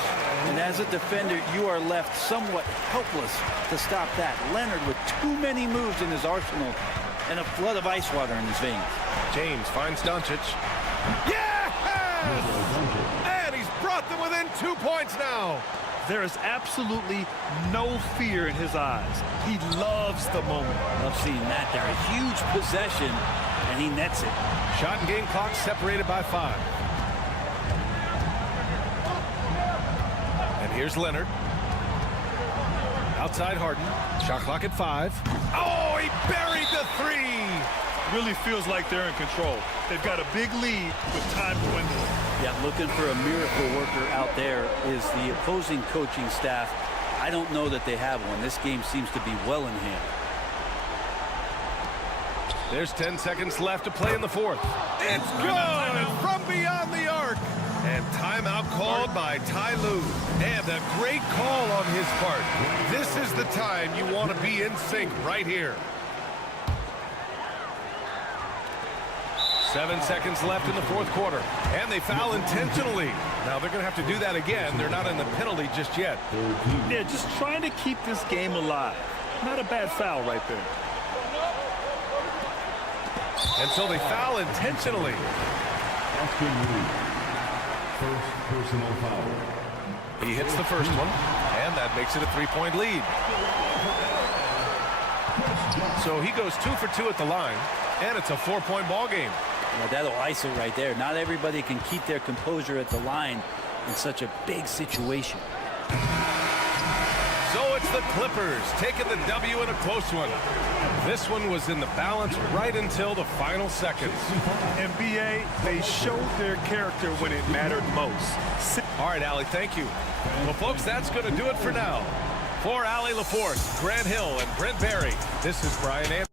And as a defender, you are left somewhat helpless to stop that. Leonard with too many moves in his arsenal and a flood of ice water in his veins. James finds Doncic. Yes! And he's brought them within 2 points now. There is absolutely no fear in his eyes. He loves the moment. Love seeing that there. A huge possession, and he nets it. Shot and game clock separated by 5. And here's Leonard. Outside Harden. Shot clock at 5. Oh, he buried the 3. Really feels like they're in control. They've got a big lead with time dwindling. Yeah, looking for a miracle worker out there is the opposing coaching staff. I don't know that they have one. This game seems to be well in hand. There's 10 seconds left to play in the fourth. It's good from beyond the arc. And timeout called by Ty Lue. And a great call on his part. This is the time you want to be in sync right here. 7 seconds left in the fourth quarter. And they foul intentionally. Now they're going to have to do that again. They're not in the penalty just yet. Yeah, just trying to keep this game alive. Not a bad foul right there. And so they foul intentionally. First personal foul. He hits the first one. And that makes it a 3-point lead. So he goes 2 for 2 at the line. And it's a 4-point ball game. Now that'll ice it right there. Not everybody can keep their composure at the line in such a big situation. So it's the Clippers taking the W in a close one. This one was in the balance right until the final seconds. And BA, they showed their character when it mattered most. All right, Allie, thank you. Well, folks, that's going to do it for now. For Allie LaForce, Grant Hill, and Brent Barry, this is Brian Anderson.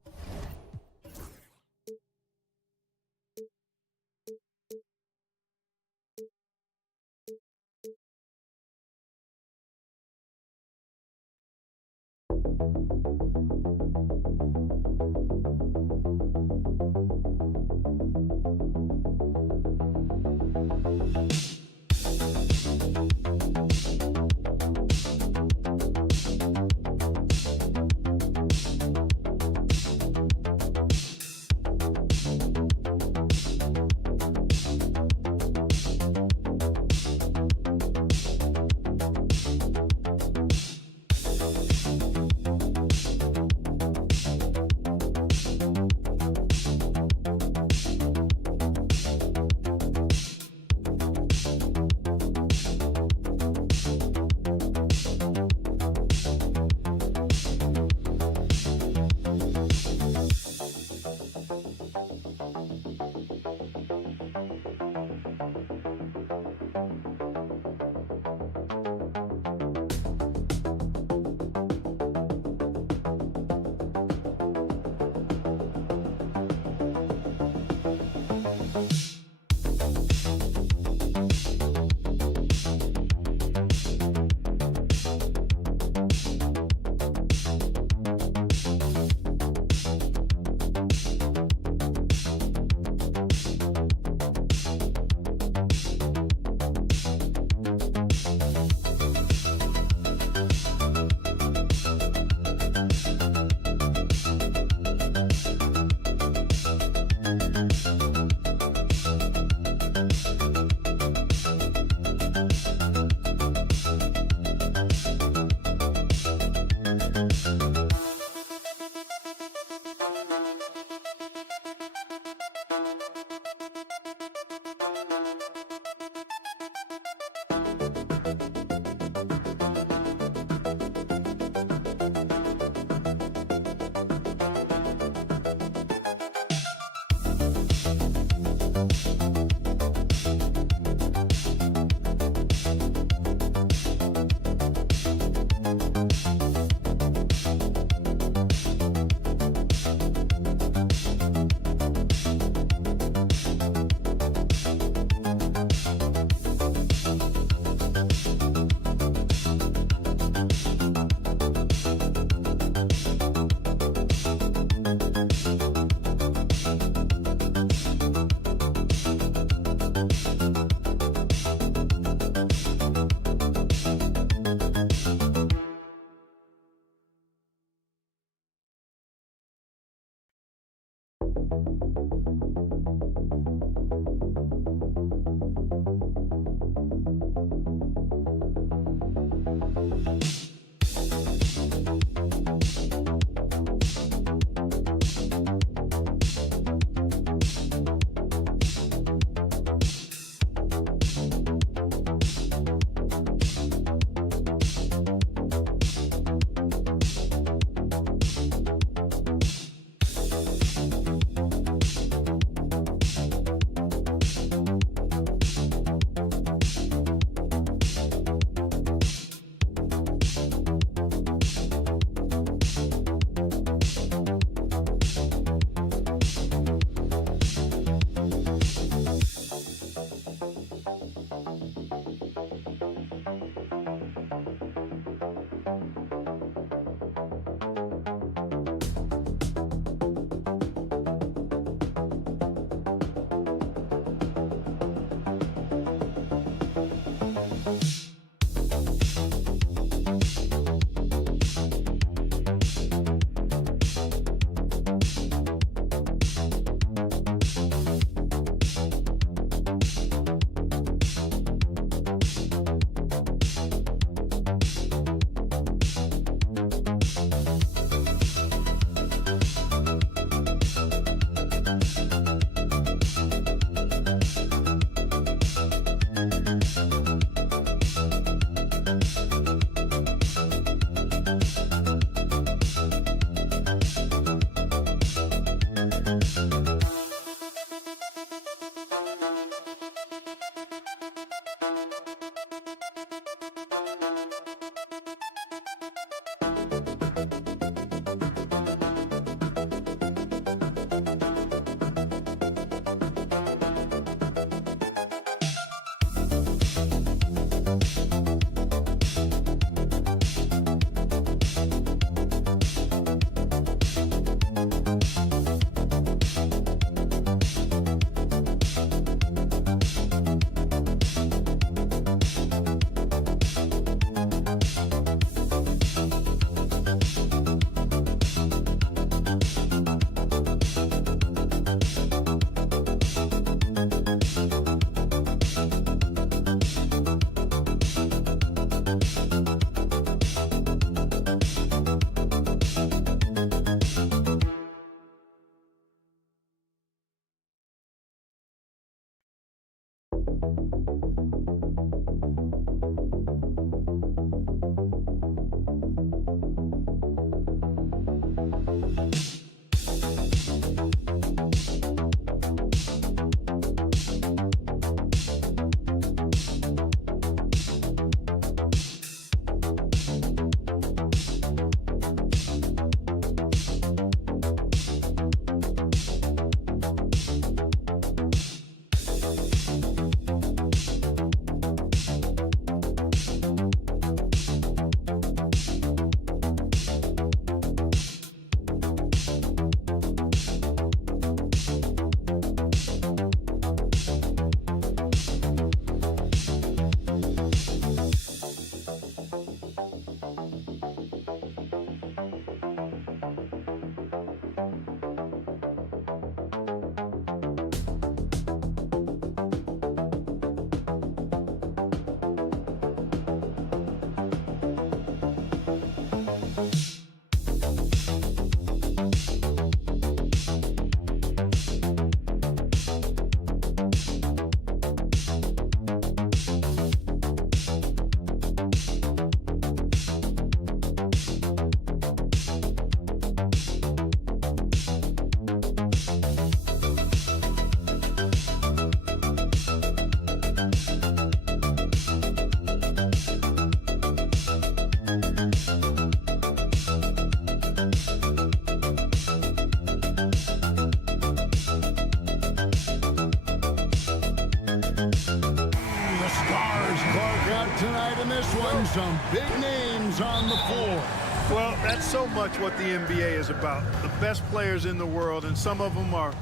Some big names on the floor. Well, that's so much what the NBA is about. The best players in the world, and some of them are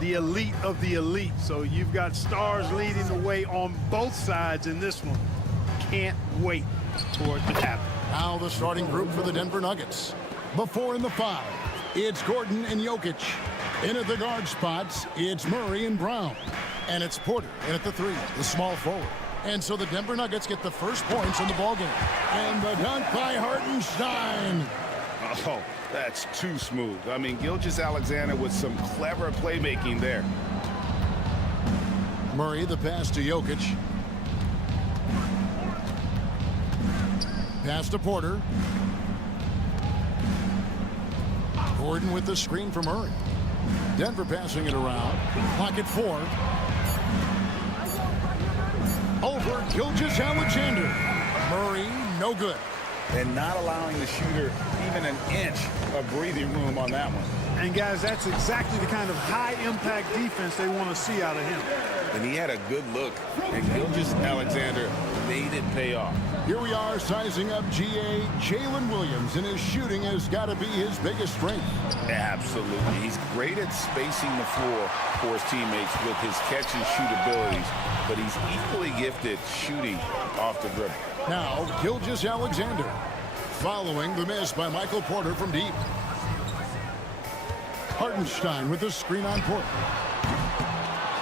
the elite of the elite. So you've got stars leading the way on both sides in this one. Can't wait for it to happen. Now the starting group for the Denver Nuggets. Before in the 5, it's Gordon and Jokic. In at the guard spots, it's Murray and Brown. And it's Porter in at the 3, the small forward. And so the Denver Nuggets get the first points in the ballgame. And the dunk by Hartenstein. Oh, that's too smooth. I mean, Gilgeous-Alexander with some clever playmaking there. Murray, the pass to Jokic. Pass to Porter. Gordon with the screen for Murray. Denver passing it around. Pocket 4. Over Gilgeous-Alexander. Murray, no good. And not allowing the shooter even an inch of breathing room on that one. And, guys, that's exactly the kind of high-impact defense they want to see out of him. And he had a good look, and Gilgeous-Alexander made it pay off. Here we are sizing up GA Jalen Williams, and his shooting has got to be his biggest strength. Absolutely. He's great at spacing the floor for his teammates with his catch-and-shoot abilities, but he's equally gifted shooting off the dribble. Now, Gilgeous-Alexander, following the miss by Michael Porter from deep. Hartenstein with the screen on Porter.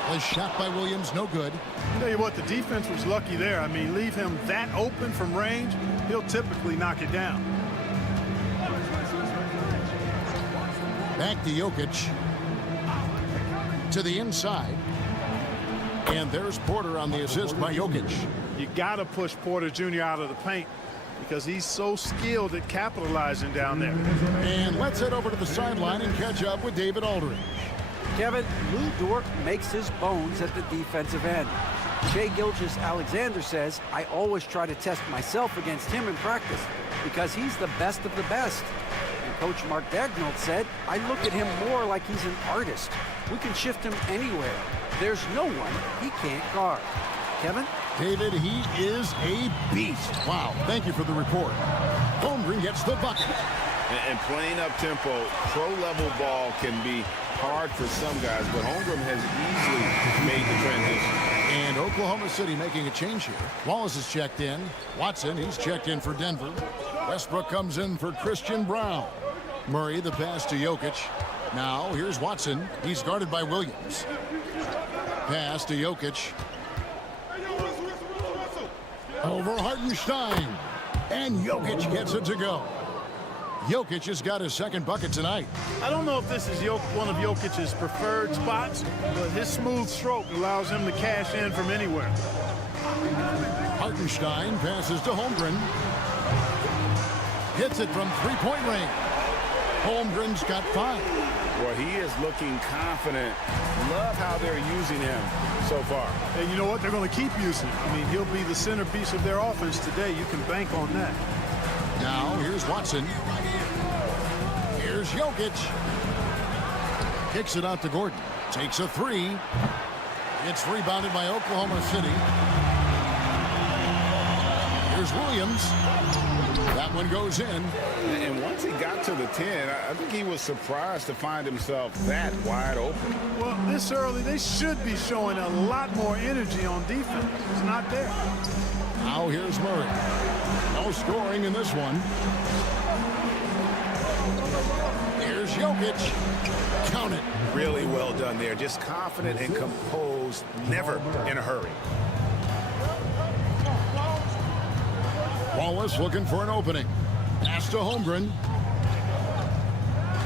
A shot by Williams, no good. I'll tell you what, the defense was lucky there. I mean, leave him that open from range, he'll typically knock it down. Back to Jokic. To the inside. And there's Porter on the assist by Jokic. You got to push Porter Jr. out of the paint because he's so skilled at capitalizing down there. And let's head over to the sideline and catch up with David Aldridge. Kevin, Lou Dort makes his bones at the defensive end. Shai Gilgeous-Alexander says, I always try to test myself against him in practice because he's the best of the best. And Coach Mark Daigneault said, I look at him more like he's an artist. We can shift him anywhere. There's no one he can't guard. Kevin? David, he is a beast. Wow, thank you for the report. Holmgren gets the bucket. And playing up-tempo, pro-level ball can be hard for some guys, but Holmgren has easily made the transition. And Oklahoma City making a change here. Wallace is checked in. Watson, he's checked in for Denver. Westbrook comes in for Christian Brown. Murray, the pass to Jokic. Now, here's Watson. He's guarded by Williams. Pass to Jokic. Over Hartenstein. And Jokic gets it to go. Jokic has got his second bucket tonight. I don't know if this is one of Jokic's preferred spots, but his smooth stroke allows him to cash in from anywhere. Hartenstein passes to Holmgren. Hits it from three-point range. Holmgren's got 5. Well, he is looking confident. Love how they're using him so far. And you know what? They're going to keep using him. I mean, he'll be the centerpiece of their offense today. You can bank on that. Now, here's Watson. Here's Jokic. Kicks it out to Gordon. Takes a 3. It's rebounded by Oklahoma City. Here's Williams. That one goes in. And once he got to the 10, I think he was surprised to find himself that wide open. Well, this early, they should be showing a lot more energy on defense. It's not there. Now here's Murray. No scoring in this one. Here's Jokic. Count it. Really well done there. Just confident and composed, never in a hurry. Wallace looking for an opening. Pass to Holmgren.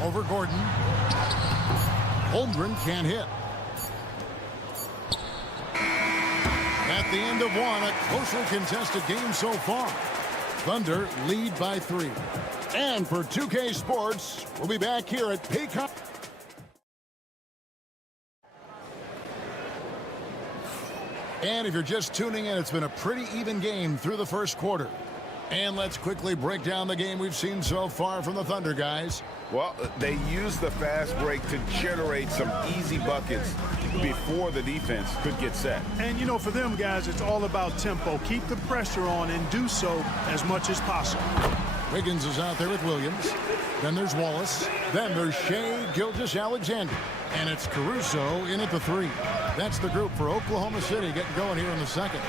Over Gordon. Holmgren can't hit. At the end of one, a closely contested game so far. Thunder lead by 3. And for 2K Sports, we'll be back here at Peacock. And if you're just tuning in, it's been a pretty even game through the first quarter. And let's quickly break down the game we've seen so far from the Thunder, guys. Well, they used the fast break to generate some easy buckets before the defense could get set. And, you know, for them guys, it's all about tempo. Keep the pressure on and do so as much as possible. Wiggins is out there with Williams. Then there's Wallace. Then there's Shai Gilgeous-Alexander. And it's Caruso in at the 3. That's the group for Oklahoma City getting going here in the second.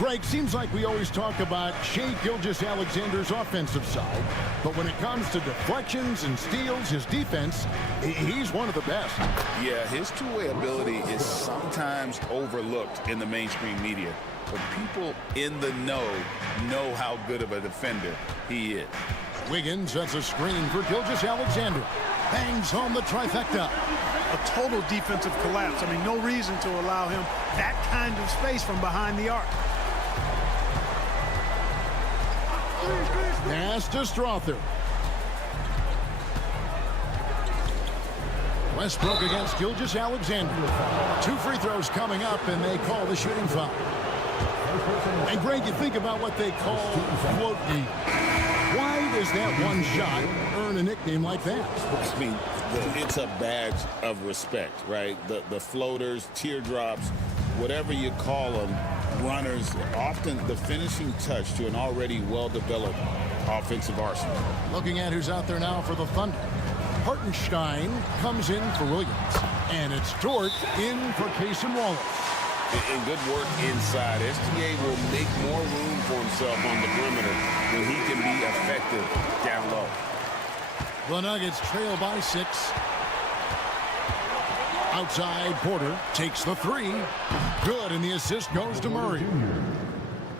Greg, seems like we always talk about Shai Gilgeous-Alexander's offensive side, but when it comes to deflections and steals, his defense, he's one of the best. Yeah, his two-way ability is sometimes overlooked in the mainstream media, but people in the know how good of a defender he is. Wiggins sets a screen for Gilgeous-Alexander. Bangs home the trifecta. A total defensive collapse. I mean, no reason to allow him that kind of space from behind the arc. Pass to Strother. Westbrook against Gilgeous-Alexander. 2 free throws coming up, and they call the shooting foul. And Greg, you think about what they call float D. Why does that one shot earn a nickname like that? I mean, it's a badge of respect, right? The floaters, teardrops, whatever you call them, runners, often the finishing touch to an already well-developed offensive arsenal. Looking at who's out there now for the Thunder. Hartenstein comes in for Williams. And it's Dort in for Cason Wallace. And good work inside. SGA will make more room for himself on the perimeter when he can be effective down low. The Nuggets trail by 6. Outside, Porter takes the 3. Good, and the assist goes to Murray.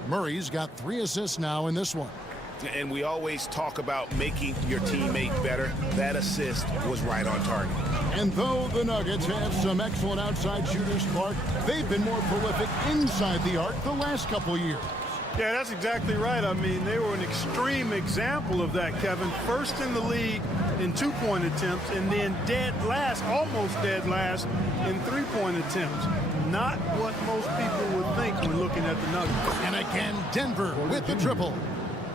Murray's got 3 assists now in this one. And we always talk about making your teammate better. That assist was right on target. And though the Nuggets have some excellent outside shooters, Clark, they've been more prolific inside the arc the last couple years. Yeah, that's exactly right. I mean, they were an extreme example of that, Kevin. First in the league in 2-point attempts, and then dead last, almost dead last, in 3-point attempts. Not what most people would think when looking at the Nuggets. And again, Denver with the triple.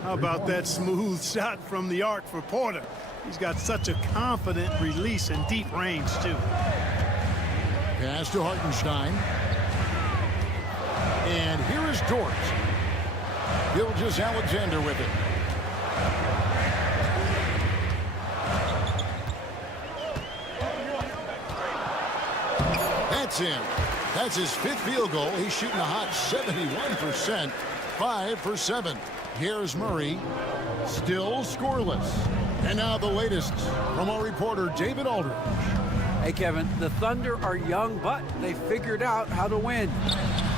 How about that smooth shot from the arc for Porter? He's got such a confident release in deep range, too. Pass to Hartenstein. And here is Dort. Gilgeous-Alexander with it. That's in. That's his 5th field goal. He's shooting a hot 71%. 5 for 7. Here's Murray. Still scoreless. And now the latest from our reporter, David Aldridge. Hey, Kevin, the Thunder are young, but they figured out how to win.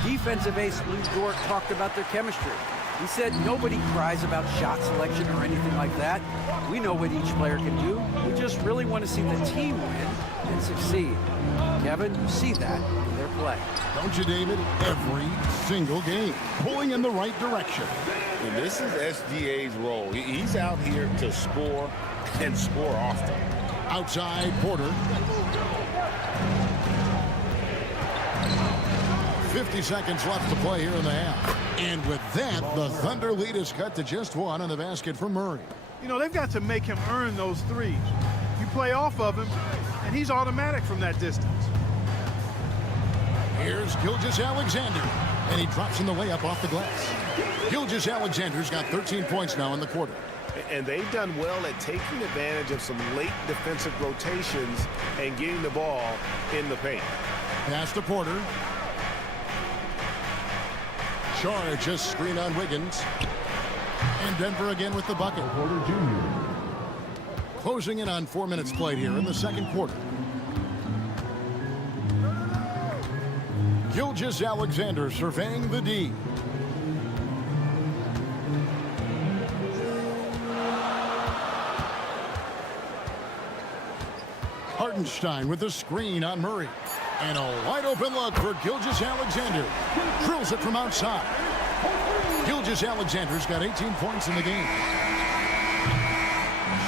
Defensive ace Lou Dort talked about their chemistry. He said nobody cries about shot selection or anything like that. We know what each player can do. We just really want to see the team win and succeed. Kevin, you see that in their play. Don't you, David? Every single game. Pulling in the right direction. And this is SGA's role. He's out here to score and score often. Outside, Porter. 50 seconds left to play here in the half. And with that, the Thunder lead is cut to just 1 on the basket for Murray. You know, they've got to make him earn those threes. You play off of him, and he's automatic from that distance. Here's Gilgeous-Alexander. And he drops in the layup off the glass. Gilgeous-Alexander's got 13 points now in the quarter. And they've done well at taking advantage of some late defensive rotations and getting the ball in the paint. Pass to Porter. Char just screen on Wiggins. And Denver again with the bucket. Porter Jr. Closing in on 4 minutes played here in the second quarter. Gilgeous-Alexander surveying the D. Hartenstein with the screen on Murray. And a wide open look for Gilgeous-Alexander. Drills it from outside. Gilgeous-Alexander's got 18 points in the game.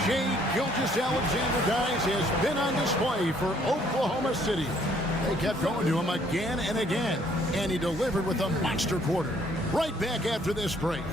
Shai Gilgeous-Alexander, guys, has been on display for Oklahoma City. They kept going to him again and again. And he delivered with a monster quarter. Right back after this break.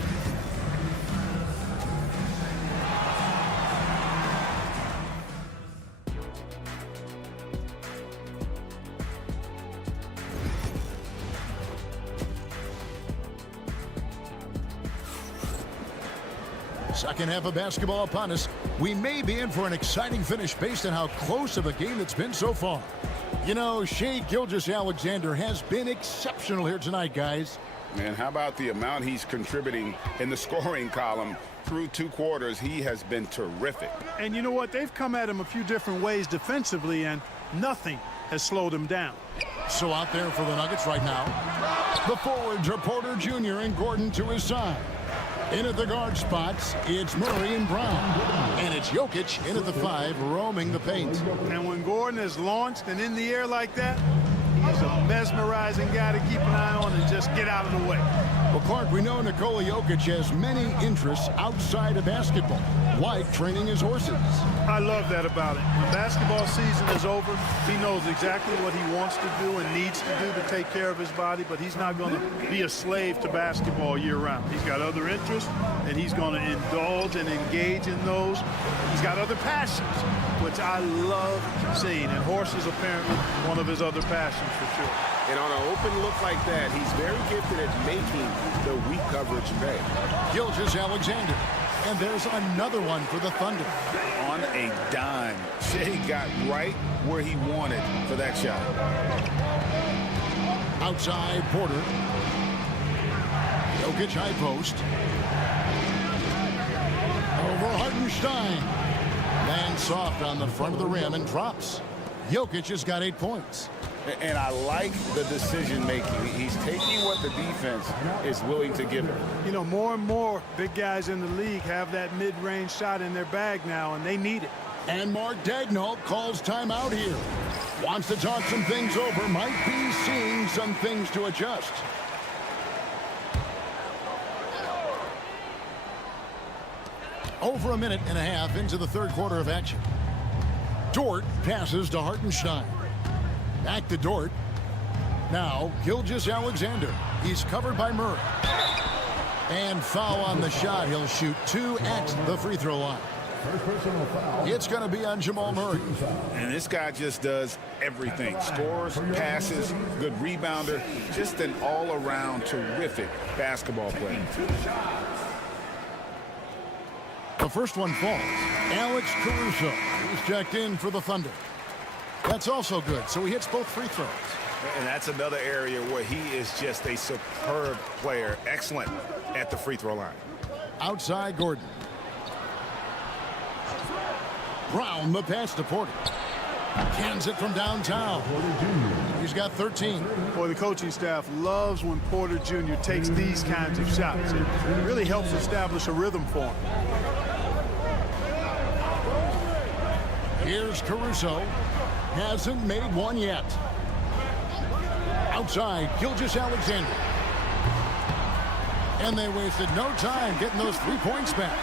Second half of basketball upon us. We may be in for an exciting finish based on how close of a game it's been so far. You know, Shai Gilgeous-Alexander has been exceptional here tonight, guys. And how about the amount he's contributing in the scoring column? Through 2 quarters, he has been terrific. And you know what? They've come at him a few different ways defensively, and nothing has slowed him down. So out there for the Nuggets right now, the forwards are Porter Jr. and Gordon to his side. In at the guard spots, it's Murray and Brown. And it's Jokic in at the 5, roaming the paint. And when Gordon is launched and in the air like that, he's a mesmerizing guy to keep an eye on and just get out of the way. Well, Clark, we know Nikola Jokic has many interests outside of basketball, like training his horses. I love that about it. When basketball season is over, he knows exactly what he wants to do and needs to do to take care of his body, but he's not going to be a slave to basketball year-round. He's got other interests, and he's going to indulge and engage in those. He's got other passions, which I love seeing, and horses apparently one of his other passions for sure. And on an open look like that, he's very gifted at making the weak coverage pay. Gilgeous-Alexander. And there's another one for the Thunder. On a dime. Shea got right where he wanted for that shot. Outside, Porter. Jokic high post. Over Hartenstein. Lands soft on the front of the rim and drops. Jokic has got 8 points. And I like the decision-making. He's taking what the defense is willing to give him. You know, more and more big guys in the league have that mid-range shot in their bag now, and they need it. And Mark Daigneault calls timeout here. Wants to talk some things over. Might be seeing some things to adjust. Over a minute and a half into the 3rd quarter of action. Dort passes to Hartenstein. Back to Dort. Now, Gilgeous-Alexander. He's covered by Murray. And foul on the shot. He'll shoot 2 at the free throw line. It's going to be on Jamal Murray. And this guy just does everything. Scores, passes, good rebounder. Just an all-around terrific basketball player. The first one falls. Alex Caruso. He's checked in for the Thunder. That's also good, so he hits both free throws. And that's another area where he is just a superb player. Excellent at the free throw line. Outside, Gordon. Brown, the pass to Porter. Cans it from downtown. He's got 13. Boy, the coaching staff loves when Porter Jr. takes these kinds of shots. It really helps establish a rhythm for him. Here's Caruso. Hasn't made one yet. Outside, Gilgeous-Alexander. And they wasted no time getting those 3 points back.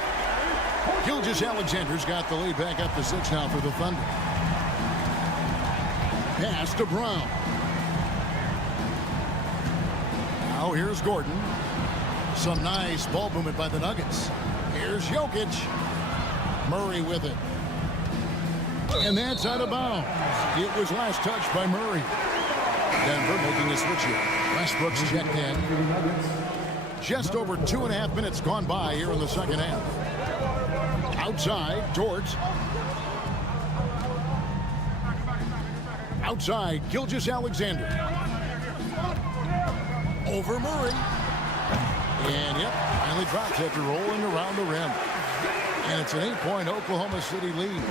Gilgeous-Alexander's got the lead back up to 6 now for the Thunder. Pass to Brown. Now here's Gordon. Some nice ball movement by the Nuggets. Here's Jokic. Murray with it. And that's out of bounds. It was last touched by Murray. Denver making a switch here. Westbrook's checked in. Just over 2.5 minutes gone by here in the second half. Outside, Dort. Outside, Gilgeous-Alexander. Over Murray. And yep, finally drops after rolling around the rim. And it's an 8-point Oklahoma City lead.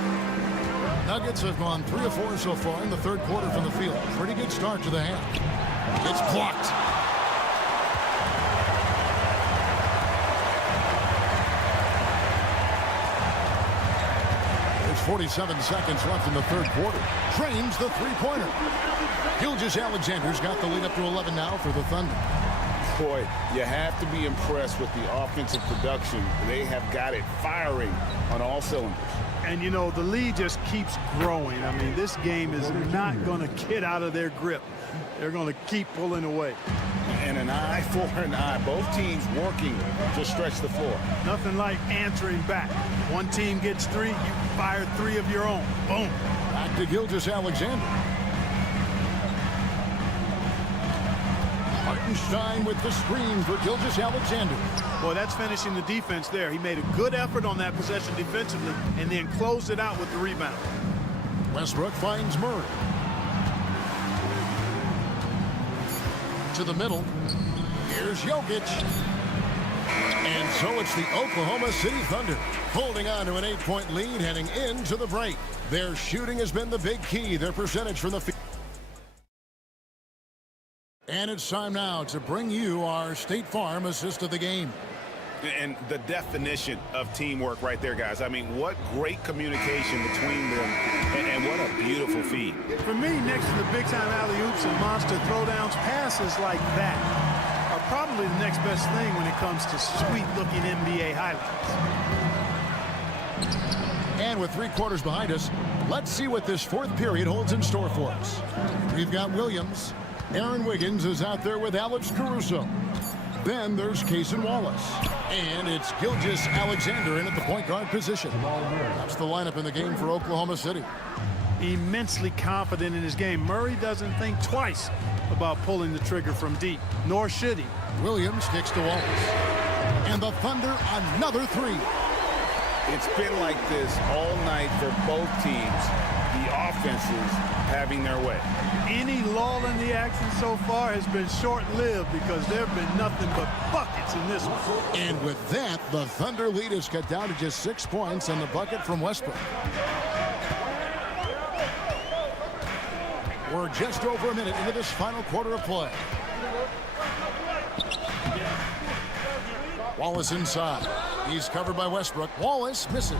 Nuggets have gone 3 of 4 so far in the 3rd quarter from the field. Pretty good start to the half. It's blocked. There's 47 seconds left in the 3rd quarter. Drains the 3-pointer. Gilgeous-Alexander's got the lead up to 11 now for the Thunder. Boy, you have to be impressed with the offensive production. They have got it firing on all cylinders. And, you know, the lead just keeps growing. I mean, this game is not going to get out of their grip. They're going to keep pulling away. And an eye for an eye. Both teams working to stretch the floor. Nothing like answering back. One team gets 3, you fire 3 of your own. Boom. Back to Gilgeous-Alexander. Hartenstein with the screen for Gilgeous-Alexander. Boy, that's finishing the defense there. He made a good effort on that possession defensively and then closed it out with the rebound. Westbrook finds Murray. To the middle. Here's Jokic. And so it's the Oklahoma City Thunder holding on to an 8-point lead heading into the break. Their shooting has been the big key. Their percentage from the field. And it's time now to bring you our State Farm assist of the game. And the definition of teamwork right there, guys. I mean, what great communication between them, and what a beautiful feed. For me, next to the big-time alley-oops and monster throwdowns, passes like that are probably the next best thing when it comes to sweet-looking NBA highlights. And with 3 quarters behind us, let's see what this fourth period holds in store for us. We've got Williams. Aaron Wiggins is out there with Alex Caruso. Then there's Cason Wallace. And it's Gilgeous-Alexander in at the point guard position. That's the lineup in the game for Oklahoma City. Immensely confident in his game. Murray doesn't think twice about pulling the trigger from deep, nor should he. Williams kicks to Wallace. And the Thunder, another 3. It's been like this all night for both teams. The offenses having their way. Any lull in the action so far has been short-lived because there have been nothing but buckets in this one. And with that, the Thunder lead is cut down to just 6 points and the bucket from Westbrook. We're just over a minute into this final quarter of play. Wallace inside. He's covered by Westbrook. Wallace misses.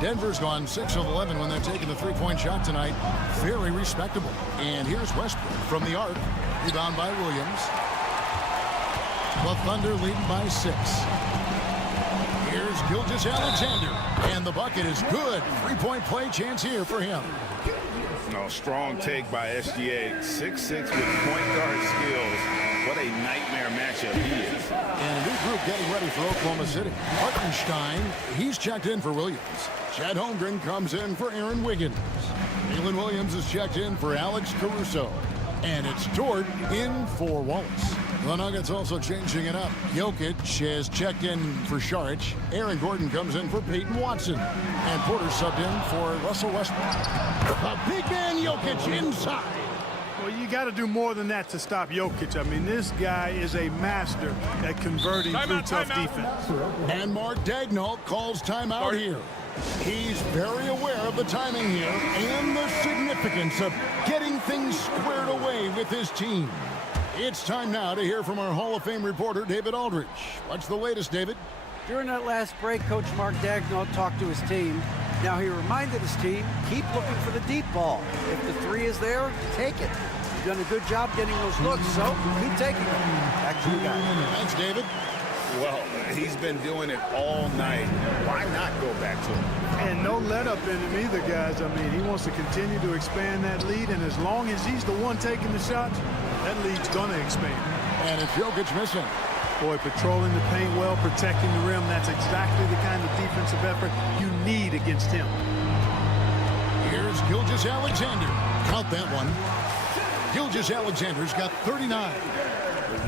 Denver's gone 6 of 11 when they're taking the 3-point shot tonight. Very respectable. And here's Westbrook from the arc. Rebound by Williams. The Thunder leading by 6. Here's Gilgeous-Alexander. And the bucket is good. 3-point play chance here for him. No, strong take by SGA. 6'6" with point guard skills. What a nightmare matchup he is. And a new group getting ready for Oklahoma City. Hartenstein, he's checked in for Williams. Chad Holmgren comes in for Aaron Wiggins. Jalen Williams is checked in for Alex Caruso. And it's Dort in for Wallace. The Nuggets also changing it up. Jokic has checked in for Šarić. Aaron Gordon comes in for Peyton Watson. And Porter subbed in for Russell Westbrook. The big man Jokic inside. Well, you got to do more than that to stop Jokic. I mean, this guy is a master at converting through tough defense. And Mark Daigneault calls timeout here. He's very aware of the timing here and the significance of getting things squared away with his team. It's time now to hear from our Hall of Fame reporter, David Aldridge. What's the latest, David? During that last break, Coach Mark Daigneault talked to his team. Now he reminded his team, keep looking for the deep ball. If the 3 is there, take it. You've done a good job getting those looks, so keep taking them. Back to you guys. Thanks, David. Well, he's been doing it all night. Why not go back to him? And no let-up in him either, guys. I mean, he wants to continue to expand that lead, and as long as he's the one taking the shots, that lead's going to expand. And it's Jokic missing. Boy, patrolling the paint well, protecting the rim, that's exactly the kind of defensive effort you need against him. Here's Gilgeous-Alexander. Count that one. Gilgeous-Alexander's got 39.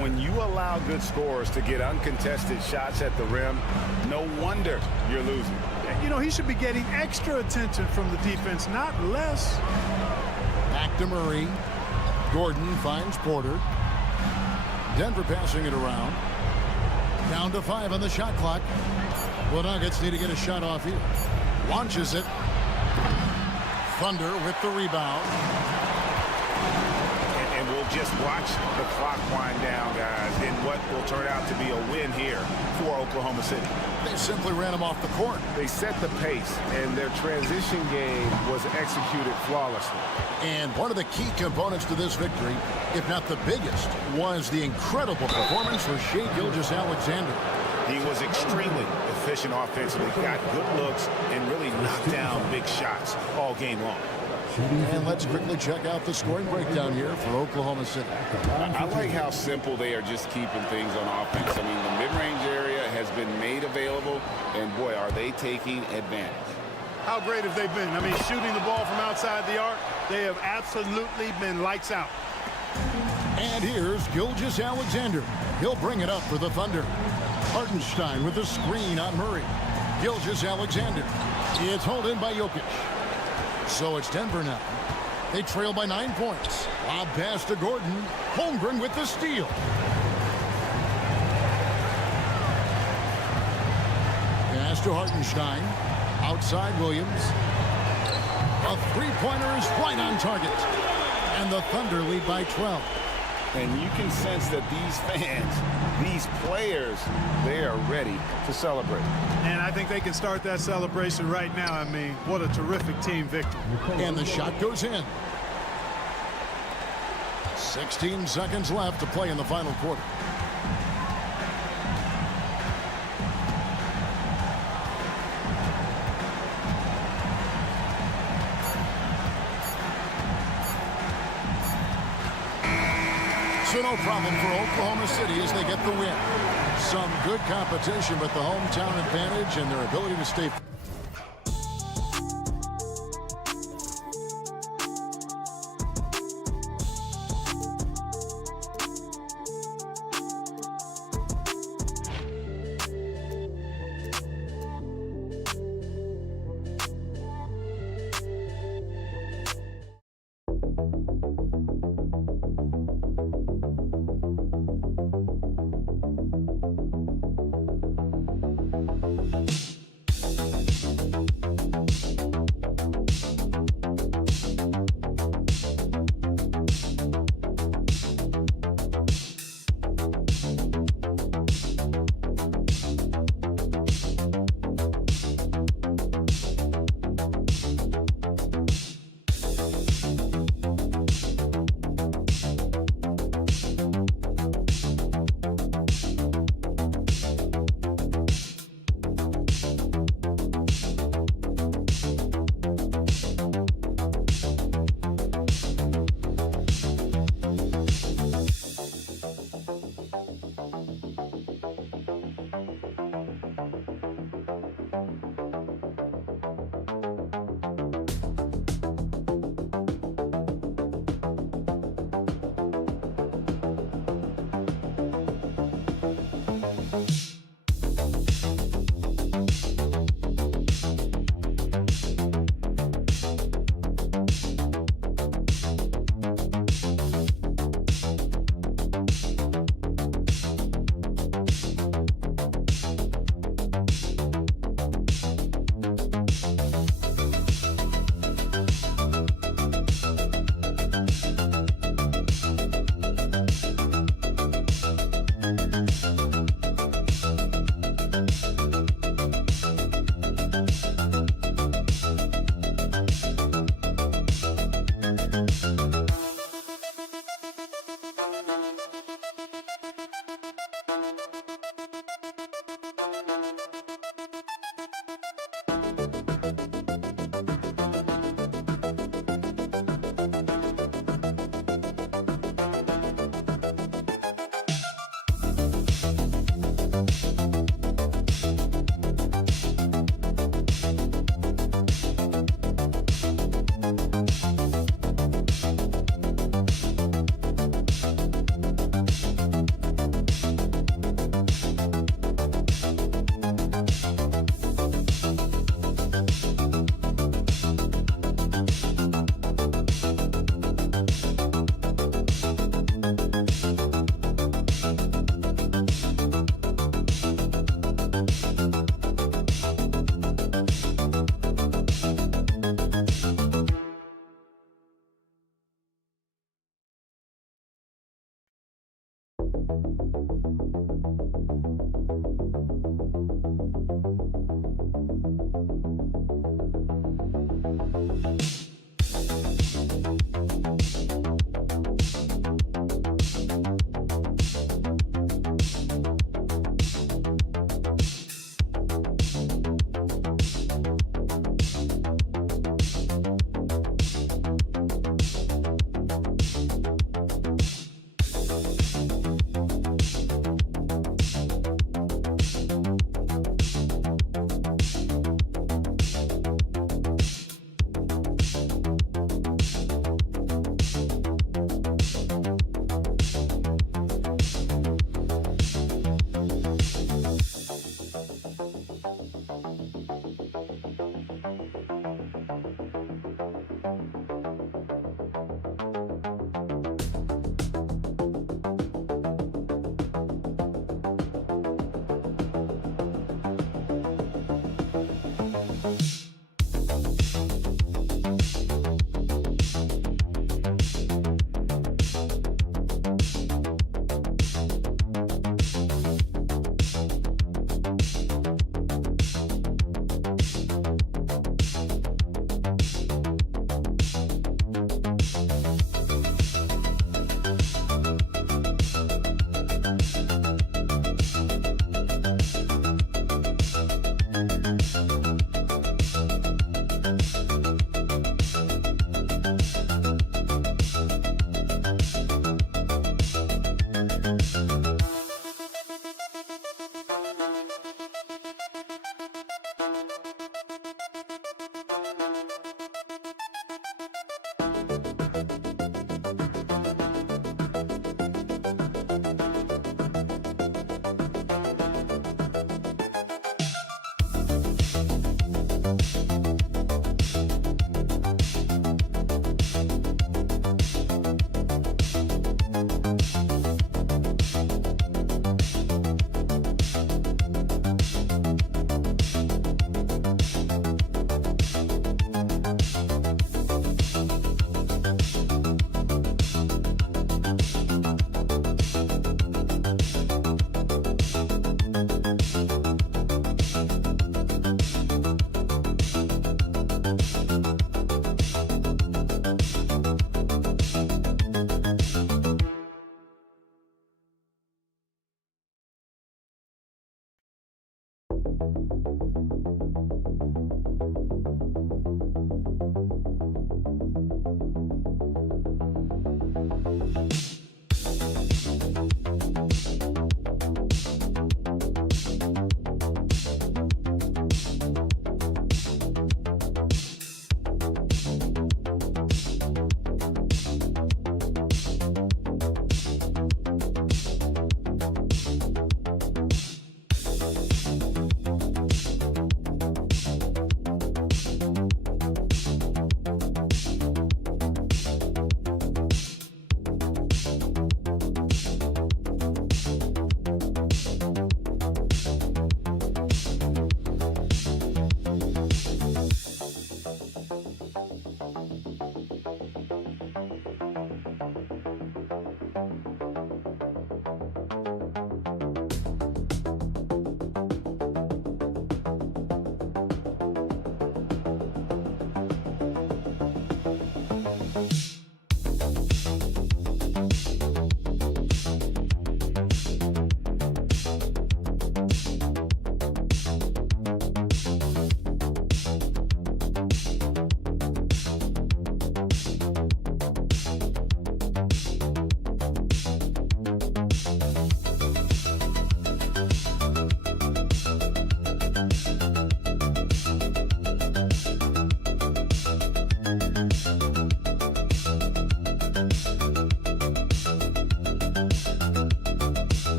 When you allow good scorers to get uncontested shots at the rim, no wonder you're losing. You know, he should be getting extra attention from the defense, not less. Back to Murray. Gordon finds Porter. Denver passing it around. Down to 5 on the shot clock. The Nuggets need to get a shot off here. Launches it. Thunder with the rebound. And we'll just watch the clock wind down, guys, in what will turn out to be a win here for Oklahoma City. They simply ran him off the court. They set the pace, and their transition game was executed flawlessly. And one of the key components to this victory, if not the biggest, was the incredible performance for Shai Gilgeous-Alexander. He was extremely efficient offensively, got good looks, and really knocked down big shots all game long. And let's quickly check out the scoring breakdown here for Oklahoma City. I like how simple they are just keeping things on offense. I mean, the mid-range area has been made available, and boy, are they taking advantage. How great have they been? I mean, shooting the ball from outside the arc, they have absolutely been lights out. And here's Gilgeous-Alexander. He'll bring it up for the Thunder. Hartenstein with the screen on Murray. Gilgeous-Alexander. It's held in by Jokic. So it's Denver now. They trail by 9 points. Lob pass to Gordon. Holmgren with the steal. Goes to Hartenstein. Outside Williams. A three-pointer is right on target. And the Thunder lead by 12. And you can sense that these fans, these players, they are ready to celebrate. And I think they can start that celebration right now. I mean, what a terrific team victory. And the shot goes in. 16 seconds left to play in the final quarter. So no problem for Oklahoma City as they get the win. Some good competition, but the hometown advantage and their ability to stay.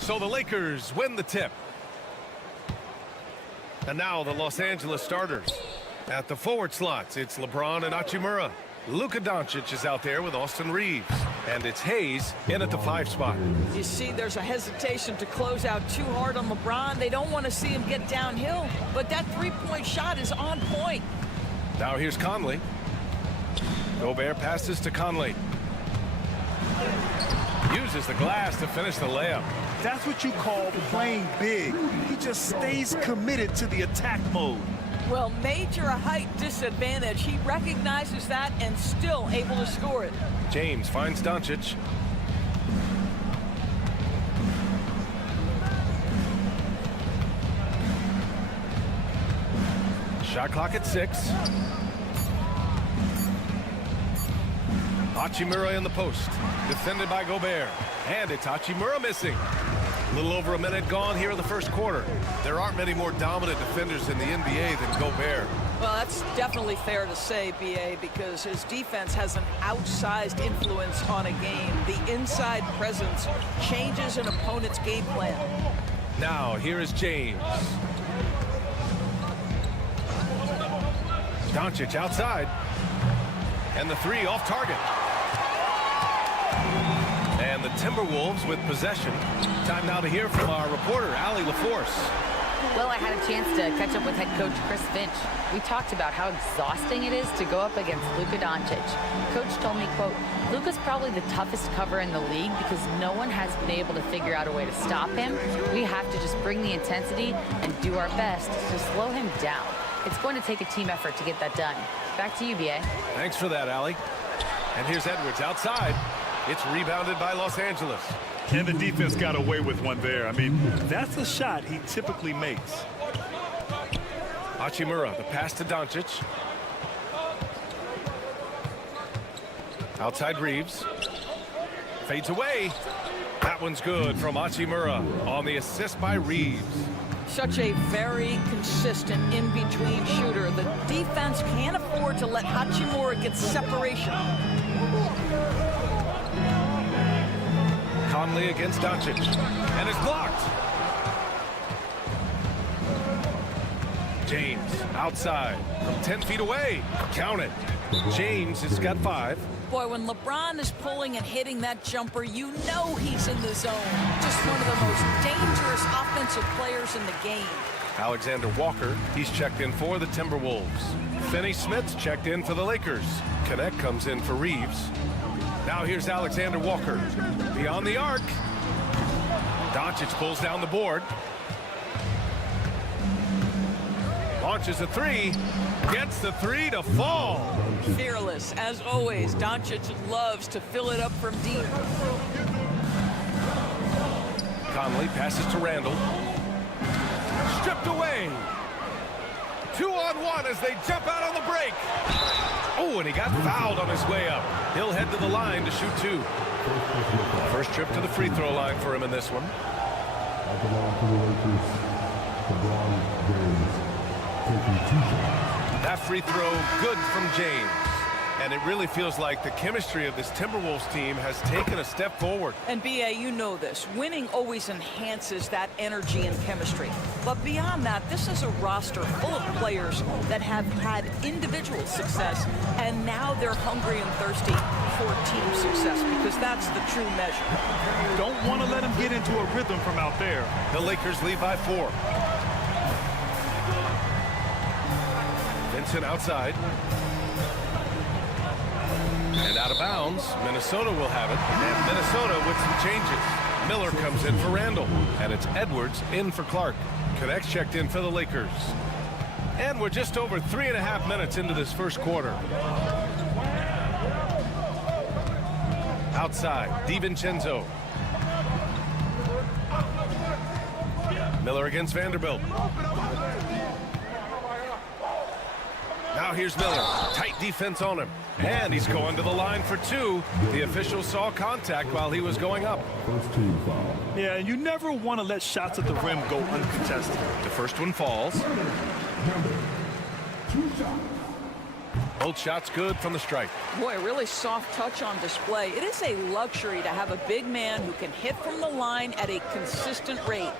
So the Lakers win the tip. And now the Los Angeles starters. At the forward slots, it's LeBron and Hachimura. Luka Doncic is out there with Austin Reeves. And it's Hayes in at the 5 spot. You see, there's a hesitation to close out too hard on LeBron. They don't want to see him get downhill. But that three-point shot is on point. Now here's Conley. Gobert passes to Conley. Uses the glass to finish the layup. That's what you call playing big. He just stays committed to the attack mode. Well, major height disadvantage. He recognizes that and still able to score it. James finds Doncic. Shot clock at 6. Hachimura in the post. Defended by Gobert. And it's Hachimura missing. A little over a minute gone here in the first quarter. There aren't many more dominant defenders in the NBA than Gobert. Well, that's definitely fair to say, B.A., because his defense has an outsized influence on a game. The inside presence changes an opponent's game plan. Now, here is James. Doncic outside. And the 3 off target. And the Timberwolves with possession. Time now to hear from our reporter, Allie LaForce. Well, I had a chance to catch up with head coach Chris Finch. We talked about how exhausting it is to go up against Luka Doncic. Coach told me, quote, Luka's probably the toughest cover in the league because no one has been able to figure out a way to stop him. We have to just bring the intensity and do our best to slow him down. It's going to take a team effort to get that done. Back to you, B.A. Thanks for that, Allie. And here's Edwards outside. It's rebounded by Los Angeles. And the defense got away with one there. I mean, that's a shot he typically makes. Hachimura, the pass to Doncic. Outside Reeves. Fades away. That one's good from Hachimura on the assist by Reeves. Such a very consistent in-between shooter. The defense can't afford to let Hachimura get separation. Conley against Doncic. And it's blocked. James outside from 10 feet away. Count it. James has got 5. Boy, when LeBron is pulling and hitting that jumper, you know he's in the zone. Just one of the most dangerous offensive players in the game. Alexander Walker, he's checked in for the Timberwolves. Finney-Smith's checked in for the Lakers. Connect comes in for Reeves. Now here's Alexander Walker. Beyond the arc. Doncic pulls down the board. Launches a 3. Gets the 3 to fall. Fearless, as always. Doncic loves to fill it up from deep. Conley passes to Randall. Stripped away. 2-on-1 as they jump out on the break. Oh, and he got fouled on his way up. He'll head to the line to shoot 2. First trip to the free throw line for him in this one. That free throw good from James. And it really feels like the chemistry of this Timberwolves team has taken a step forward. And B.A., you know this. Winning always enhances that energy and chemistry. But beyond that, this is a roster full of players that have had individual success, and now they're hungry and thirsty for team success, because that's the true measure. Don't want to let him get into a rhythm from out there. The Lakers lead by 4. Vincent outside. And out of bounds, Minnesota will have it. And Minnesota with some changes. Miller comes in for Randall. And it's Edwards in for Clark. Connects checked in for the Lakers. And we're just over 3.5 minutes into this first quarter. Outside, DiVincenzo. Miller against Vanderbilt. Now here's Miller. Tight defense on him. And he's going to the line for 2. The official saw contact while he was going up. Yeah, you never want to let shots at the rim go uncontested. The first one falls. Both shots good from the strike. Boy, really soft touch on display. It is a luxury to have a big man who can hit from the line at a consistent rate.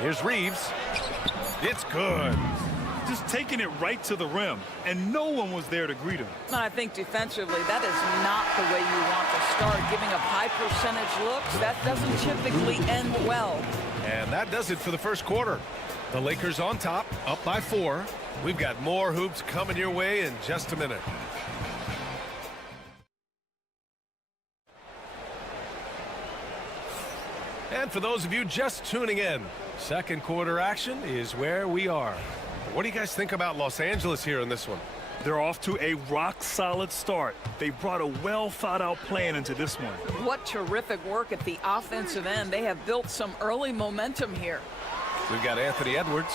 Here's Reeves. It's good. Just taking it right to the rim, and no one was there to greet him. And I think defensively, that is not the way you want to start. Giving up high percentage looks, that doesn't typically end well. And that does it for the first quarter. The Lakers on top, up by 4. We've got more hoops coming your way in just a minute. And for those of you just tuning in, second quarter action is where we are. What do you guys think about Los Angeles here in this one? They're off to a rock-solid start. They brought a well-thought-out plan into this one. What terrific work at the offensive end. They have built some early momentum here. We've got Anthony Edwards.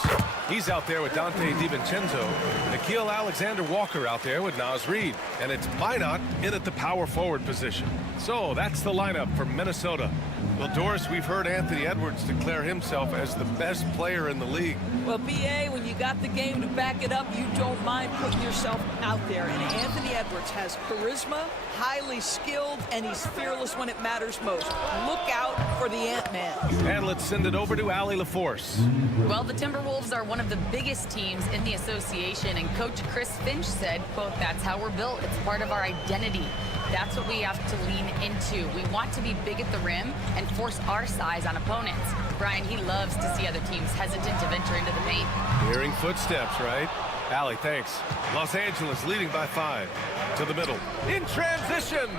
He's out there with Dante DiVincenzo. Nickeil Alexander-Walker out there with Naz Reid. And it's Minot in at the power forward position. So that's the lineup for Minnesota. Well, Doris, we've heard Anthony Edwards declare himself as the best player in the league. Well, B.A., when you got the game to back it up, you don't mind putting yourself out there. And Anthony Edwards has charisma, highly skilled, and he's fearless when it matters most. Look out for the Ant-Man. And let's send it over to Allie LaForce. Well, the Timberwolves are one of the biggest teams in the association, and Coach Chris Finch said, quote, "That's how we're built. It's part of our identity. That's what we have to lean into. We want to be big at the rim and force our size on opponents." Brian, he loves to see other teams hesitant to venture into the paint. Hearing footsteps, right? Allie, thanks. Los Angeles leading by 5. To the middle. In transition.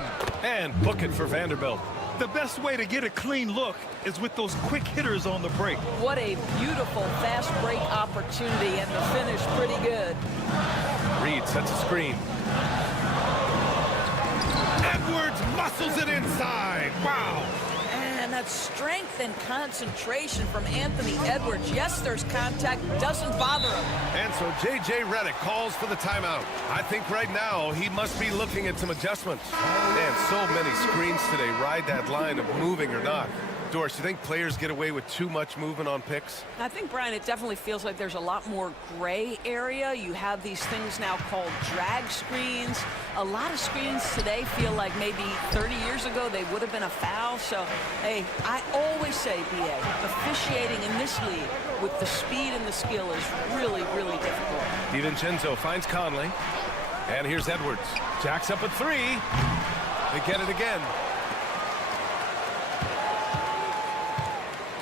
And book it for Vanderbilt. The best way to get a clean look is with those quick hitters on the break. What a beautiful fast break opportunity, and the finish pretty good. Reed sets a screen. And Edwards muscles it inside. Wow. And that strength and concentration from Anthony Edwards. Yes, there's contact, doesn't bother him. And so J.J. Redick calls for the timeout. I think right now he must be looking at some adjustments. Man, so many screens today ride that line of moving or not. Doris, you think players get away with too much movement on picks? I think, Brian, it definitely feels like there's a lot more gray area. You have these things now called drag screens. A lot of screens today feel like maybe 30 years ago they would have been a foul. So, hey, I always say, B.A., officiating in this league with the speed and the skill is really, really difficult. DiVincenzo finds Conley. And here's Edwards. Jacks up a three. They get it again.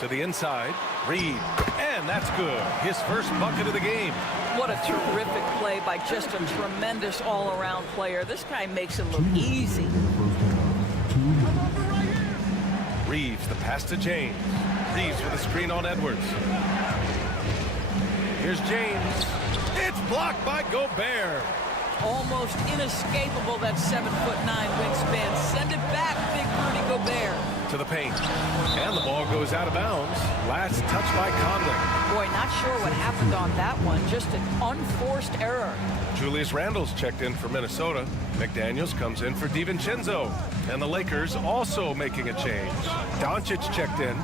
To the inside, Reed, and that's good. His first bucket of the game. What a terrific play by just a tremendous all-around player. This guy makes it look easy. Reeves, the pass to James. Reeves with a screen on Edwards. Here's James. It's blocked by Gobert. Almost inescapable, that 7'9" wingspan. Send it back, big Rudy Gobert. To the paint. And the ball goes out of bounds. Last touch by Conley. Boy, not sure what happened on that one. Just an unforced error. Julius Randle's checked in for Minnesota. McDaniels comes in for DiVincenzo. And the Lakers also making a change. Doncic checked in.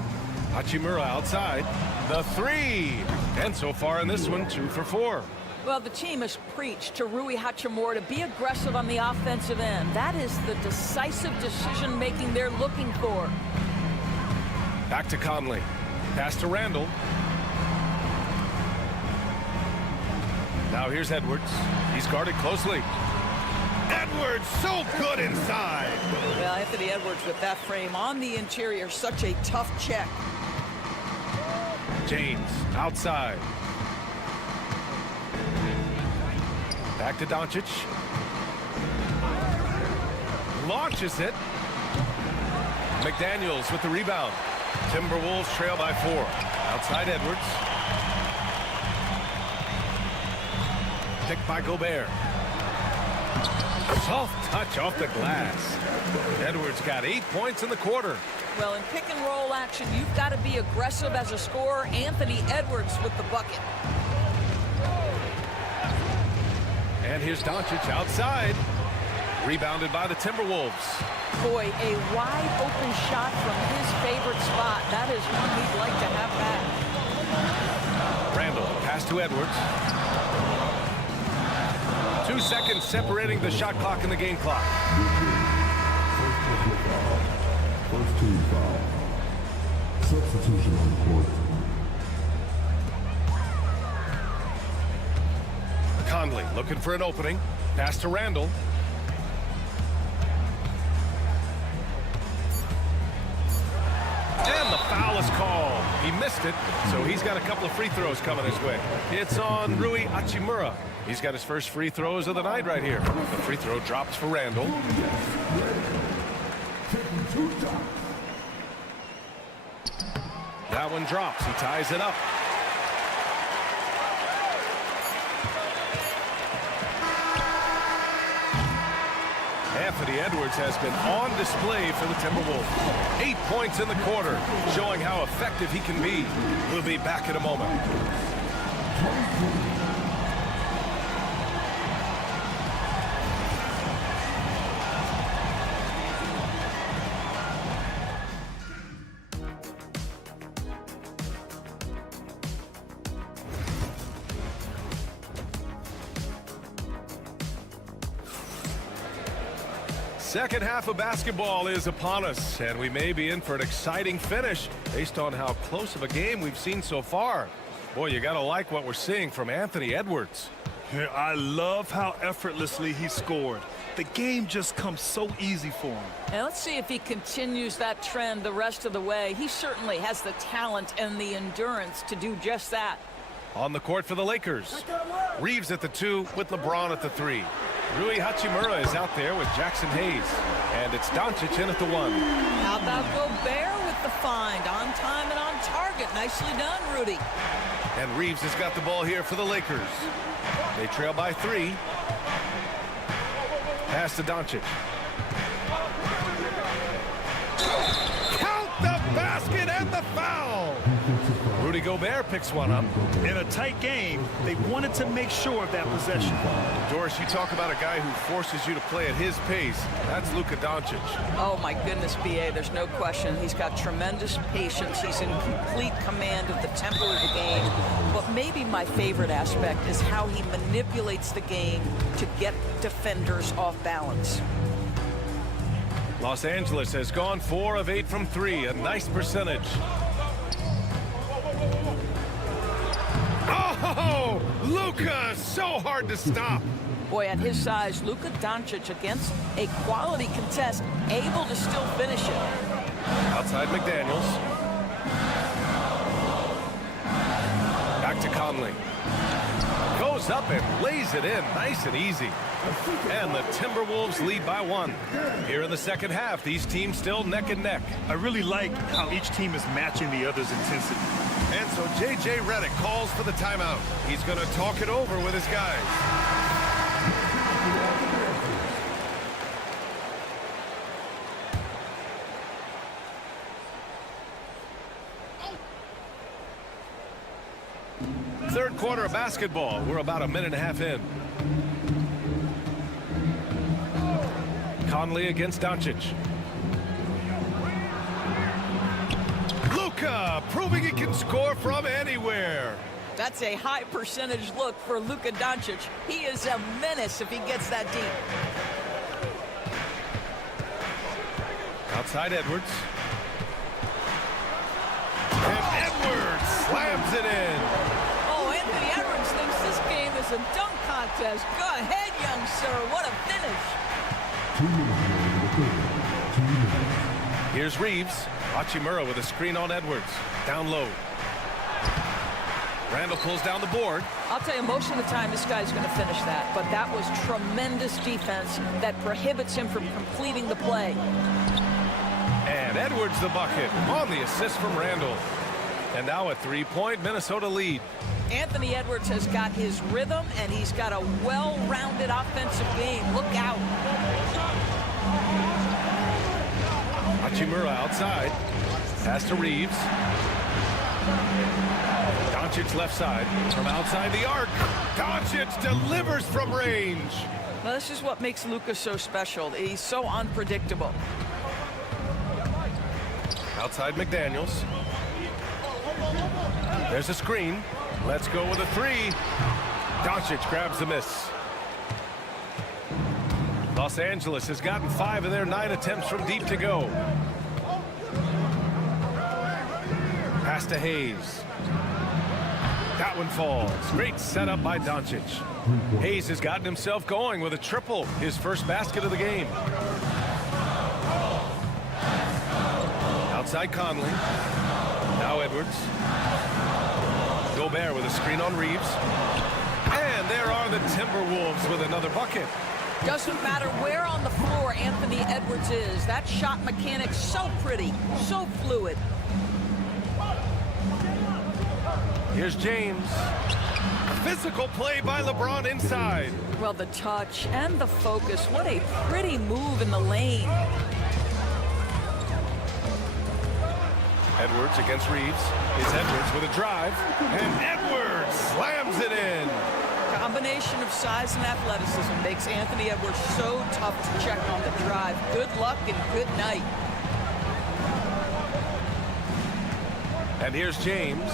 Hachimura outside. The three. And so far in this one, 2 for 4. Well, the team has preached to Rui Hachimura to be aggressive on the offensive end. That is the decisive decision-making they're looking for. Back to Conley. Pass to Randle. Now here's Edwards. He's guarded closely. Edwards so good inside. Well, Anthony Edwards with that frame on the interior, such a tough check. James outside. Back to Doncic. Launches it. McDaniels with the rebound. Timberwolves trail by 4. Outside Edwards. Picked by Gobert. Soft touch off the glass. Edwards got 8 points in the quarter. Well, in pick and roll action, you've got to be aggressive as a scorer. Anthony Edwards with the bucket. And here's Doncic outside. Rebounded by the Timberwolves. Boy, a wide open shot from his favorite spot. That is one he'd like to have back. Randle, pass to Edwards. 2 seconds separating the shot clock and the game clock. First team foul. Substitution on the court. Conley looking for an opening. Pass to Randle. And the foul is called. He missed it, so he's got a couple of free throws coming his way. It's on Rui Hachimura. He's got his first free throws of the night right here. The free throw drops for Randle. That one drops. He ties it up. Anthony Edwards has been on display for the Timberwolves. 8 points in the quarter, showing how effective he can be. We'll be back in a moment. Second half of basketball is upon us, and we may be in for an exciting finish based on how close of a game we've seen so far. Boy, you got to like what we're seeing from Anthony Edwards. I love how effortlessly he scored. The game just comes so easy for him. Now let's see if he continues that trend the rest of the way. He certainly has the talent and the endurance to do just that. On the court for the Lakers. Reeves at the 2 with LeBron at the 3. Rui Hachimura is out there with Jackson Hayes. And it's Doncic in at the 1. How about Gobert with the find? On time and on target. Nicely done, Rudy. And Reeves has got the ball here for the Lakers. They trail by 3. Pass to Doncic. Rudy Gobert picks one up. In a tight game, they wanted to make sure of that possession. Doris, you talk about a guy who forces you to play at his pace. That's Luka Doncic. Oh, my goodness, B.A., there's no question. He's got tremendous patience. He's in complete command of the tempo of the game. But maybe my favorite aspect is how he manipulates the game to get defenders off balance. Los Angeles has gone 4 of 8 from 3, a nice percentage. Oh, Luka, so hard to stop. Boy, at his size, Luka Doncic against a quality contest, able to still finish it. Outside McDaniels. Back to Conley. Goes up and lays it in, nice and easy. And the Timberwolves lead by 1. Here in the second half, these teams still neck and neck. I really like how each team is matching the other's intensity. And so J.J. Redick calls for the timeout. He's going to talk it over with his guys. Third quarter of basketball. We're about a minute and a half in. Conley against Doncic. Luka proving he can score from anywhere. That's a high percentage look for Luka Doncic. He is a menace if he gets that deep. Outside Edwards. And Edwards slams it in. Oh, Anthony Edwards thinks this game is a dunk contest. Go ahead, young sir. What a finish. Here's Reeves. Hachimura with a screen on Edwards. Down low. Randall pulls down the board. I'll tell you, most of the time this guy's going to finish that. But that was tremendous defense that prohibits him from completing the play. And Edwards the bucket on the assist from Randall. And now a three-point Minnesota lead. Anthony Edwards has got his rhythm, and he's got a well-rounded offensive game. Look out. Hachimura outside. Pass to Reeves. Doncic left side. From outside the arc. Doncic delivers from range. Now, this is what makes Luka so special. He's so unpredictable. Outside McDaniels. There's a screen. Let's go with a three. Doncic grabs the miss. Los Angeles has gotten 5 of their 9 attempts from deep to go. Pass to Hayes. That one falls. Great setup by Doncic. Hayes has gotten himself going with a triple, his first basket of the game. Outside Conley. Now Edwards. Gobert with a screen on Reeves. And there are the Timberwolves with another bucket. Doesn't matter where on the floor Anthony Edwards is. That shot mechanic's so pretty, so fluid. Here's James. Physical play by LeBron inside. Well, the touch and the focus. What a pretty move in the lane. Edwards against Reeves. It's Edwards with a drive. And Edwards slams it in. Combination of size and athleticism makes Anthony Edwards so tough to check on the drive. Good luck and good night. And here's James.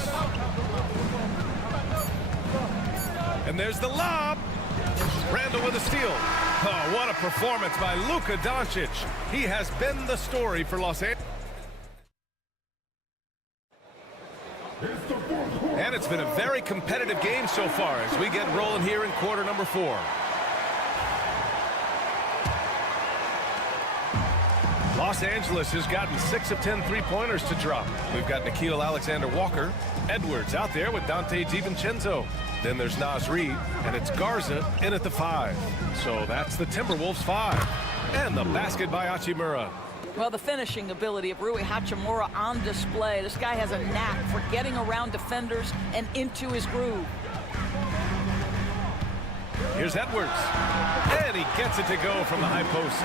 And there's the lob. Randall with a steal. Oh, what a performance by Luka Doncic. He has been the story for Los Angeles. And it's been a very competitive game so far as we get rolling here in quarter number 4. Los Angeles has gotten 6 of 10 three-pointers to drop. We've got Nickeil Alexander-Walker. Edwards out there with Dante DiVincenzo. Then there's Naz Reid, and it's Garza in at the 5. So that's the Timberwolves 5. And the basket by Hachimura. Well, the finishing ability of Rui Hachimura on display. This guy has a knack for getting around defenders and into his groove. Here's Edwards. And he gets it to go from the high post.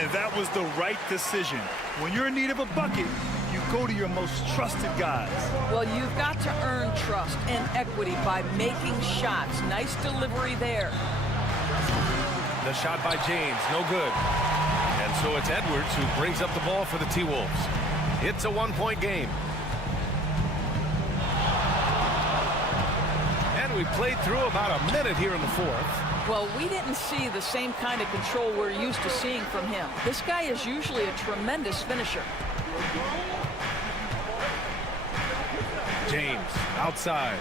And that was the right decision. When you're in need of a bucket, you go to your most trusted guys. Well, you've got to earn trust and equity by making shots. Nice delivery there. The shot by James, no good. And so it's Edwards who brings up the ball for the T-Wolves. It's a one-point game. And we played through about a minute here in the fourth. Well, we didn't see the same kind of control we're used to seeing from him. This guy is usually a tremendous finisher. James outside.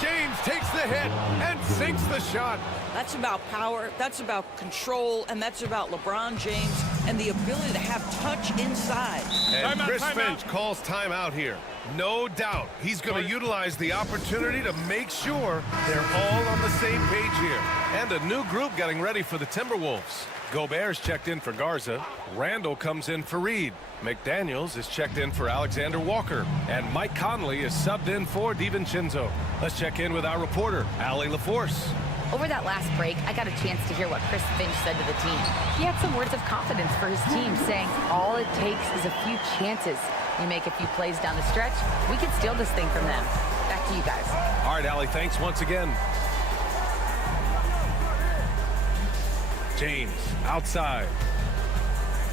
James takes the hit and sinks the shot. That's about power, that's about control, and that's about LeBron James and the ability to have touch inside. And Chris Finch calls timeout here. No doubt he's going to utilize the opportunity to make sure they're all on the same page here. And a new group getting ready for the Timberwolves. Gobert's checked in for Garza. Randall comes in for Reed. McDaniels is checked in for Alexander Walker. And Mike Conley is subbed in for DiVincenzo. Let's check in with our reporter, Allie LaForce. Over that last break, I got a chance to hear what Chris Finch said to the team. He had some words of confidence for his team, saying all it takes is a few chances. You make a few plays down the stretch, we can steal this thing from them. Back to you guys. All right, Allie, thanks once again. James outside.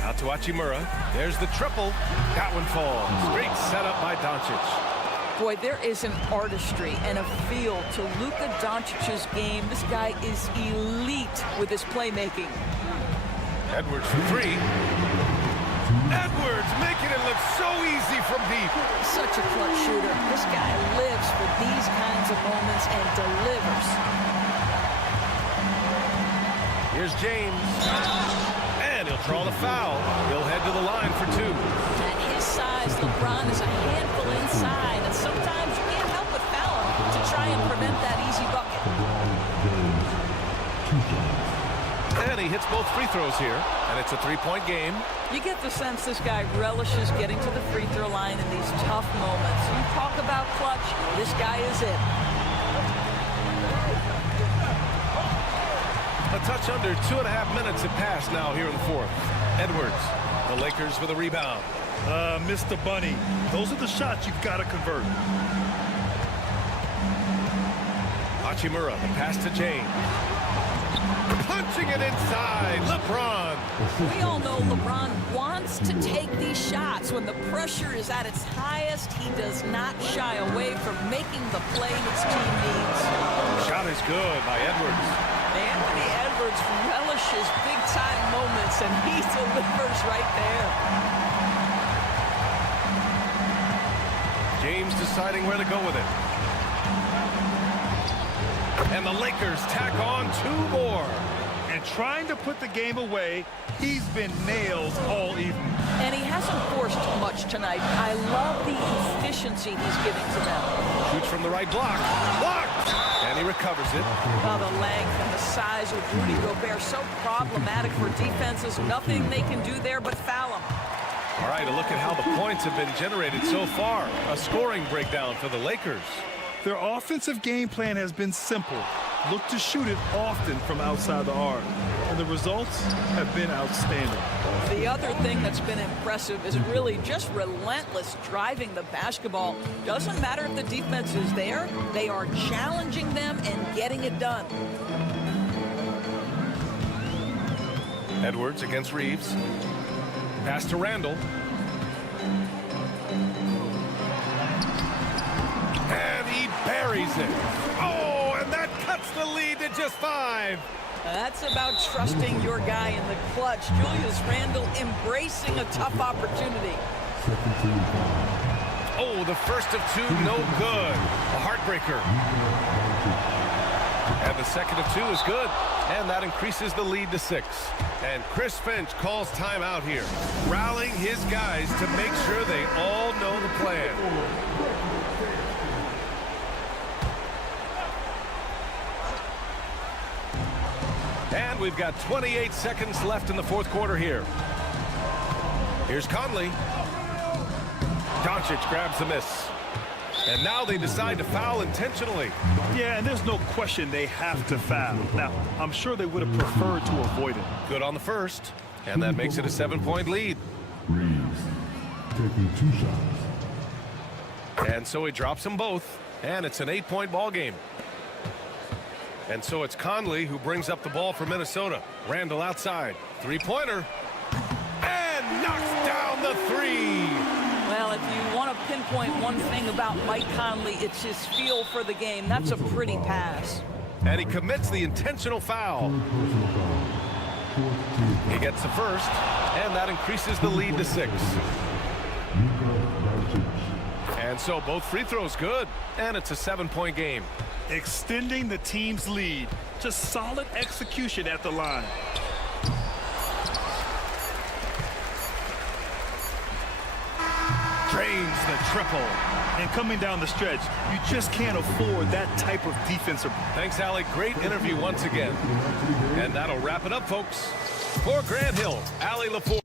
Out to Hachimura. There's the triple. That one falls. Great setup by Doncic. Boy, there is an artistry and a feel to Luka Doncic's game. This guy is elite with his playmaking. Edwards for three. Edwards making it look so easy from deep. Such a clutch shooter. This guy lives for these kinds of moments and delivers. Here's James. And he'll draw the foul. He'll head to the line for two. At his size, LeBron is a handful inside, and sometimes you can't help but foul him to try and prevent that easy bucket. And he hits both free throws here, and it's a three-point game. You get the sense this guy relishes getting to the free throw line in these tough moments. You talk about clutch, this guy is it. A touch under 2.5 minutes have passed now here in the fourth. Edwards, the Lakers with a rebound. Mr. Bunny, those are the shots you've got to convert. Hachimura, the pass to James. Punching it inside, LeBron. We all know LeBron wants to take these shots. When the pressure is at its highest, he does not shy away from making the play his team needs. Shot is good by Edwards. Anthony Edwards relishes big-time moments, and he delivers right there. James deciding where to go with it. And the Lakers tack on two more. And trying to put the game away, he's been nailed all evening. And he hasn't forced much tonight. I love the efficiency he's giving to them. Shoots from the right block. Blocked! And he recovers it. Oh, the length and the size of Rudy Gobert, so problematic for defenses. Nothing they can do there but foul him. All right, a look at how the points have been generated so far. A scoring breakdown for the Lakers. Their offensive game plan has been simple. Look to shoot it often from outside the arc. And the results have been outstanding. The other thing that's been impressive is really just relentless driving the basketball. Doesn't matter if the defense is there. They are challenging them and getting it done. Edwards against Reeves. Pass to Randall. And he buries it. Oh, and that cuts the lead to just 5. That's about trusting your guy in the clutch. Julius Randle embracing a tough opportunity. Oh, the first of two, no good. A heartbreaker. And the second of two is good. And that increases the lead to 6. And Chris Finch calls timeout here, rallying his guys to make sure they all know the plan. And we've got 28 seconds left in the fourth quarter here. Here's Conley. Doncic grabs the miss. And now they decide to foul intentionally. Yeah, and there's no question they have to foul. Now, I'm sure they would have preferred to avoid it. Good on the first, and that makes it a 7-point lead. taking 2 shots. And so he drops them both, and it's an 8-point ball game. And so it's Conley who brings up the ball for Minnesota. Randall outside. Three-pointer. And knocks down the three. Well, if you want to pinpoint one thing about Mike Conley, it's his feel for the game. That's a pretty pass. And he commits the intentional foul. He gets the first, and that increases the lead to 6. And so both free throws good, and it's a 7-point game. Extending the team's lead. Just solid execution at the line. Drains the triple. And coming down the stretch, you just can't afford that type of defensive. Thanks, Allie. Great interview once again. And that'll wrap it up, folks. For Grant Hill, Allie LaFour.